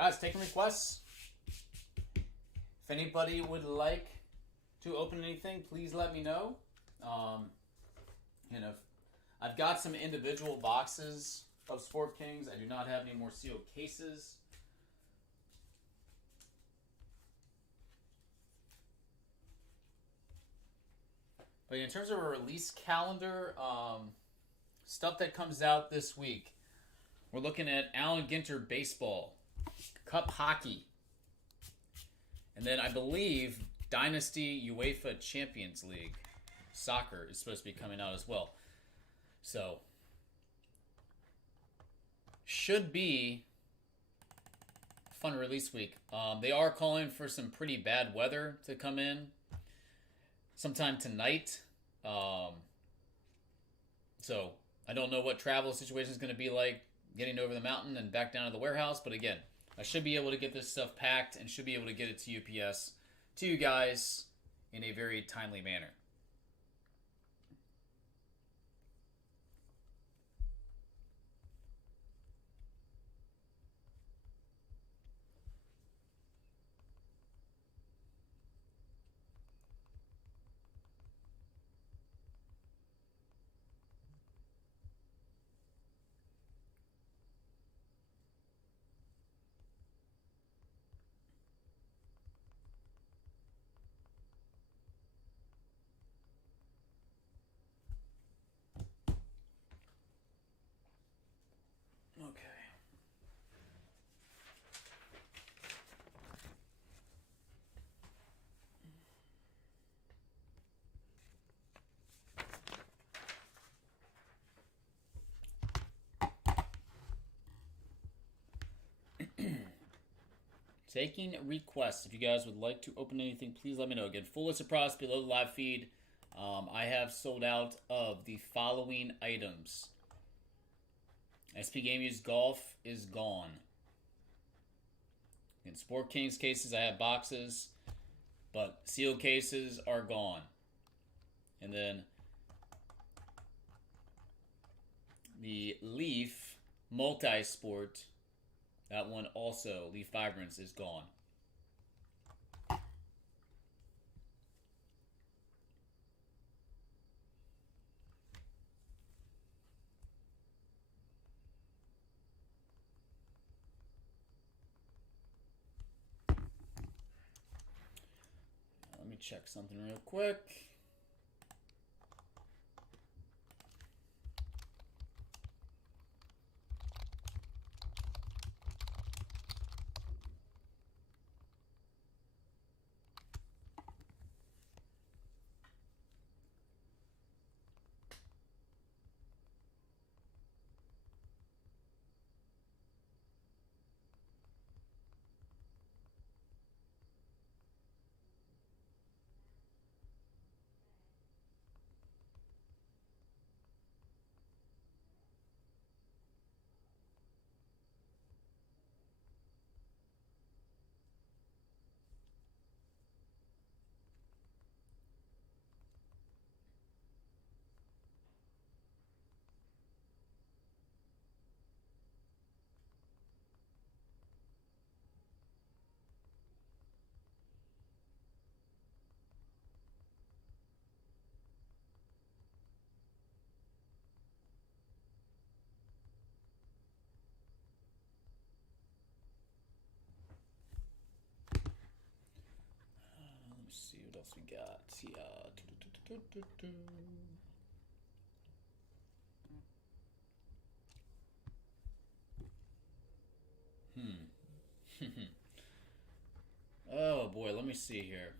Guys, taking requests. If anybody would like to open anything, please let me know. I've got some individual boxes of Sport Kings. I do not have any more sealed cases. But in terms of a release calendar, stuff that comes out this week, we're looking at Allen Ginter Baseball, Cup Hockey, and then I believe Dynasty UEFA Champions League Soccer is supposed to be coming out as well. So, should be a fun release week. They are calling for some pretty bad weather to come in sometime tonight. So, I don't know what travel situation is going to be like getting over the mountain and back down to the warehouse. But again, I should be able to get this stuff packed and should be able to get it to UPS to you guys in a very timely manner. Okay. Taking requests. If you guys would like to open anything, please let me know. Again, full list of products below the live feed. I have sold out of the following items. SP Game Used Golf is gone. In Sport Kings cases, I have boxes, but sealed cases are gone. And then the Leaf Multi-Sport, that one also, Leaf Vibrance, is gone. Let me check something real quick. Let's see what else we got. Oh boy, let me see here.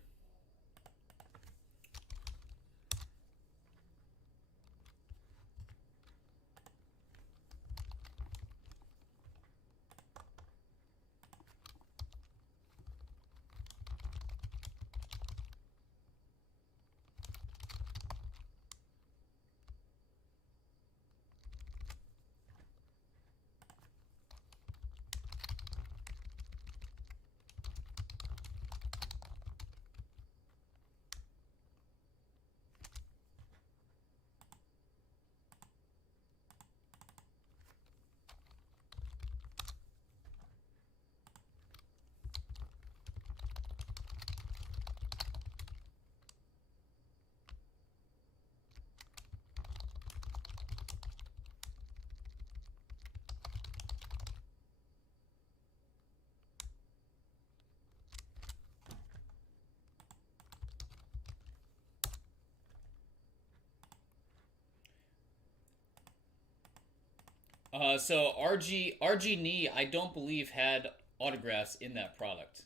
So RG Knee, I don't believe had autographs in that product.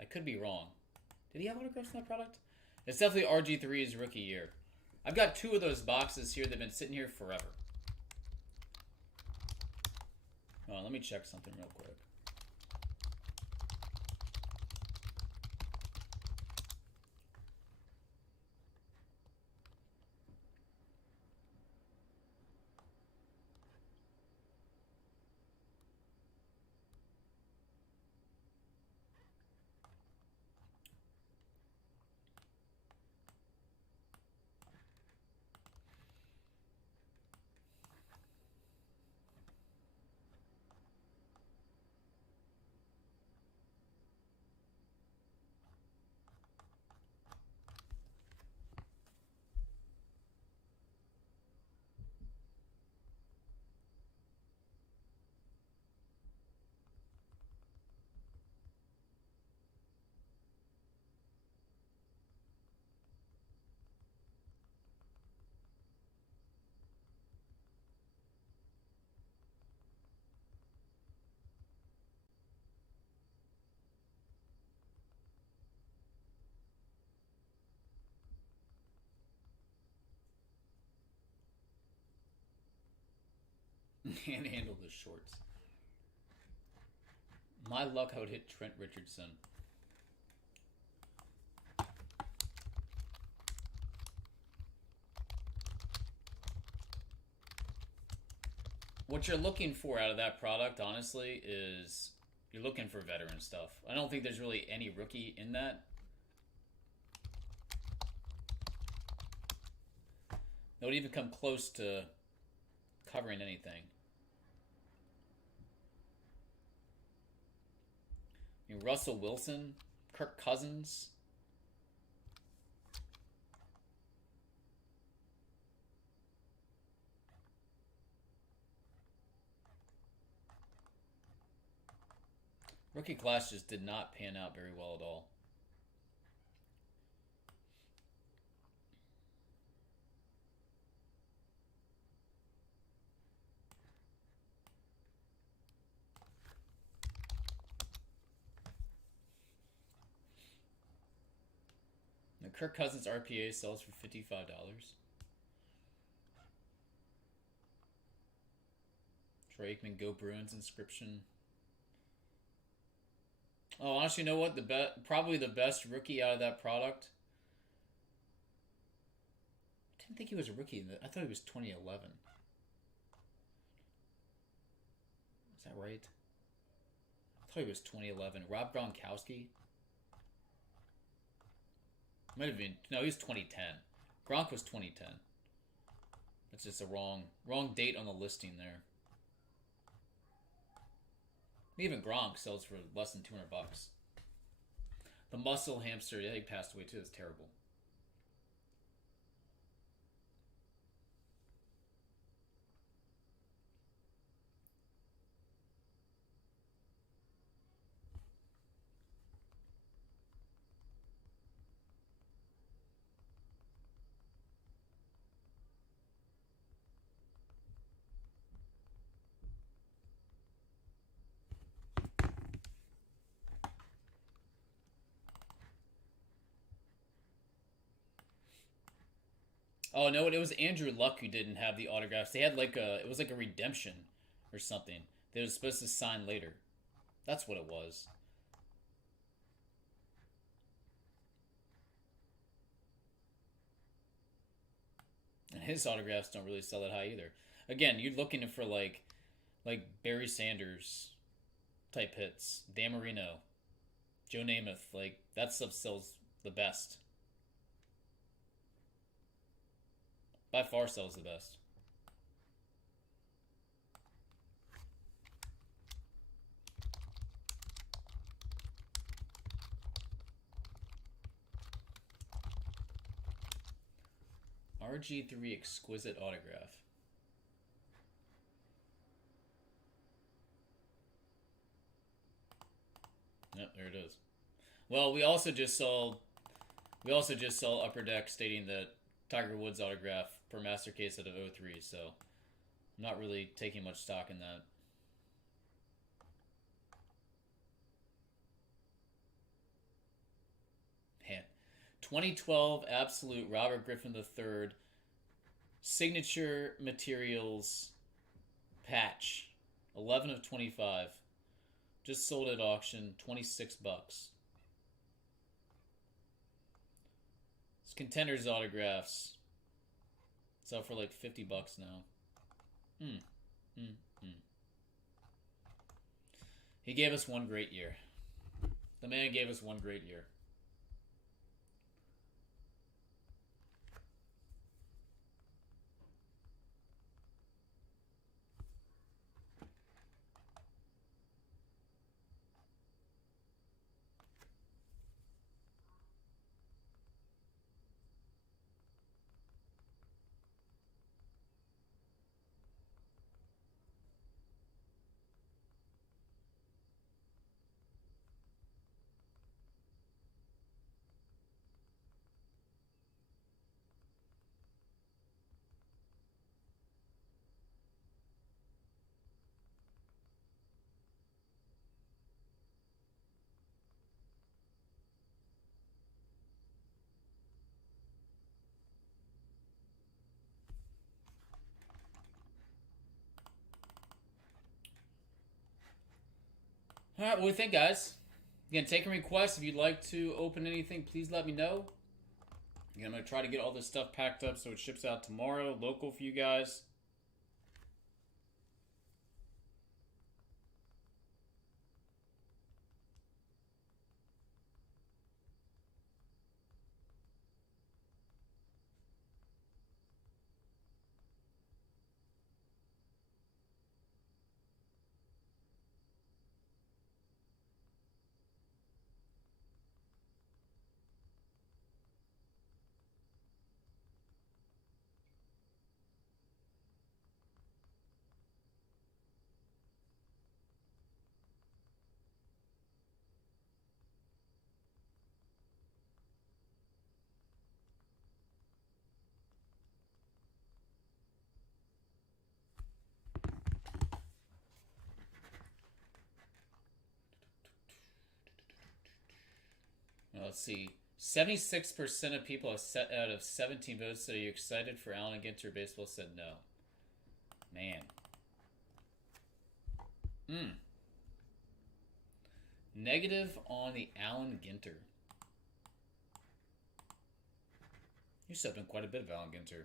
I could be wrong. Did he have autographs in that product? It's definitely RG3's rookie year. I've got 2 of those boxes here. They've been sitting here forever. Hold on, let me check something real quick. Can't handle the shorts. My luck, I would hit Trent Richardson. What you're looking for out of that product, honestly, is you're looking for veteran stuff. I don't think there's really any rookie in that. That would even come close to covering anything. I mean, Russell Wilson, Kirk Cousins. Rookie class just did not pan out very well at all. The Kirk Cousins RPA sells for $55. Troy Aikman, Go Bruins inscription. Oh, honestly, you know what? Probably the best rookie out of that product. I didn't think he was a rookie. I thought he was 2011. Is that right? I thought he was 2011. Rob Gronkowski. Might have been. No, he was 2010. Gronk was 2010. That's just a wrong date on the listing there. Even Gronk sells for less than $200. The muscle hamster, yeah, he passed away too. It's terrible. Oh no, it was Andrew Luck who didn't have the autographs. They had it was like a redemption or something. They were supposed to sign later. That's what it was. And his autographs don't really sell that high either. Again, you're looking for like Barry Sanders type hits, Dan Marino, Joe Namath. Like that stuff sells the best. By far sells the best. RG3 exquisite autograph. Yep, there it is. Well, we also just saw Upper Deck stating that Tiger Woods autograph per master case out of 03, so I'm not really taking much stock in that. Man. 2012 Absolute Robert Griffin III Signature Materials patch. 11 of 25. Just sold at auction. 26 bucks. It's Contenders autographs. It's out for like 50 bucks now. He gave us one great year. The man gave us one great year. All right, what do you think, guys? Again, taking requests. If you'd like to open anything, please let me know. Again, I'm going to try to get all this stuff packed up so it ships out tomorrow, local for you guys. Let's see. 76% of people have set out of 17 votes said, are you excited for Allen Ginter baseball? Said no. Man. Negative on the Allen Ginter. You used to open quite a bit of Allen Ginter.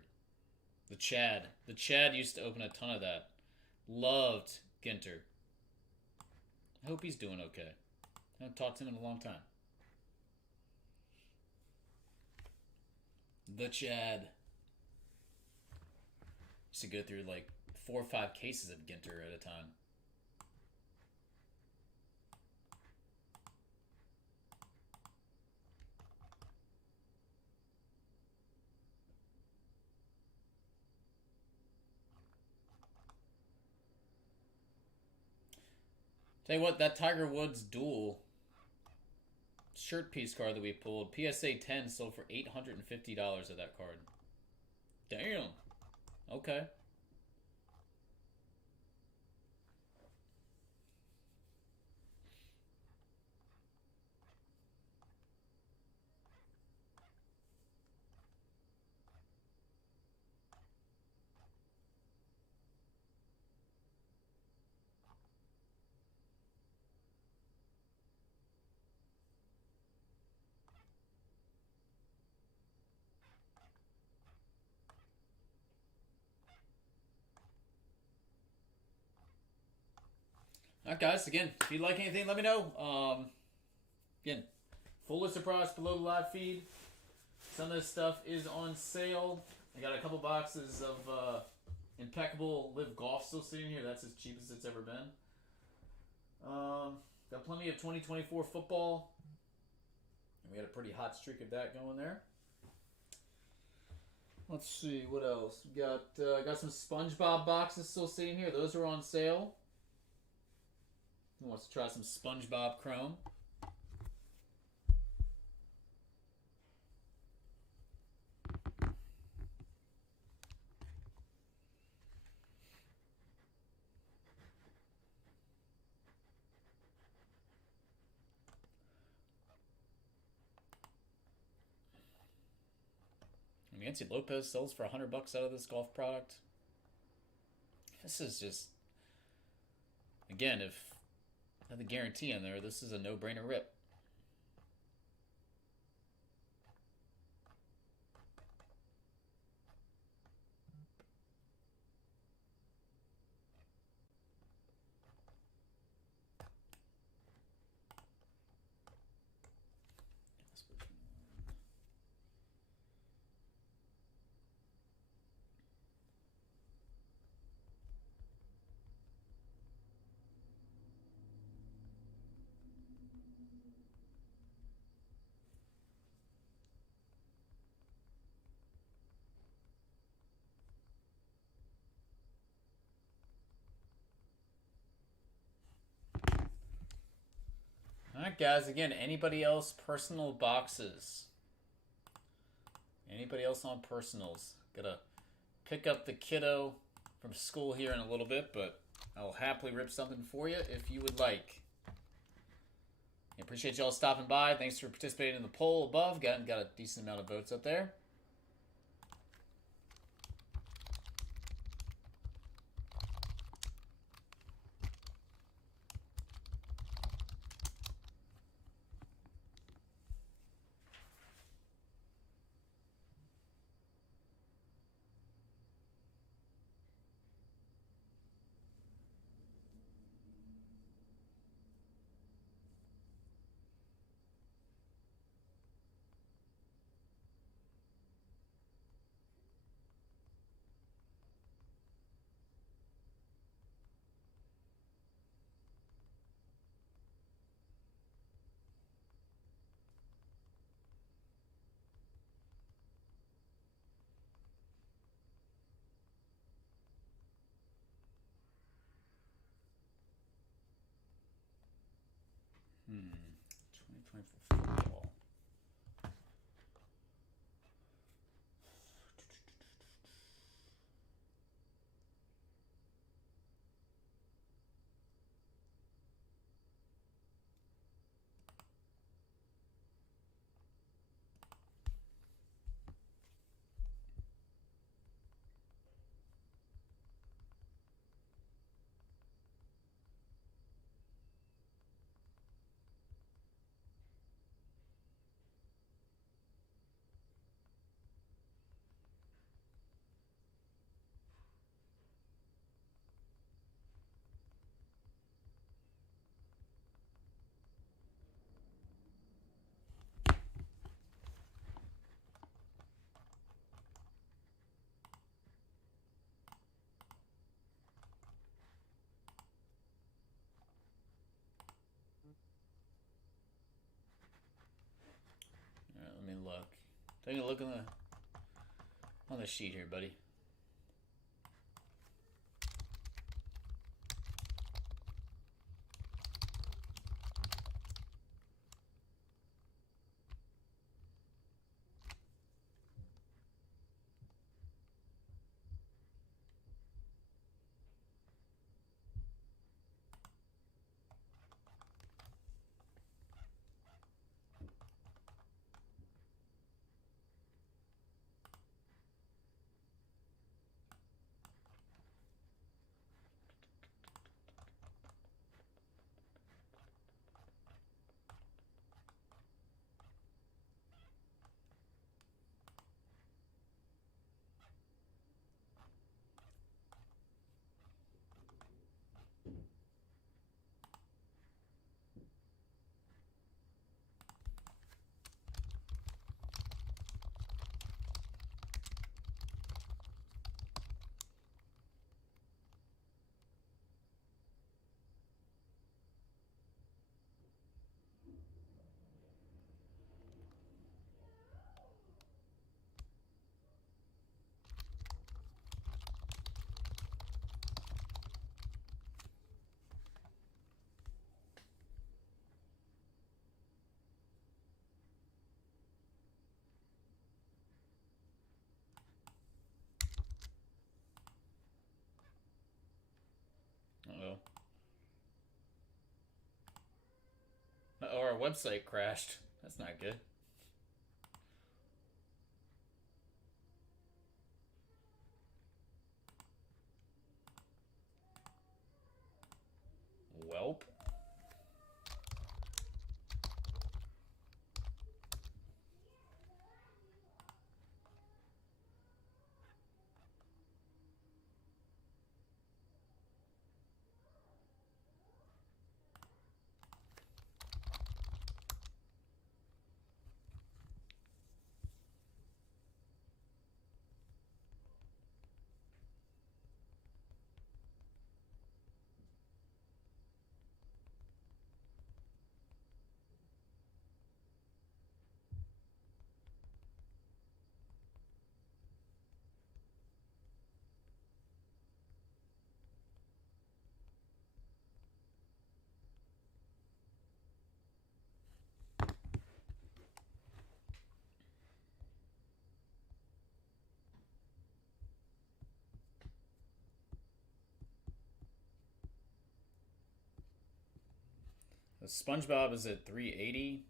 The Chad. The Chad used to open a ton of that. Loved Ginter. I hope he's doing okay. I haven't talked to him in a long time. The Chad. Used to go through like 4 or 5 cases of Ginter at a time. Tell you what, that Tiger Woods duel shirt piece card that we pulled, PSA 10 sold for $850 of that card. Damn. Okay. Alright, guys, again, if you like anything, let me know. Again, full list of products below the live feed. Some of this stuff is on sale. I got a couple boxes of Impeccable Live Golf still sitting here. That's as cheap as it's ever been. Got plenty of 2024 football. And we got a pretty hot streak of that going there. Let's see, what else? We got some SpongeBob boxes still sitting here. Those are on sale. Who wants to try some SpongeBob Chrome? Nancy Lopez sells for $100 out of this golf product. This is just, again, if I have the guarantee in there, this is a no-brainer rip. Alright, guys, again, anybody else personal boxes? Anybody else on personals? Gotta pick up the kiddo from school here in a little bit, but I'll happily rip something for you if you would like. I appreciate y'all stopping by. Thanks for participating in the poll above. Got a decent amount of votes up there. Hmm. 2024 football. Alright, let me look. Take a look on the sheet here, buddy. Uh-oh. Uh-oh, our website crashed. That's not good. The SpongeBob is at 380.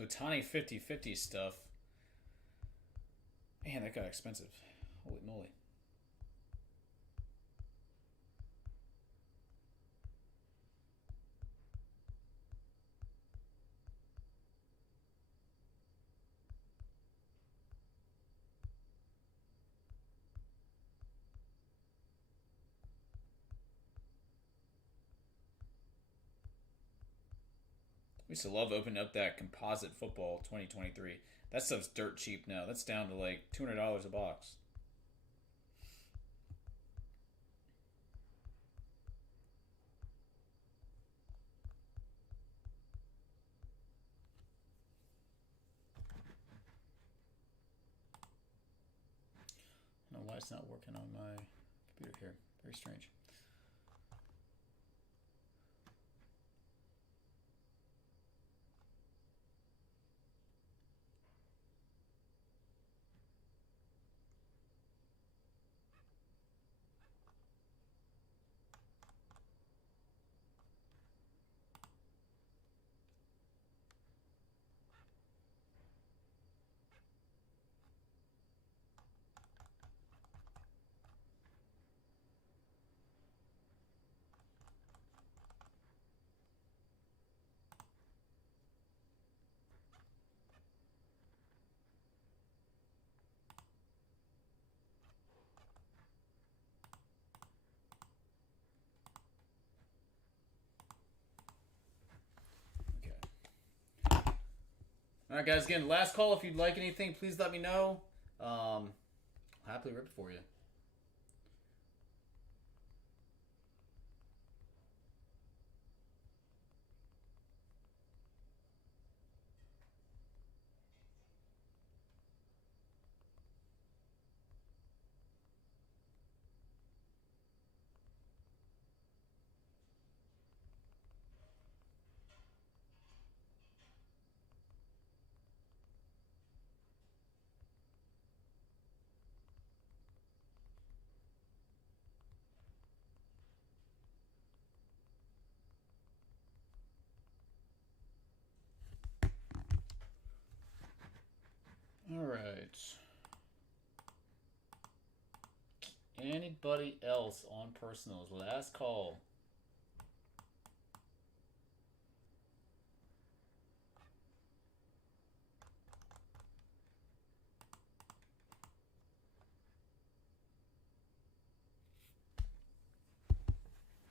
Otani 50/50 stuff. Man, that got expensive. Holy moly. We used to love opening up that composite football 2023. That stuff's dirt cheap now. That's down to like $200 a box. I don't know why it's not working on my computer here. Very strange. All right, guys. Again, last call. If you'd like anything, please let me know. I'll happily rip it for you. All right. Anybody else on personals? Last call.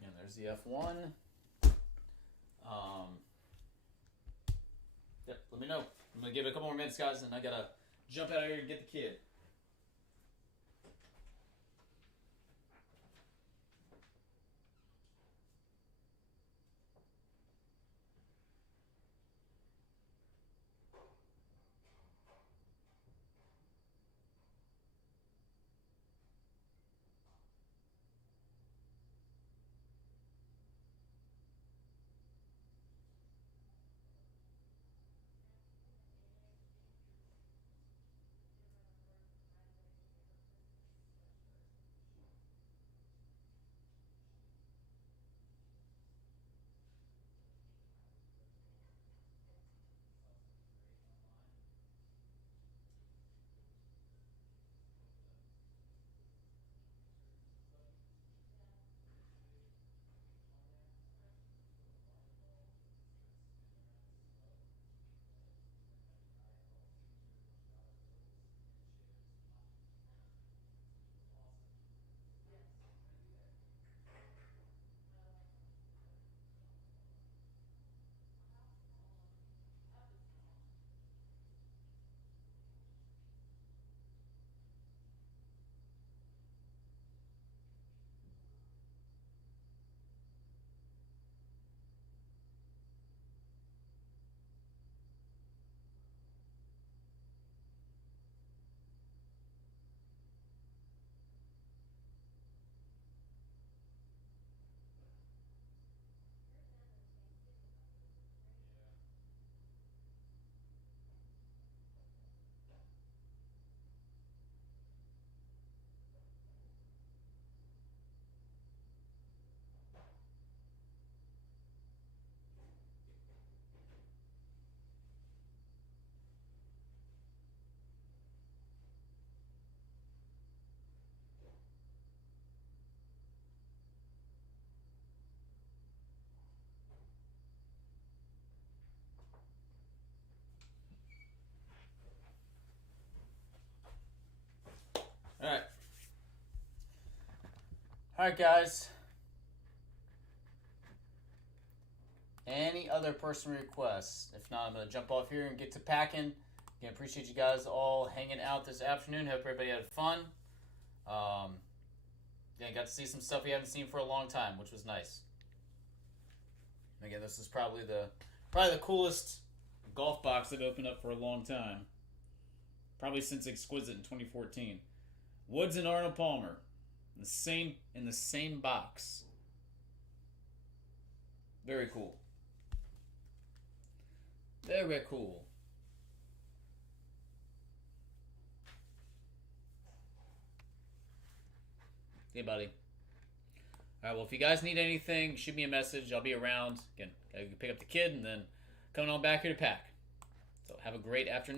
And there's the F1. Yep, let me know. I'm going to give it a couple more minutes, guys, and I got to jump out of here and get the kid. Alright, guys. Any other personal requests? If not, I'm going to jump off here and get to packing. Again, appreciate you guys all hanging out this afternoon. Hope everybody had fun. Yeah, got to see some stuff we haven't seen for a long time, which was nice. Again, this is probably the coolest golf box I've opened up for a long time. Probably since Exquisite in 2014. Woods and Arnold Palmer. In the same box. Very cool. Very cool. Hey, buddy. Alright, well, if you guys need anything, shoot me a message. I'll be around. Again, I can pick up the kid and then coming on back here to pack. So have a great afternoon.